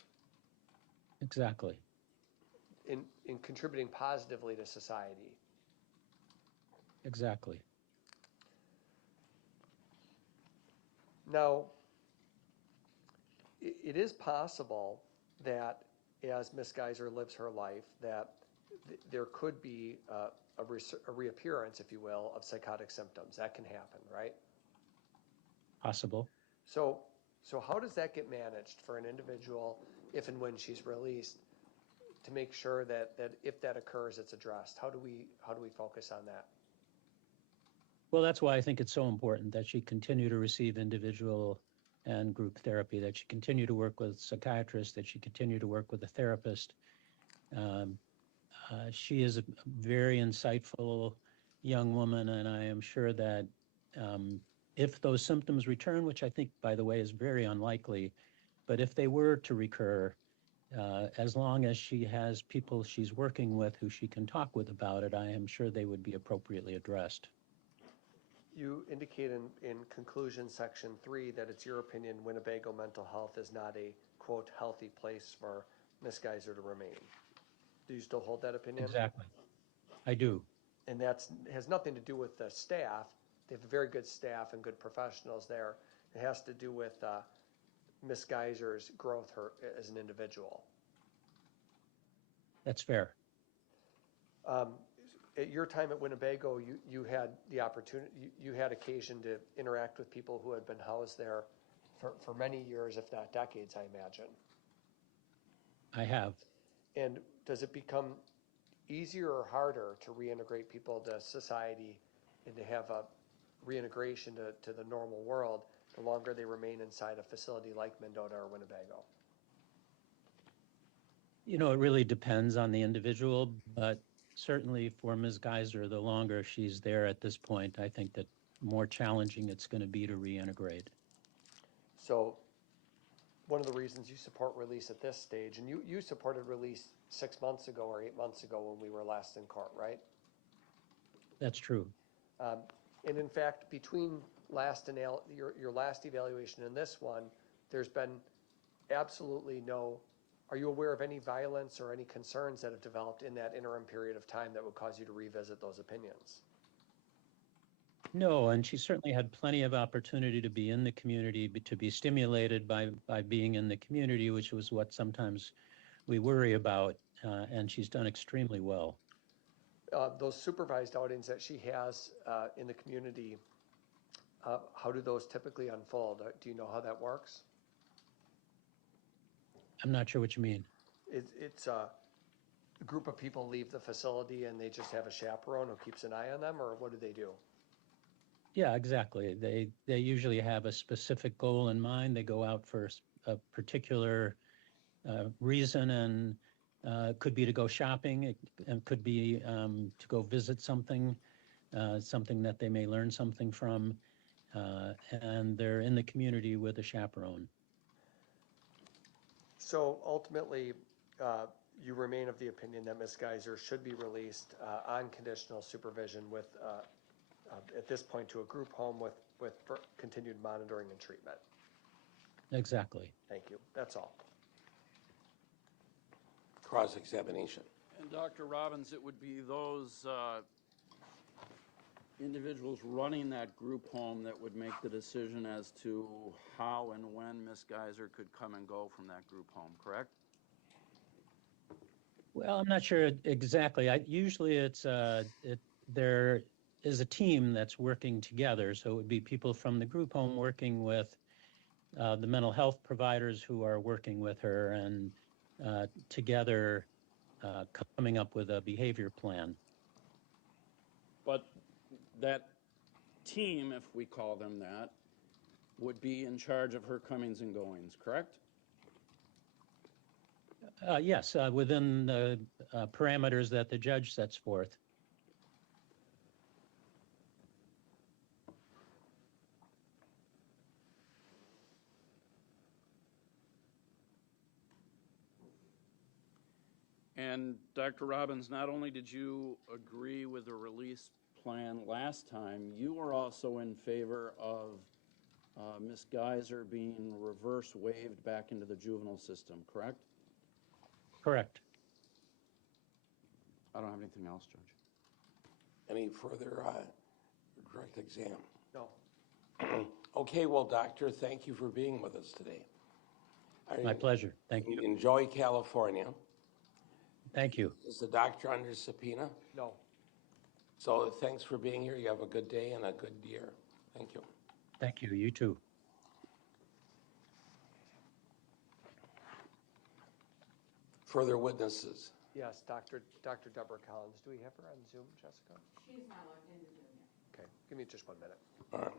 Exactly. In contributing positively to society. Exactly. Now, it is possible that as Ms. Geyser lives her life, that there could be a reappearance, if you will, of psychotic symptoms. That can happen, right? Possible. So how does that get managed for an individual if and when she's released to make sure that if that occurs, it's addressed? How do we focus on that? Well, that's why I think it's so important that she continue to receive individual and group therapy, that she continue to work with psychiatrists, that she continue to work with a therapist. She is a very insightful young woman, and I am sure that if those symptoms return, which I think, by the way, is very unlikely, but if they were to recur, as long as she has people she's working with who she can talk with about it, I am sure they would be appropriately addressed. You indicate in conclusion section 3 that it's your opinion Winnebago mental health is not a, quote, healthy place for Ms. Geyser to remain. Do you still hold that opinion? Exactly. I do. And that has nothing to do with the staff. They have a very good staff and good professionals there. It has to do with Ms. Geyser's growth as an individual. That's fair. At your time at Winnebago, you had the opportunity, you had occasion to interact with people who had been housed there for many years, if not decades, I imagine. I have. And does it become easier or harder to reintegrate people to society and to have a reintegration to the normal world the longer they remain inside a facility like Mendota or Winnebago? You know, it really depends on the individual, but certainly for Ms. Geyser, the longer she's there at this point, I think that more challenging it's going to be to reintegrate. So one of the reasons you support release at this stage, and you supported release 6 months ago or 8 months ago when we were last in court, right? That's true. And in fact, between your last evaluation and this one, there's been absolutely no. Are you aware of any violence or any concerns that have developed in that interim period of time that would cause you to revisit those opinions? No, and she certainly had plenty of opportunity to be in the community, to be stimulated by being in the community, which was what sometimes we worry about, and she's done extremely well. Those supervised outings that she has in the community, how do those typically unfold? Do you know how that works? I'm not sure what you mean. It's a group of people leave the facility and they just have a chaperone who keeps an eye on them, or what do they do? Yeah, exactly. They usually have a specific goal in mind. They go out for a particular reason, and it could be to go shopping. It could be to go visit something that they may learn something from, and they're in the community with a chaperone. So ultimately, you remain of the opinion that Ms. Geyser should be released on conditional supervision with at this point, to a group home with continued monitoring and treatment. Exactly. Thank you. That's all. Cross-examination. And Dr. Robbins, it would be those individuals running that group home that would make the decision as to how and when Ms. Geyser could come and go from that group home, correct? Well, I'm not sure exactly. Usually there is a team that's working together. So it would be people from the group home working with the mental health providers who are working with her and together coming up with a behavior plan. But that team, if we call them that, would be in charge of her comings and goings, correct? Yes, within the parameters that the judge sets forth. And Dr. Robbins, not only did you agree with the release plan last time, you were also in favor of Ms. Geyser being reverse waived back into the juvenile system, correct? Correct. I don't have anything else, Judge. Any further direct exam? No. Okay, well, doctor, thank you for being with us today. My pleasure. Thank you. Enjoy California. Thank you. Is the doctor under subpoena? No. So thanks for being here. You have a good day and a good year. Thank you. Thank you. You too. Further witnesses? Yes, Dr. Deborah Collins. Do we have her on Zoom, Jessica? She's not logged into Zoom yet. Okay, give me just 1 minute. All right.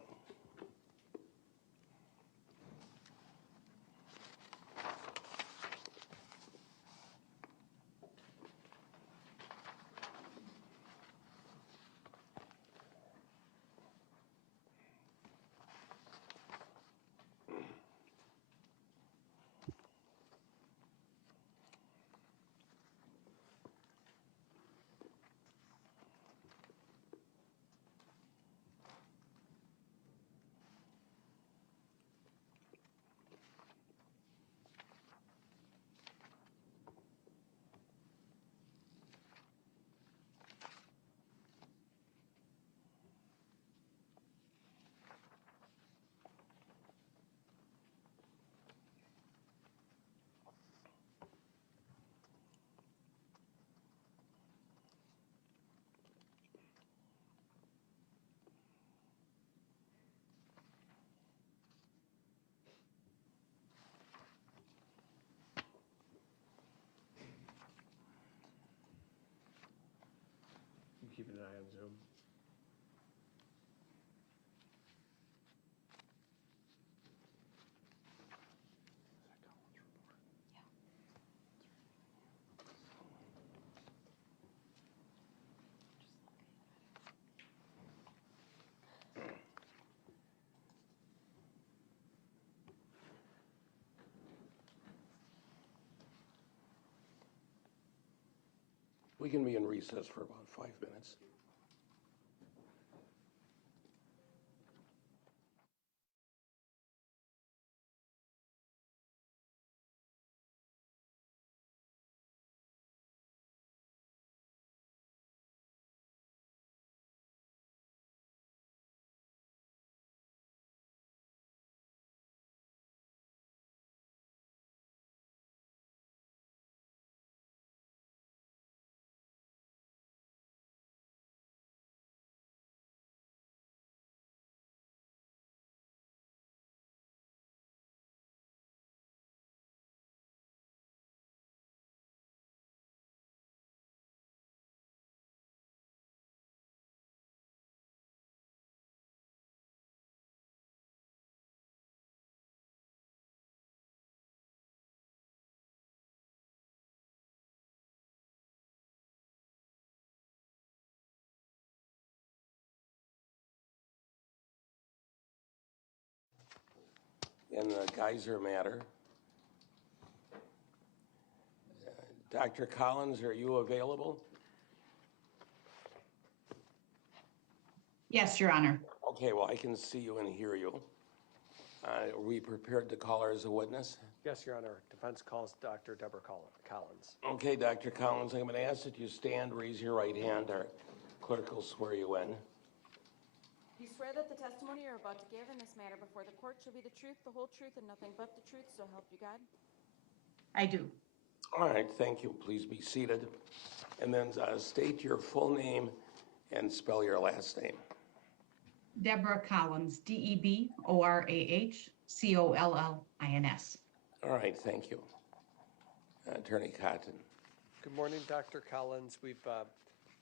You keeping an eye on Zoom? We can be in recess for about 5 minutes. In the Geyser matter, Dr. Collins, are you available? Yes, Your Honor. Okay, well, I can see you and hear you. Are we prepared to call her as a witness? Yes, Your Honor. Defense calls Dr. Deborah Collins. Okay, Dr. Collins, I'm going to ask that you stand, raise your right hand. Our clerk will swear you in. You swear that the testimony you're about to give in this matter before the court shall be the truth, the whole truth, and nothing but the truth, so help you God? I do. All right, thank you. Please be seated. And then state your full name and spell your last name. Deborah Collins, DeborahCollins. All right, thank you. Attorney Cotton. Good morning, Dr. Collins. We've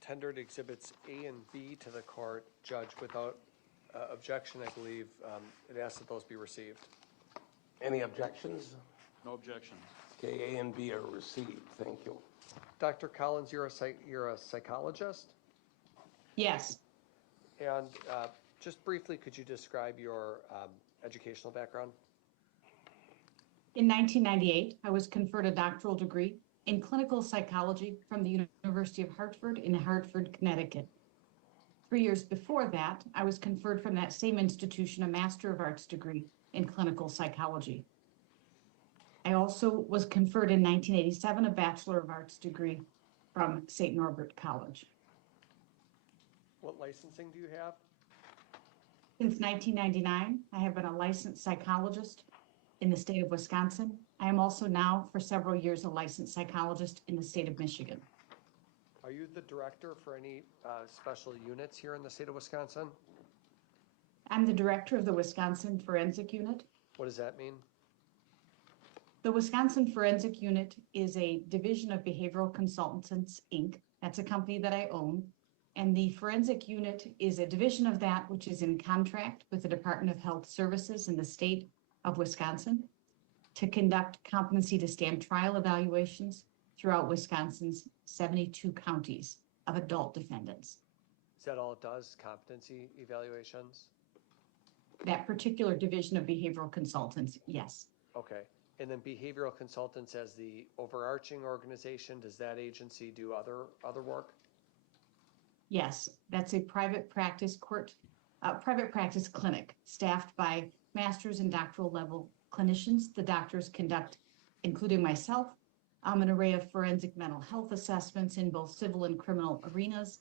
tendered exhibits A and B to the court. Judge, without objection, I believe it asks that those be received. Any objections? No objections. Okay, A and B are received. Thank you. Dr. Collins, you're a psychologist? Yes. And just briefly, could you describe your educational background? In 1998, I was conferred a doctoral degree in clinical psychology from the University of Hartford in Hartford, Connecticut. 3 years before that, I was conferred from that same institution a Master of Arts degree in clinical psychology. I also was conferred in 1987 a Bachelor of Arts degree from St. Norbert College. What licensing do you have? Since 1999, I have been a licensed psychologist in the state of Wisconsin. I am also now, for several years, a licensed psychologist in the state of Michigan. Are you the director for any special units here in the state of Wisconsin? I'm the director of the Wisconsin Forensic Unit. What does that mean? The Wisconsin Forensic Unit is a division of Behavioral Consultants, Inc. That's a company that I own. And the Forensic Unit is a division of that which is in contract with the Department of Health Services in the state of Wisconsin to conduct competency to stand trial evaluations throughout Wisconsin's 72 counties of adult defendants. Is that all it does, competency evaluations? That particular division of Behavioral Consultants, yes. Okay. And then Behavioral Consultants as the overarching organization, does that agency do other work? Yes, that's a private practice clinic staffed by master's and doctoral level clinicians. The doctors conduct, including myself, an array of forensic mental health assessments in both civil and criminal arenas.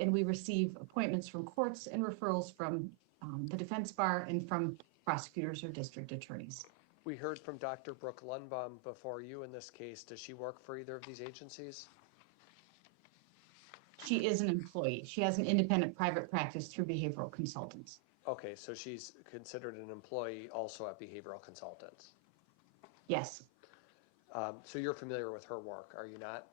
And we receive appointments from courts and referrals from the defense bar and from prosecutors or district attorneys. We heard from Dr. Brooke Lundbaum before you in this case. Does she work for either of these agencies? She is an employee. She has an independent private practice through Behavioral Consultants. Okay, so she's considered an employee also at Behavioral Consultants. Yes. So you're familiar with her work, are you not?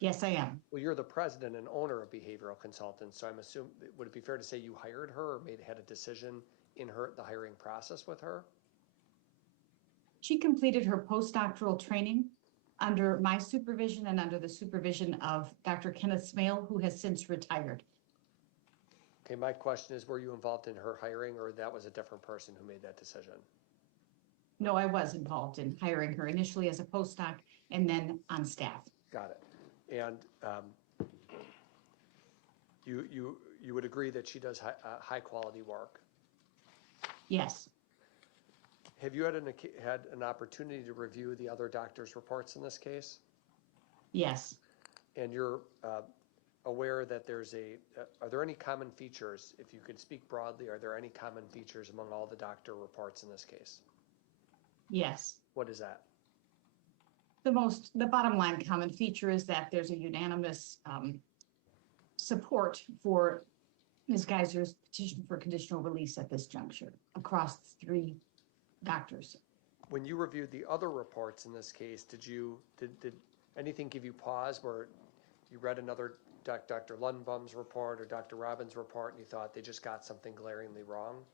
Yes, I am. Well, you're the president and owner of Behavioral Consultants, so I'm assuming, would it be fair to say you hired her or had a decision in the hiring process with her? She completed her postdoctoral training under my supervision and under the supervision of Dr. Kenneth Smale, who has since retired. Okay, my question is, were you involved in her hiring or that was a different person who made that decision? No, I was involved in hiring her initially as a postdoc and then on staff. Got it. And you would agree that she does high quality work? Yes. Have you had an opportunity to review the other doctors' reports in this case? Yes. And you're aware that are there any common features, if you could speak broadly, are there any common features among all the doctor reports in this case? Yes. What is that? The bottom line common feature is that there's a unanimous support for Ms. Geyser's petition for conditional release at this juncture across 3 doctors. When you reviewed the other reports in this case, did anything give you pause where you read another Dr. Lundbaum's report or Dr. Robbins' report and you thought they just got something glaringly wrong?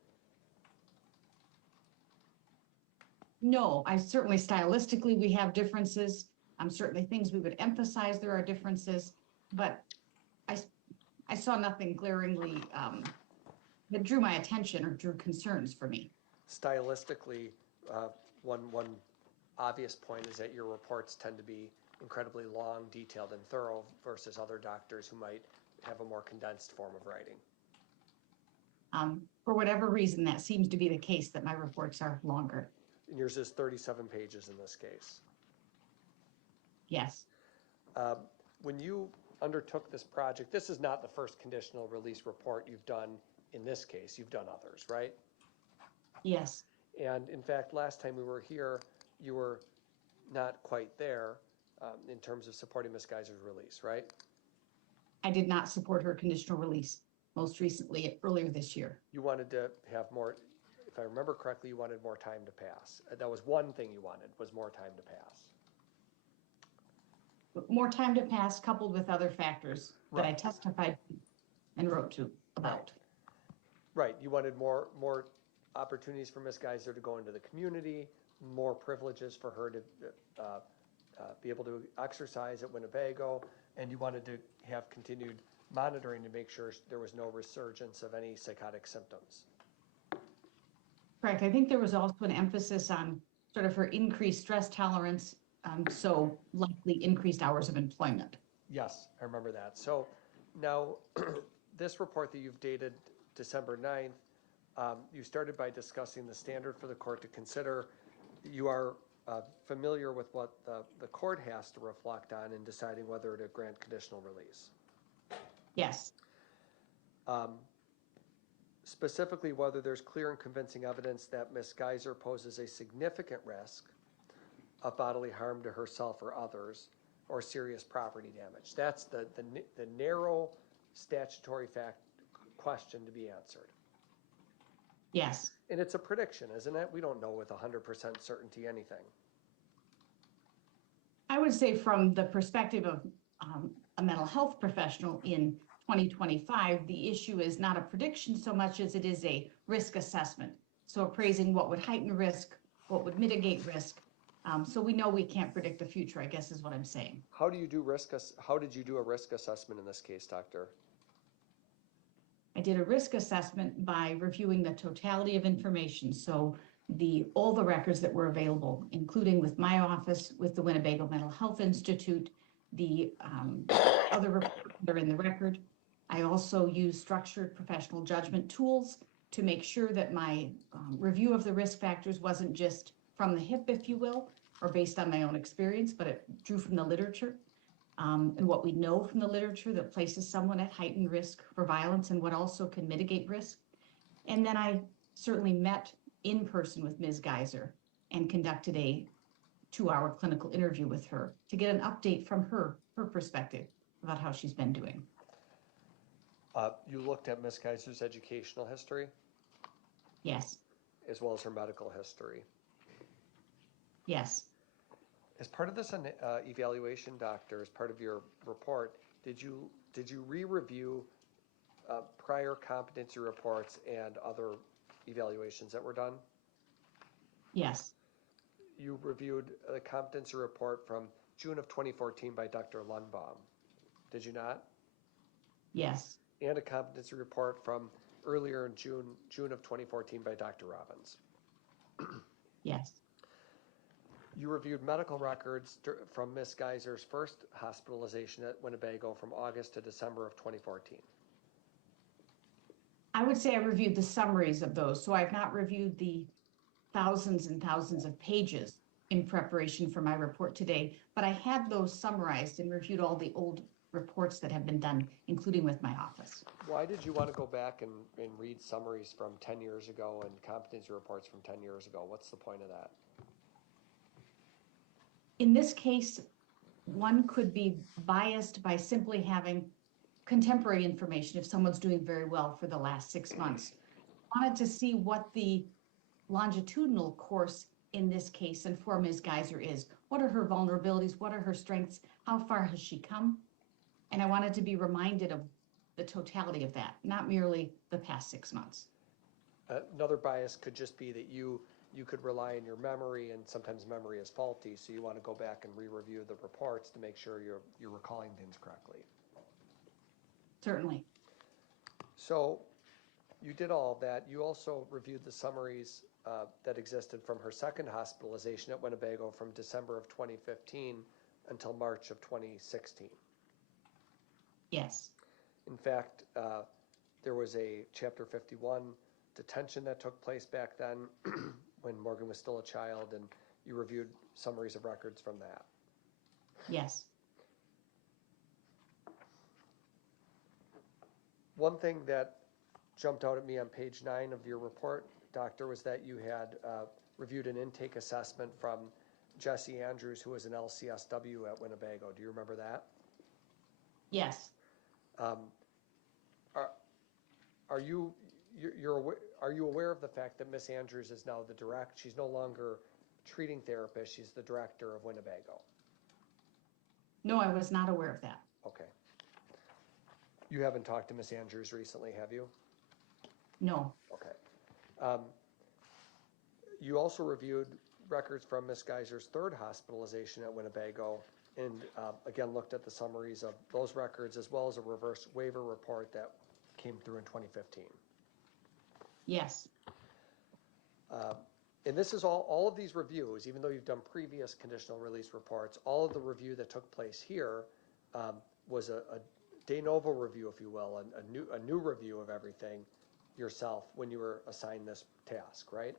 No, certainly stylistically we have differences. Certainly things we would emphasize there are differences, but I saw nothing glaringly that drew my attention or drew concerns for me. Stylistically, one obvious point is that your reports tend to be incredibly long, detailed, and thorough versus other doctors who might have a more condensed form of writing. For whatever reason, that seems to be the case, that my reports are longer. And yours is 37 pages in this case. Yes, When you undertook this project, this is not the first conditional release report you've done in this case. You've done others, right? yes, And in fact, last time we were here, you were not quite there in terms of supporting Ms. Geyser's release, right? I did not support her conditional release most recently, earlier this year. You wanted to have more, if I remember correctly, you wanted more time to pass. That was one thing you wanted, was more time to pass. More time to pass, coupled with other factors that I Right. testified and wrote to about. Right, you wanted more opportunities for Ms. Geyser to go into the community, more privileges for her to be able to exercise at Winnebago, and you wanted to have continued monitoring to make sure there was no resurgence of any psychotic symptoms. Correct. I think there was also an emphasis on sort of her increased stress tolerance, so likely increased hours of employment. Yes, I remember that. So now, this report that you've dated December 9th, you started by discussing the standard for the court to consider. You are familiar with what the court has to reflect on in deciding whether to grant conditional release. Yes, Specifically, whether there's clear and convincing evidence that Ms. Geyser poses a significant risk of bodily harm to herself or others, or serious property damage. That's the narrow statutory question to be answered. yes. And it's a prediction, isn't it? We don't know with 100% certainty anything. I would say from the perspective of a mental health professional in 2025, the issue is not a prediction so much as it is a risk assessment. So appraising what would heighten risk, what would mitigate risk. So we know we can't predict the future, I guess is what I'm saying. How did you do a risk assessment in this case, doctor? I did a risk assessment by reviewing the totality of information. So all the records that were available, including with my office, with the Winnebago Mental Health Institute, the other reports that are in the record. I also use structured professional judgment tools to make sure that my review of the risk factors wasn't just from the hip, if you will, or based on my own experience, but it drew from the literature. And what we know from the literature that places someone at heightened risk for violence and what also can mitigate risk. And then I certainly met in person with Ms. Geyser and conducted a 2-hour clinical interview with her to get an update from her perspective about how she's been doing. You looked at Ms. Geyser's educational history? Yes. As well as her medical history? Yes. As part of this evaluation, doctor, as part of your report, did you re-review prior competency reports and other evaluations that were done? Yes. You reviewed a competency report from June of 2014 by Dr. Lundbaum, did you not? Yes. And a competency report from earlier in June of 2014 by Dr. Robbins. Yes. You reviewed medical records from Ms. Geyser's first hospitalization at Winnebago from August to December of 2014. I would say I reviewed the summaries of those. So I've not reviewed the thousands and thousands of pages in preparation for my report today, but I had those summarized and reviewed all the old reports that have been done, including with my office. Why did you want to go back and read summaries from 10 years ago and competency reports from 10 years ago? What's the point of that? In this case, one could be biased by simply having contemporary information if someone's doing very well for the last 6 months. I wanted to see what the longitudinal course in this case and for Ms. Geyser is. What are her vulnerabilities? What are her strengths? How far has she come? And I wanted to be reminded of the totality of that, not merely the past 6 months. Another bias could just be that you could rely on your memory, and sometimes memory is faulty, so you want to go back and re-review the reports to make sure you're recalling things correctly. Certainly. So you did all of that. You also reviewed the summaries that existed from her second hospitalization at Winnebago from December of 2015 until March of 2016. Yes. In fact, There was a Chapter 51 detention that took place back then when Morgan was still a child, and you reviewed summaries of records from that. Yes. One thing that jumped out at me on page 9 of your report, Doctor, was that you had reviewed an intake assessment from Jesse Andrews, who was an LCSW at Winnebago. Do you remember that? Yes. Are you aware of the fact that Miss Andrews is now she's no longer treating therapist, she's the director of Winnebago? No, I was not aware of that. Okay. You haven't talked to Miss Andrews recently, have you? No. Okay. You also reviewed records from Miss Geyser's third hospitalization at Winnebago and again looked at the summaries of those records as well as a reverse waiver report that came through in 2015. Yes. And this is all of these reviews, even though you've done previous conditional release reports, all of the review that took place here was a de novo review, if you will, a new review of everything yourself when you were assigned this task, right?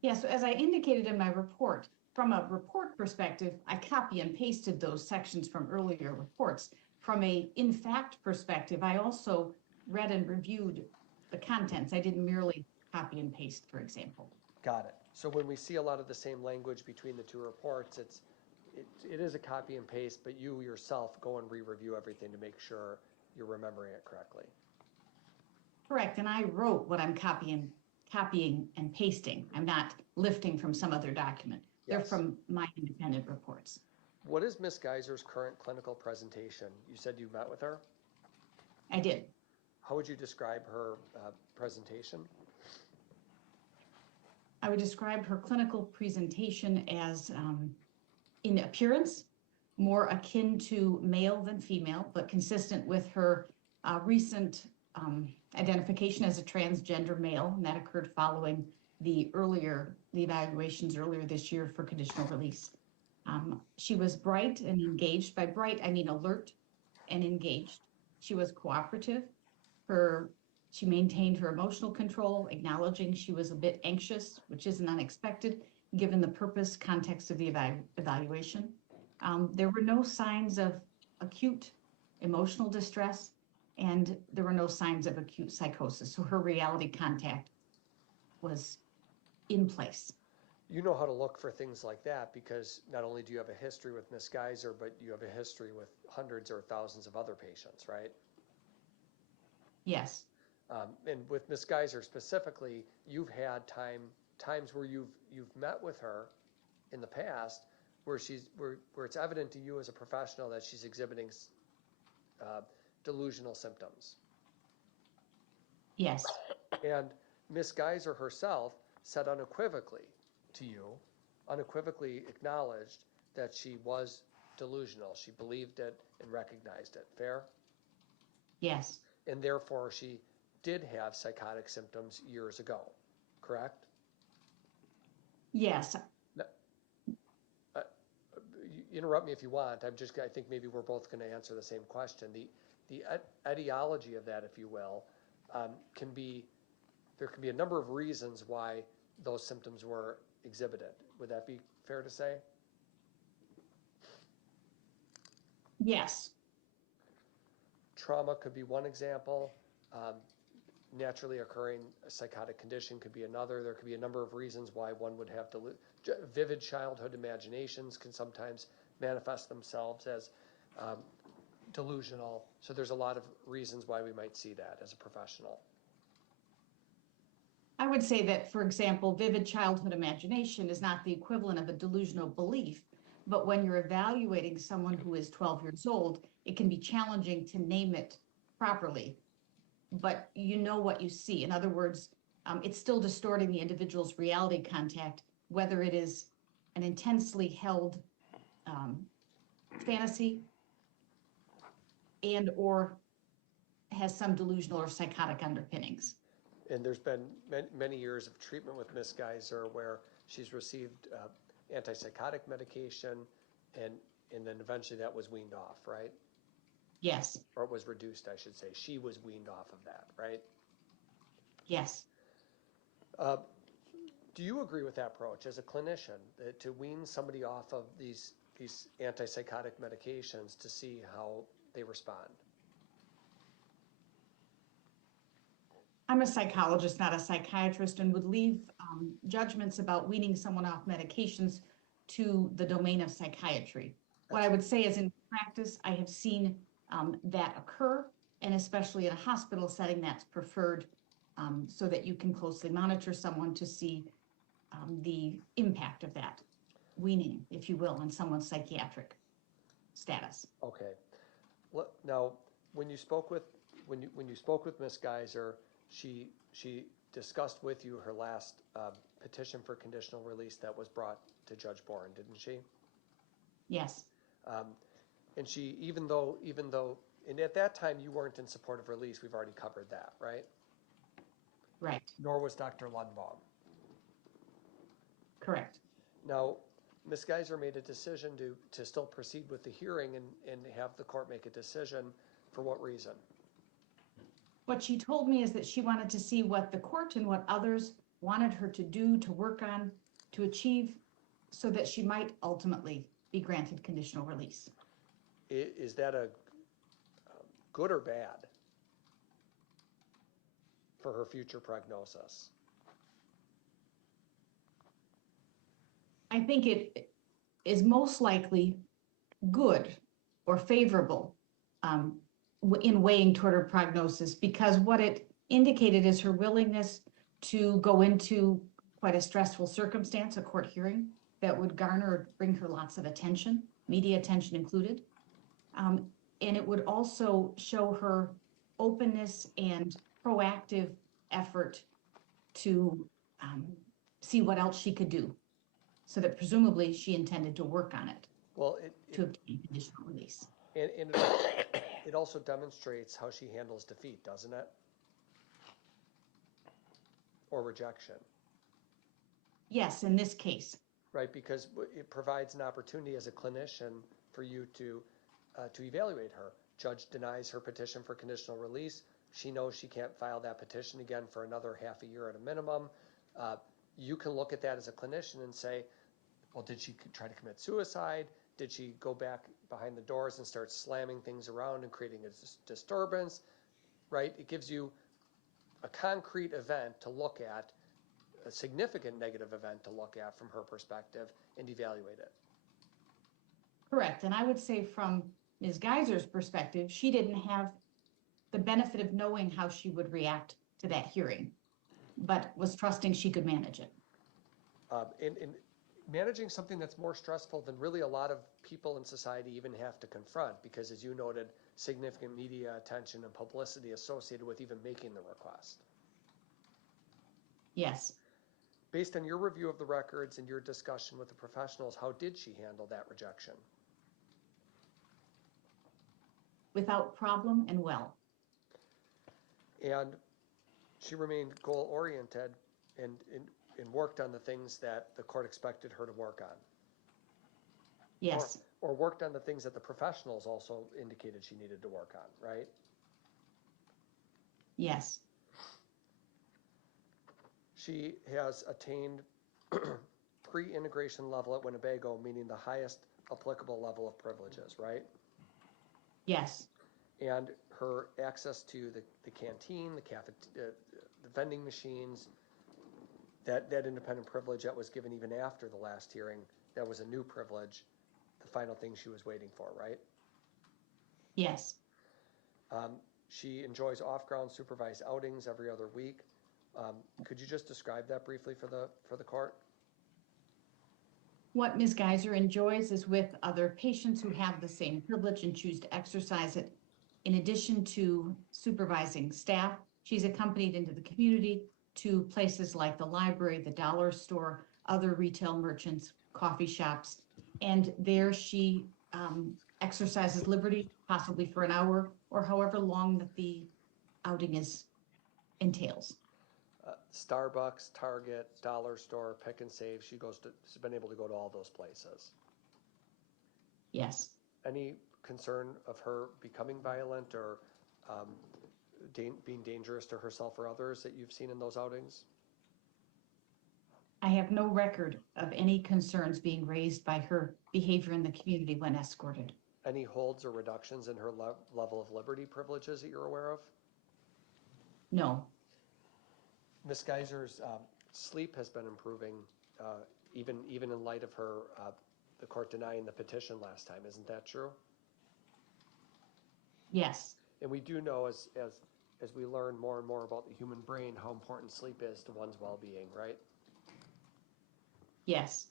Yeah, so as I indicated in my report, from a report perspective, I copy and pasted those sections from earlier reports. From a in fact perspective, I also read and reviewed the contents. I didn't merely copy and paste, for example. Got it. So when we see a lot of the same language between the two reports, it is a copy and paste, but you yourself go and re-review everything to make sure you're remembering it correctly. Correct, and I wrote what I'm copying and pasting. I'm not lifting from some other document. They're Yes. from my independent reports. What is Ms. Geyser's current clinical presentation? You said you met with her? I did. How would you describe her presentation? I would describe her clinical presentation as, in appearance, more akin to male than female, but consistent with her recent identification as a transgender male, and that occurred following the evaluations earlier this year for conditional release. She was bright and engaged. By bright, I mean alert and engaged. She was cooperative. She maintained her emotional control, acknowledging she was a bit anxious, which isn't unexpected given the purpose, context of the evaluation. There were no signs of acute emotional distress, and there were no signs of acute psychosis. So her reality contact was in place. You know how to look for things like that because not only do you have a history with Ms. Geyser, but you have a history with hundreds or thousands of other patients, right? Yes. And with Ms. Geyser specifically, you've had times where you've met with her in the past where it's evident to you as a professional that she's exhibiting delusional symptoms. Yes. And Ms. Geyser herself said unequivocally to you, unequivocally acknowledged that she was delusional. She believed it and recognized it. Fair? Yes. And therefore she did have psychotic symptoms years ago, correct? Yes. Interrupt me if you want. I think maybe we're both going to answer the same question. The etiology of that, if you will, there can be a number of reasons why those symptoms were exhibited. Would that be fair to say? Yes. Trauma could be one example. Naturally occurring psychotic condition could be another. There could be a number of reasons why one would have vivid childhood imaginations can sometimes manifest themselves as delusional. So there's a lot of reasons why we might see that as a professional. I would say that, for example, vivid childhood imagination is not the equivalent of a delusional belief, but when you're evaluating someone who is 12 years old, it can be challenging to name it properly, but you know what you see. In other words, it's still distorting the individual's reality contact, whether it is an intensely held fantasy and or has some delusional or psychotic underpinnings. And there's been many years of treatment with Ms. Geyser where she's received antipsychotic medication and then eventually that was weaned off, right? Yes, or it was reduced, I should say. She was weaned off of that, right? yes. Do you agree with that approach as a clinician, that to wean somebody off of these antipsychotic medications to see how they respond? I'm a psychologist, not a psychiatrist, and would leave judgments about weaning someone off medications to the domain of psychiatry. What I would say is, in practice, I have seen that occur, and especially in a hospital setting, that's preferred, so that you can closely monitor someone to see the impact of that weaning, if you will, on someone's psychiatric status. Okay. Now, when you spoke with Ms. Geyser, she discussed with you her last petition for conditional release that was brought to Judge Boren, didn't she? Yes, And she, even though, and at that time you weren't in support of release, we've already covered that, right? right, Nor was Dr. Lundbaum. correct. Now, Ms. Geyser made a decision to still proceed with the hearing and have the court make a decision. For what reason? What she told me is that she wanted to see what the court and what others wanted her to do, to work on, to achieve, so that she might ultimately be granted conditional release. Is that a good or bad for her future prognosis? I think it is most likely good or favorable in weighing toward her prognosis, because what it indicated is her willingness to go into quite a stressful circumstance, a court hearing that would garner, bring her lots of attention, media attention included. And it would also show her openness and proactive effort to see what else she could do, so that presumably she intended to work on it. Well, to obtain conditional release. And it also demonstrates how she handles defeat, doesn't it? Or rejection. Yes, in this case. Right, because it provides an opportunity as a clinician for you to evaluate her. Judge denies her petition for conditional release. She knows she can't file that petition again for another half a year at a minimum. You can look at that as a clinician and say, well, did she try to commit suicide? Did she go back behind the doors and start slamming things around and creating a disturbance? Right? It gives you a concrete event to look at, a significant negative event to look at from her perspective, and evaluate it. Correct. And I would say from Ms. Geyser's perspective, she didn't have the benefit of knowing how she would react to that hearing, but was trusting she could manage it. And managing something that's more stressful than really a lot of people in society even have to confront, because as you noted, significant media attention and publicity associated with even making the request. Yes. Based on your review of the records and your discussion with the professionals, how did she handle that rejection? Without problem and well. And she remained goal-oriented and worked on the things that the court expected her to work on. Yes. Or worked on the things that the professionals also indicated she needed to work on, right? Yes. She has attained pre-integration level at Winnebago, meaning the highest applicable level of privileges, right? Yes. And her access to the canteen, the vending machines, that independent privilege that was given even after the last hearing, that was a new privilege, the final thing she was waiting for, right? Yes. She enjoys off-ground supervised outings every other week. Could you just describe that briefly for the court? What Ms. Geyser enjoys is with other patients who have the same privilege and choose to exercise it. In addition to supervising staff, she's accompanied into the community to places like the library, the dollar store, other retail merchants, coffee shops, and there she exercises liberty, possibly for an hour or however long that the outing entails. Starbucks, Target, dollar store, Pick and Save. She's been able to go to all those places. Yes. Any concern of her becoming violent or being dangerous to herself or others that you've seen in those outings? I have no record of any concerns being raised by her behavior in the community when escorted. Any holds or reductions in her level of liberty privileges that you're aware of? No. Ms. Geyser's sleep has been improving, even in light of her the court denying the petition last time. Isn't that true? Yes. And we do know as we learn more and more about the human brain how important sleep is to one's well-being, right? Yes.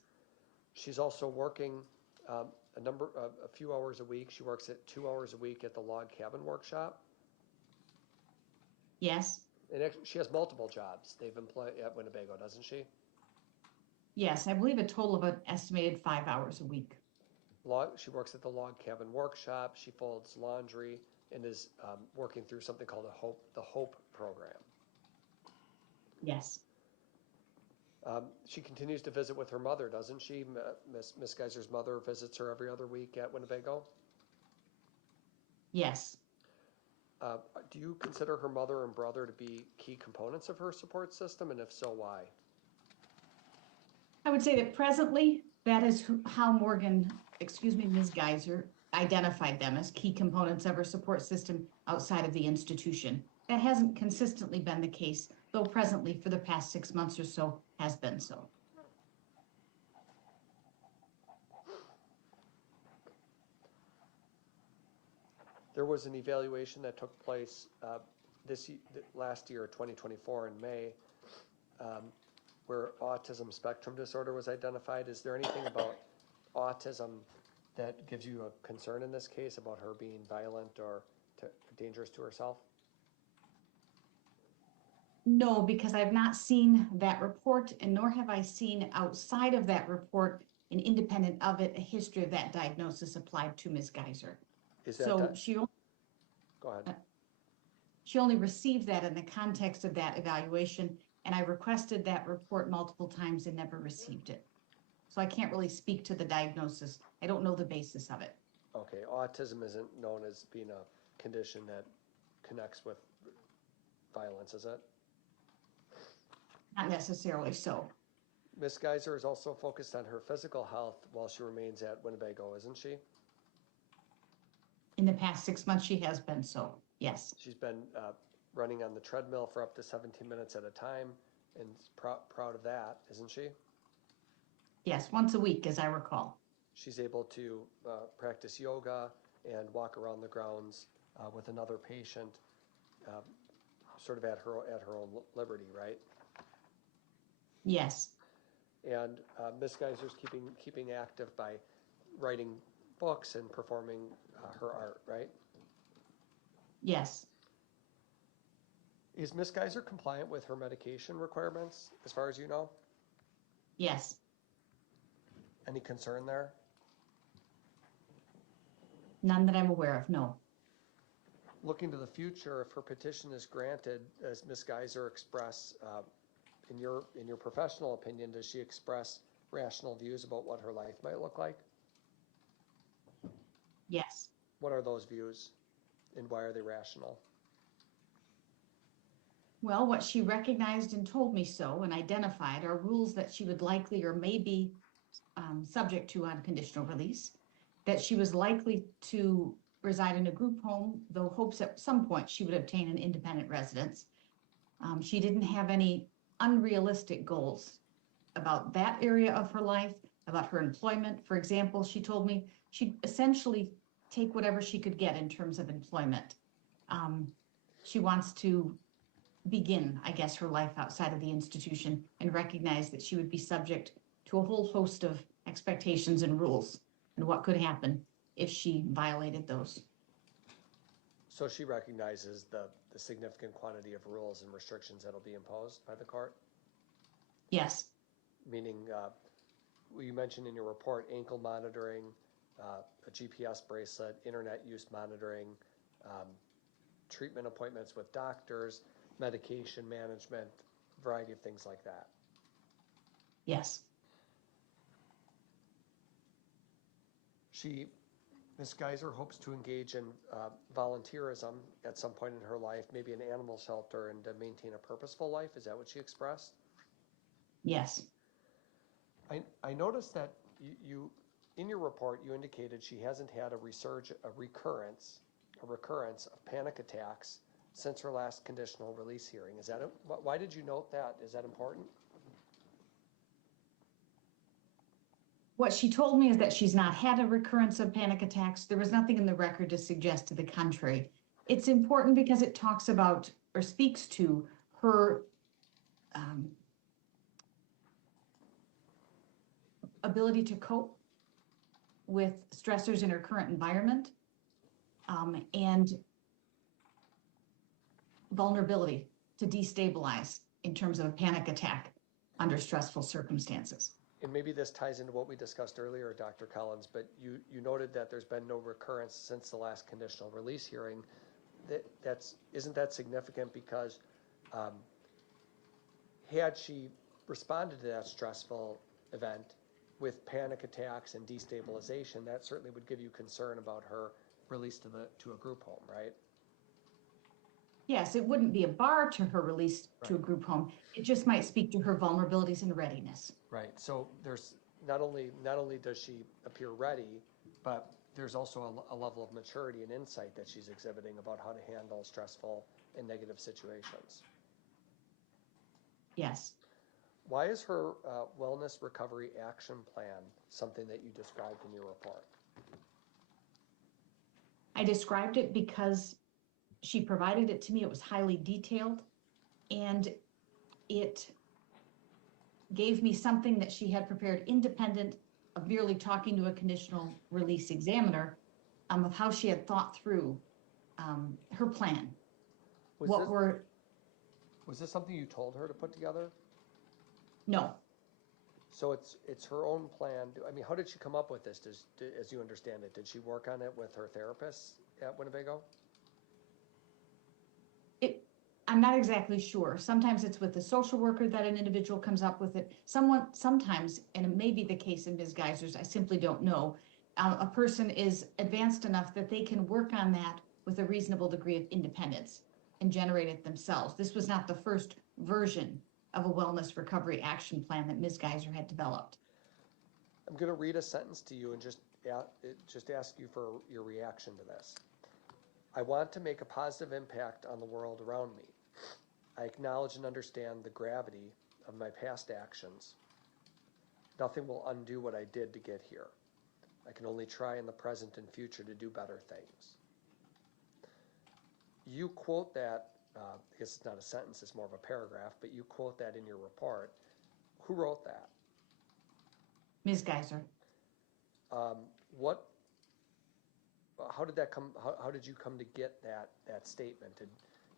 She's also working a few hours a week. She works at 2 hours a week at the log cabin workshop. Yes. And actually, she has multiple jobs they've employed at Winnebago, doesn't she? Yes, I believe a total of an estimated 5 hours a week. She works at the log cabin workshop. She folds laundry and is working through something called the Hope program. Yes. She continues to visit with her mother, doesn't she? Miss Geyser's mother visits her every other week at Winnebago? Yes. Do you consider her mother and brother to be key components of her support system, and if so, why? I would say that presently, that is how Ms. Geyser identified them as key components of her support system outside of the institution. That hasn't consistently been the case, though presently for the past 6 months or so has been so. There was an evaluation that took place last year, 2024, in May, where autism spectrum disorder was identified. Is there anything about autism that gives you a concern in this case about her being violent or dangerous to herself? No, because I've not seen that report, and nor have I seen outside of that report and independent of it a history of that diagnosis applied to Ms. Geyser. So Go ahead. She only received that in the context of that evaluation, and I requested that report multiple times and never received it. So I can't really speak to the diagnosis. I don't know the basis of it. Okay, autism isn't known as being a condition that connects with violence, is it? Not necessarily so. Ms. Geyser is also focused on her physical health while she remains at Winnebago, isn't she? In the past 6 months, she has been so, yes. She's been running on the treadmill for up to 17 minutes at a time and is proud of that, isn't she? Yes, once a week, as I recall. She's able to practice yoga and walk around the grounds with another patient, sort of at her own liberty, right? Yes. And Ms. Geyser's keeping active by writing books and performing her art, right? Yes. Is Ms. Geyser compliant with her medication requirements, as far as you know? Yes. Any concern there? None that I'm aware of, no. Looking to the future, if her petition is granted, does Ms. Geyser express, in your professional opinion, does she express rational views about what her life might look like? Yes. What are those views, and why are they rational? Well, what she recognized and told me so and identified are rules that she would likely or may be subject to on conditional release, that she was likely to reside in a group home, though hopes at some point she would obtain an independent residence. She didn't have any unrealistic goals about that area of her life, about her employment. For example, she told me she'd essentially take whatever she could get in terms of employment. She wants to begin, I guess, her life outside of the institution and recognize that she would be subject to a whole host of expectations and rules and what could happen if she violated those. So she recognizes the significant quantity of rules and restrictions that'll be imposed by the court? Yes. Meaning, you mentioned in your report, ankle monitoring, a GPS bracelet, internet use monitoring, treatment appointments with doctors, medication management, variety of things like that. Yes. Ms. Geyser hopes to engage in volunteerism at some point in her life, maybe an animal shelter, and to maintain a purposeful life. Is that what she expressed? Yes. I noticed that you in your report, you indicated she hasn't had a recurrence of panic attacks since her last conditional release hearing. Is that why did you note that? Is that important? What she told me is that she's not had a recurrence of panic attacks. There was nothing in the record to suggest to the contrary. It's important because it talks about or speaks to her ability to cope with stressors in her current environment, and vulnerability to destabilize in terms of a panic attack under stressful circumstances. And maybe this ties into what we discussed earlier, Dr. Collins, but you noted that there's been no recurrence since the last conditional release hearing. Isn't that significant because had she responded to that stressful event with panic attacks and destabilization, that certainly would give you concern about her release to a group home, right? Yes, it wouldn't be a bar to her release to a group home. It just might speak to her vulnerabilities and readiness. Right. So there's not only does she appear ready, but there's also a level of maturity and insight that she's exhibiting about how to handle stressful and negative situations. Yes. Why is her wellness recovery action plan something that you described in your report? I described it because she provided it to me. It was highly detailed, and it gave me something that she had prepared independent of merely talking to a conditional release examiner, of how she had thought through her plan. Was this something you told her to put together? No. So it's her own plan. I mean, how did she come up with this, as you understand it? Did she work on it with her therapist at Winnebago? I'm not exactly sure. Sometimes it's with the social worker that an individual comes up with it. Sometimes, and it may be the case in Ms. Geyser's, I simply don't know, a person is advanced enough that they can work on that with a reasonable degree of independence and generate it themselves. This was not the first version of a wellness recovery action plan that Ms. Geyser had developed. I'm going to read a sentence to you and just ask you for your reaction to this. I want to make a positive impact on the world around me. I acknowledge and understand the gravity of my past actions. Nothing will undo what I did to get here. I can only try in the present and future to do better things. You quote that, I guess it's not a sentence, it's more of a paragraph, but you quote that in your report. Who wrote that? Ms. Geyser. How did that come? How did you come to get that statement? Did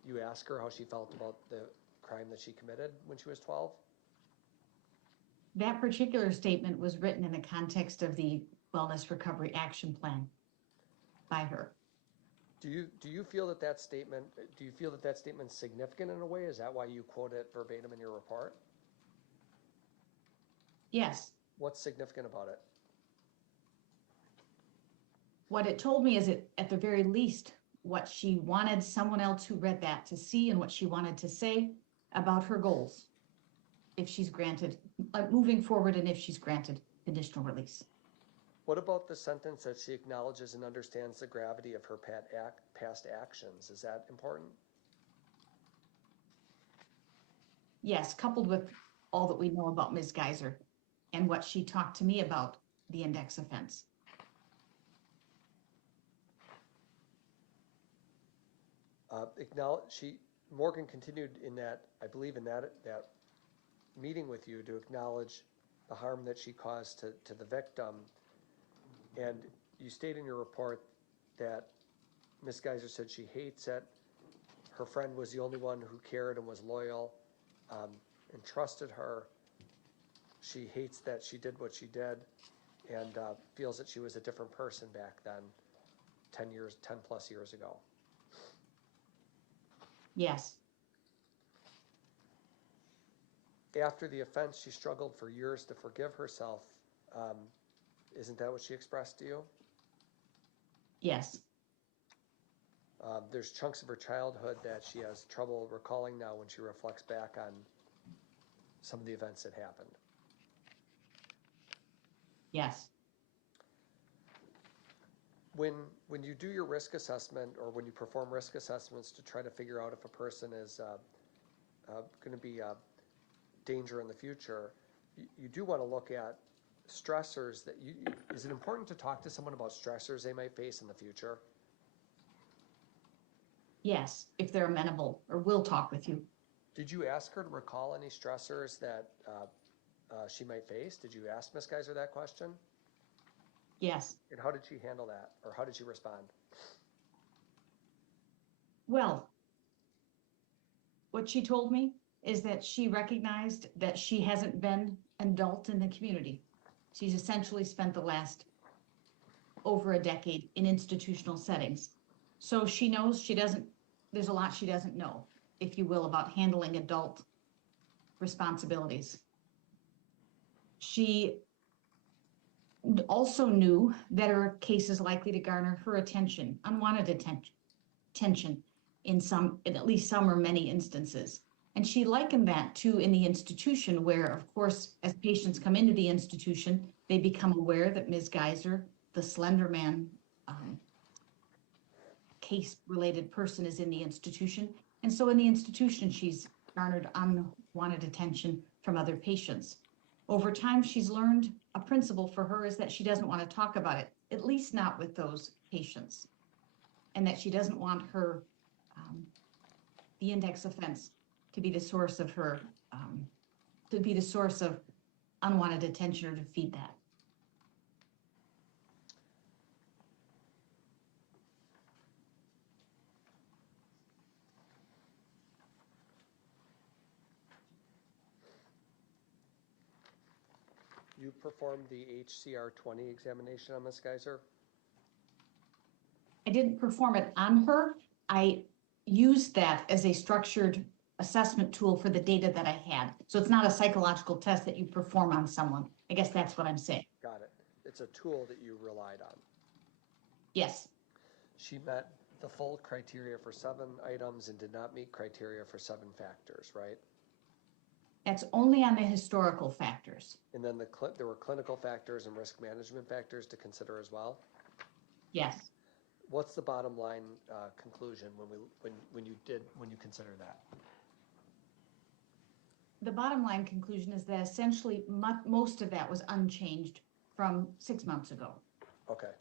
you ask her how she felt about the crime that she committed when she was 12? That particular statement was written in the context of the Wellness Recovery Action Plan by her. Do you feel that statement? Do you feel that statement's significant in a way? Is that why you quote it verbatim in your report? Yes. What's significant about it? What it told me is that at the very least, what she wanted someone else who read that to see and what she wanted to say about her goals if she's granted, moving forward, and if she's granted conditional release. What about the sentence that she acknowledges and understands the gravity of her past actions? Is that important? Yes, coupled with all that we know about Ms. Geyser and what she talked to me about the index offense. Morgan continued in that, I believe in that meeting with you, to acknowledge the harm that she caused to the victim. And you state in your report that Ms. Geyser said she hates it. Her friend was the only one who cared and was loyal and trusted her. She hates that she did what she did and feels that she was a different person back then, 10 plus years ago. Yes. After the offense, she struggled for years to forgive herself. Isn't that what she expressed to you? Yes. There's chunks of her childhood that she has trouble recalling now when she reflects back on some of the events that happened. Yes. When you do your risk assessment, or when you perform risk assessments to try to figure out if a person is going to be a danger in the future, you do want to look at stressors that is it important to talk to someone about stressors they might face in the future? Yes, if they're amenable or will talk with you. Did you ask her to recall any stressors that she might face? Did you ask Ms. Geyser that question? Yes. And how did she handle that, or how did she respond? Well, what she told me is that she recognized that she hasn't been an adult in the community. She's essentially spent the last over a decade in institutional settings. So she knows there's a lot she doesn't know, if you will, about handling adult responsibilities. She also knew that her case is likely to garner her attention, unwanted attention in at least some or many instances. And she likened that to in the institution where, of course, as patients come into the institution, they become aware that Ms. Geyser, the Slender Man case-related person, is in the institution. And so in the institution, she's garnered unwanted attention from other patients. Over time, she's learned a principle for her is that she doesn't want to talk about it, at least not with those patients. And that she doesn't want her, the index offense to be the source of her, to be the source of unwanted attention or to feed that. You performed the HCR 20 examination on Ms. Geyser? I didn't perform it on her. I used that as a structured assessment tool for the data that I had. So it's not a psychological test that you perform on someone. I guess that's what I'm saying. Got it. It's a tool that you relied on. Yes. She met the full criteria for 7 items and did not meet criteria for 7 factors, right? That's only on the historical factors. And then there were clinical factors and risk management factors to consider as well? Yes. What's the bottom line conclusion when you consider that? The bottom line conclusion is that essentially most of that was unchanged from 6 months ago. Okay.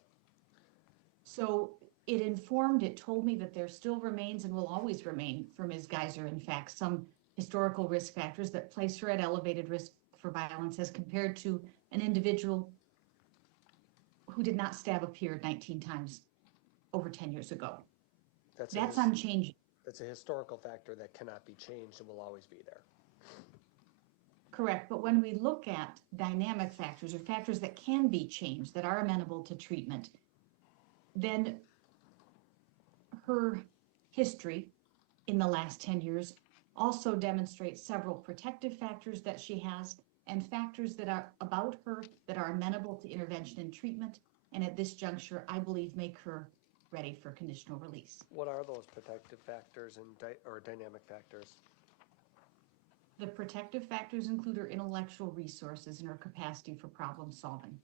So it told me that there still remains and will always remain for Ms. Geyser, in fact, some historical risk factors that place her at elevated risk for violence as compared to an individual who did not stab a peer 19 times over 10 years ago. That's unchanged. That's a historical factor that cannot be changed and will always be there. Correct, but when we look at dynamic factors or factors that can be changed, that are amenable to treatment, then her history in the last 10 years also demonstrates several protective factors that she has and factors that are about her that are amenable to intervention and treatment. And at this juncture, I believe make her ready for conditional release. What are those protective factors or dynamic factors? The protective factors include her intellectual resources and her capacity for problem solving.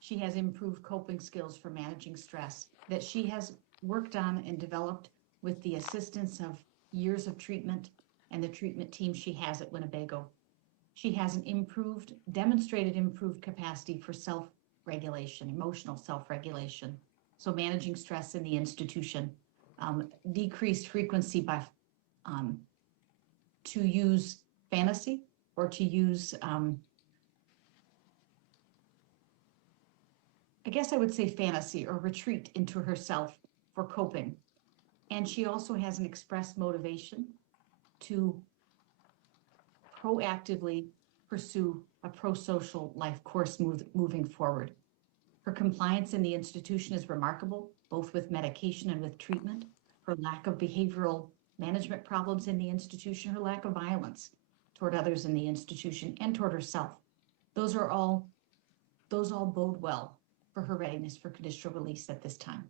She has improved coping skills for managing stress that she has worked on and developed with the assistance of years of treatment and the treatment team she has at Winnebago. She has an demonstrated improved capacity for self-regulation, emotional self-regulation. So managing stress in the institution, decreased frequency by to use fantasy or to use, I guess I would say fantasy or retreat into herself for coping. And she also has an expressed motivation to proactively pursue a pro-social life course moving forward. Her compliance in the institution is remarkable, both with medication and with treatment. Her lack of behavioral management problems in the institution, her lack of violence toward others in the institution and toward herself. Those all bode well for her readiness for conditional release at this time.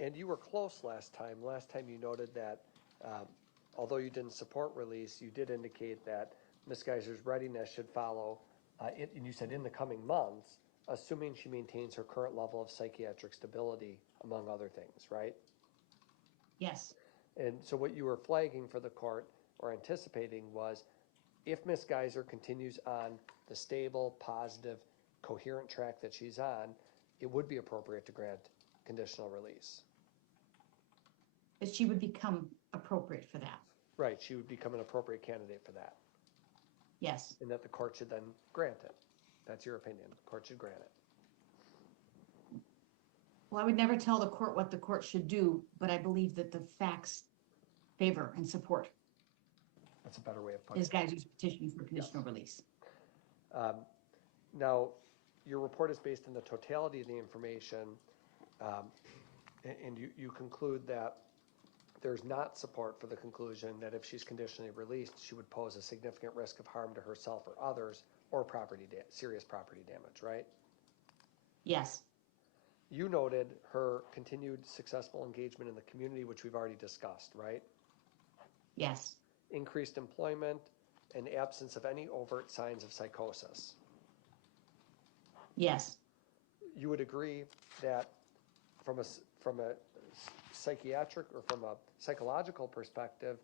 And you were close last time. Last time you noted that although you didn't support release, you did indicate that Ms. Geyser's readiness should follow, and you said in the coming months, assuming she maintains her current level of psychiatric stability, among other things, right? Yes, And so what you were flagging for the court or anticipating was if Ms. Geyser continues on the stable, positive, coherent track that she's on, it would be appropriate to grant conditional release. that she would become appropriate for that. Right, she would become an appropriate candidate for that, Yes, and that the court should then grant it. That's your opinion. The court should grant it. well, I would never tell the court what the court should do, but I believe that the facts favor and support That's a better way of putting Ms. it. Geyser's petition for conditional release. Now, your report is based on the totality of the information, and you conclude that there's not support for the conclusion that if she's conditionally released, she would pose a significant risk of harm to herself or others, or serious property damage, right? Yes, You noted her continued successful engagement in the community, which we've already discussed, right? yes, Increased employment and absence of any overt signs of psychosis. yes, You would agree that from a psychiatric or from a psychological perspective,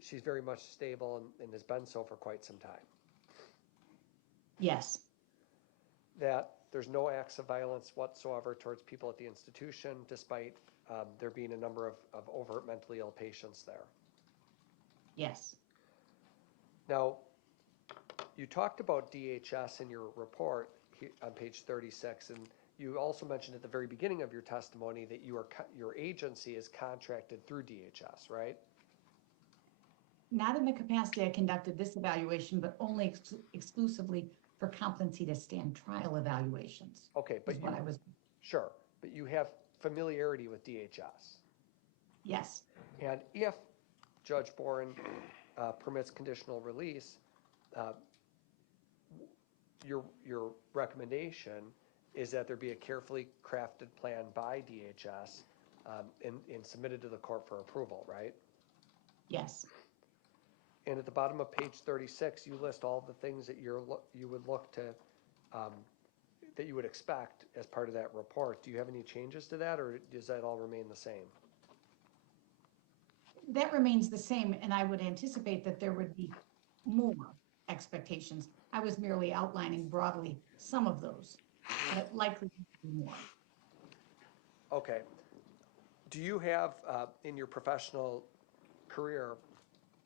she's very much stable and has been so for quite some time. yes, That there's no acts of violence whatsoever towards people at the institution, despite there being a number of overt mentally ill patients there. yes, Now, you talked about DHS in your report on page 36, and you also mentioned at the very beginning of your testimony that your agency is contracted through DHS, right? not in the capacity I conducted this evaluation, but only exclusively for competency to stand trial evaluations. Okay, but Is what I was, sure, but you have familiarity with DHS. yes, And if Judge Boren permits conditional release, your recommendation is that there be a carefully crafted plan by DHS and submitted to the court for approval, right? yes, And at the bottom of page 36, you list all the things that you would look to, that you would expect as part of that report. Do you have any changes to that, or does that all remain the same? that remains the same, and I would anticipate that there would be more expectations. I was merely outlining broadly some of those, but likely more. Okay. Do you have, in your professional career,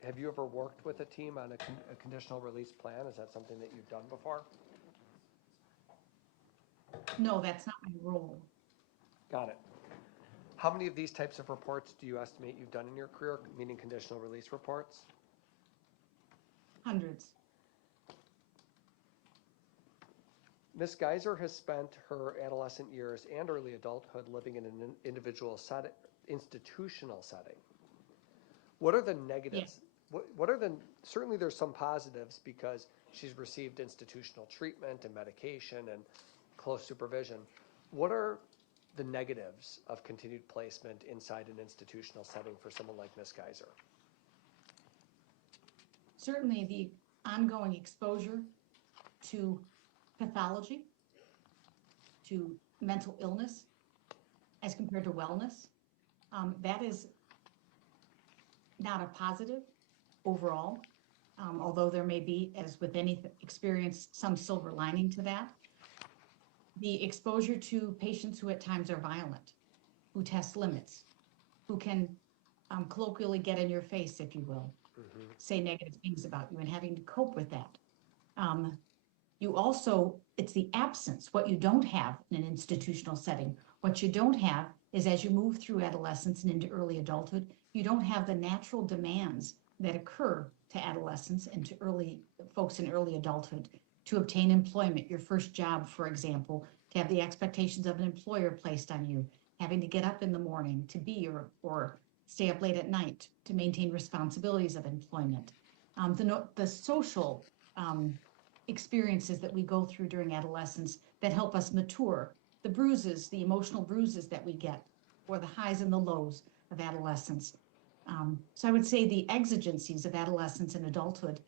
have you ever worked with a team on a conditional release plan? Is that something that you've done before? No, that's not my role. Got it. How many of these types of reports do you estimate you've done in your career, meaning conditional release reports? Hundreds. Ms. Geyser has spent her adolescent years and early adulthood living in an institutional setting. What are the negatives? What are the, certainly there's some positives because she's received institutional treatment and medication and close supervision. What are the negatives of continued placement inside an institutional setting for someone like Ms. Geyser? Certainly the ongoing exposure to pathology, to mental illness as compared to wellness, that is not a positive overall, although there may be, as with any experience, some silver lining to that. The exposure to patients who at times are violent, who test limits, who can colloquially get in your face, if you will, say negative things about you, and having to cope with that. You also, it's the absence, what you don't have in an institutional setting. What you don't have is as you move through adolescence and into early adulthood, you don't have the natural demands that occur to adolescents and to folks in early adulthood to obtain employment, your first job, for example, to have the expectations of an employer placed on you, having to get up in the morning to be or stay up late at night to maintain responsibilities of employment. The social experiences that we go through during adolescence that help us mature, the bruises, the emotional bruises that we get or the highs and the lows of adolescence. So I would say the exigencies of adolescence and adulthood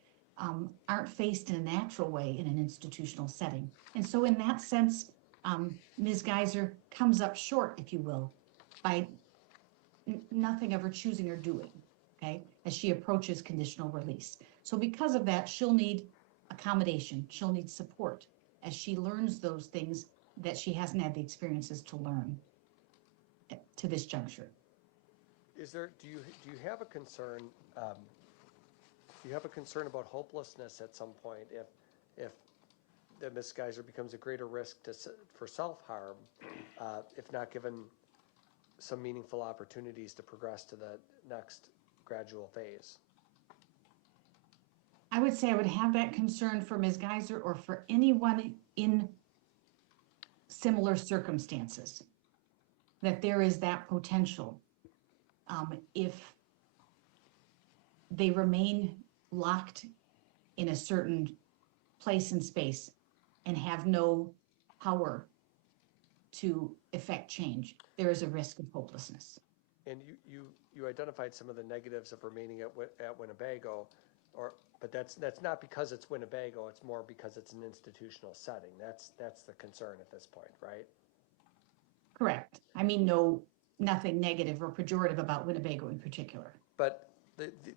aren't faced in a natural way in an institutional setting. And so in that sense, Ms. Geyser comes up short, if you will, by nothing of her choosing or doing, okay, as she approaches conditional release. So because of that, she'll need accommodation, she'll need support as she learns those things that she hasn't had the experiences to learn to this juncture. Do you have a concern, do you have a concern about hopelessness at some point if the Ms. Geyser becomes a greater risk for self-harm, if not given some meaningful opportunities to progress to the next gradual phase? I would say I would have that concern for Ms. Geyser or for anyone in similar circumstances, that there is that potential. If they remain locked in a certain place and space and have no power to effect change, there is a risk of hopelessness. And you identified some of the negatives of remaining at Winnebago, but that's not because it's Winnebago, it's more because it's an institutional setting. That's the concern at this point, right? Correct. I mean, nothing negative or pejorative about Winnebago in particular. But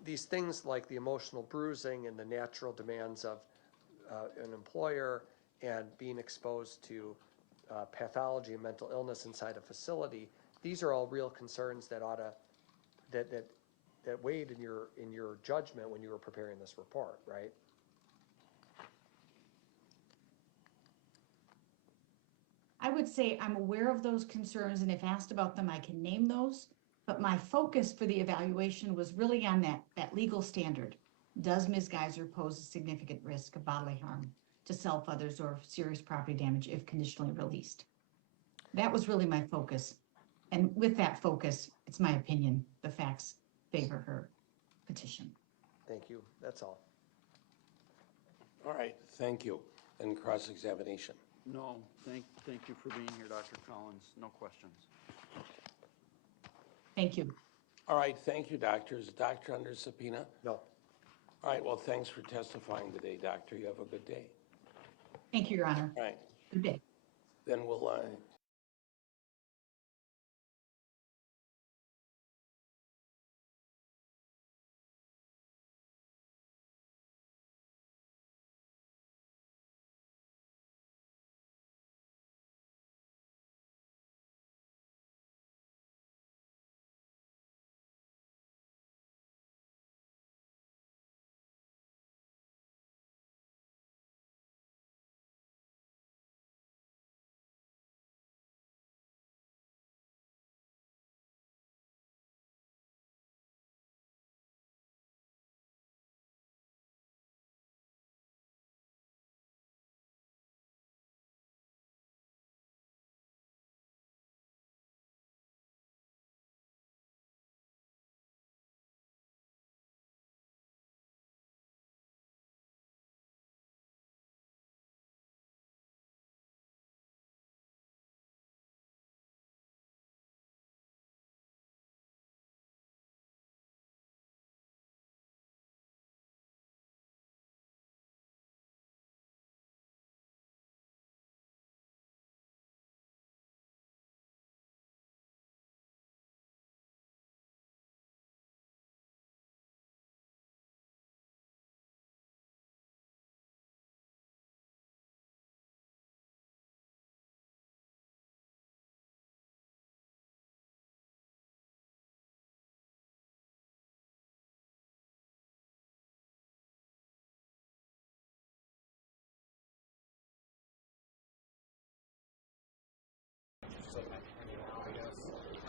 these things like the emotional bruising and the natural demands of an employer and being exposed to pathology and mental illness inside a facility, these are all real concerns that that weighed in your judgment when you were preparing this report, right? I would say I'm aware of those concerns, and if asked about them, I can name those. But my focus for the evaluation was really on that legal standard. Does Ms. Geyser pose a significant risk of bodily harm to self, others, or serious property damage if conditionally released? That was really my focus. And with that focus, it's my opinion, the facts favor her petition. Thank you. That's all. All right, thank you. And cross-examination. No, thank you for being here, Dr. Collins. No questions. Thank you. All right, thank you, doctor. Is the doctor under subpoena? No. All right, well, thanks for testifying today, doctor. You have a good day. Thank you, Your Honor. All right. Good day. Then we'll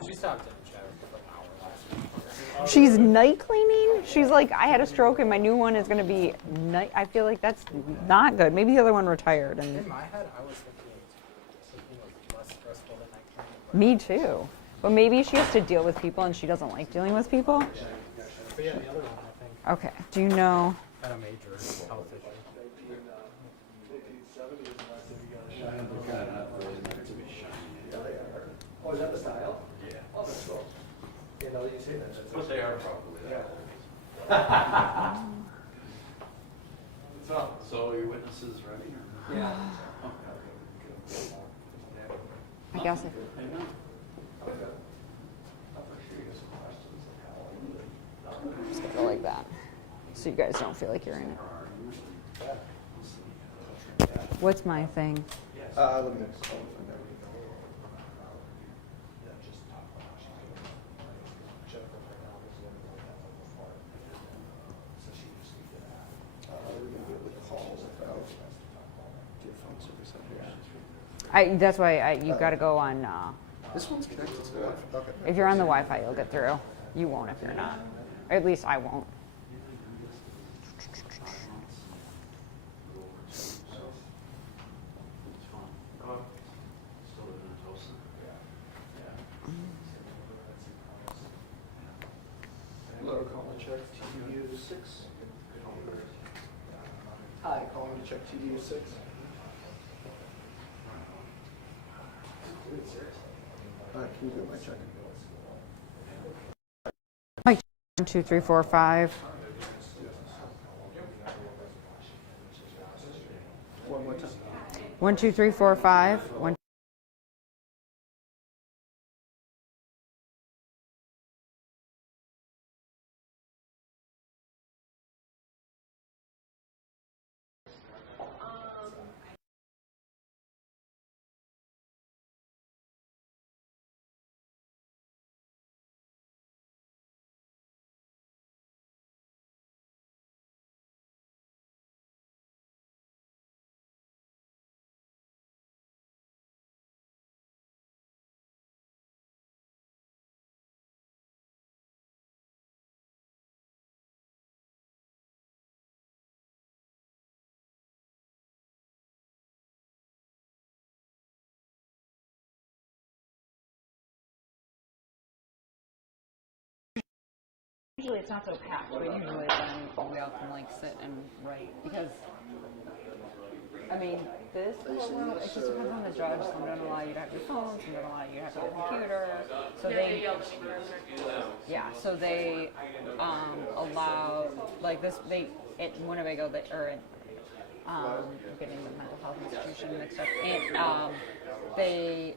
She stopped in chat for an hour last week. She's night cleaning. She's like, I had a stroke and my new one is going to be night. I feel like that's not good. Maybe the other one retired. And In my head, I was thinking something was less stressful than night cleaning. me too. But maybe she has to deal with people and she doesn't like dealing with people. But yeah, the other one, I think, Okay. Do you know? had a major health issue. Oh, is that the style? Yeah. now that you say that, that's. But they are probably that. So your witnesses ready? Or? Yeah. I guess. Amen. I'm just gonna go like that, so you guys don't feel like you're in it. What's my thing? Let me. That's why you've got to go on. This one's connected to the Wi-Fi. Okay. If you're on the Wi-Fi, you'll get through. You won't if you're not. Or at least I won't. Hello, calling check TDU 6. Hi, calling to check TDU 6. Can you do my check? Mike, 1, 2, 3, 4, 5. One more time. 1, 2, 3, 4, 5. 1. Usually it's not so packed, but usually then we all can like sit and write because, I mean, this little room, it just depends on the judge. Some don't allow you to have your phone, some don't allow you to have your computer. So they, so they allow, like this, at Winnebago, I'm getting the mental health institution mixed up, and they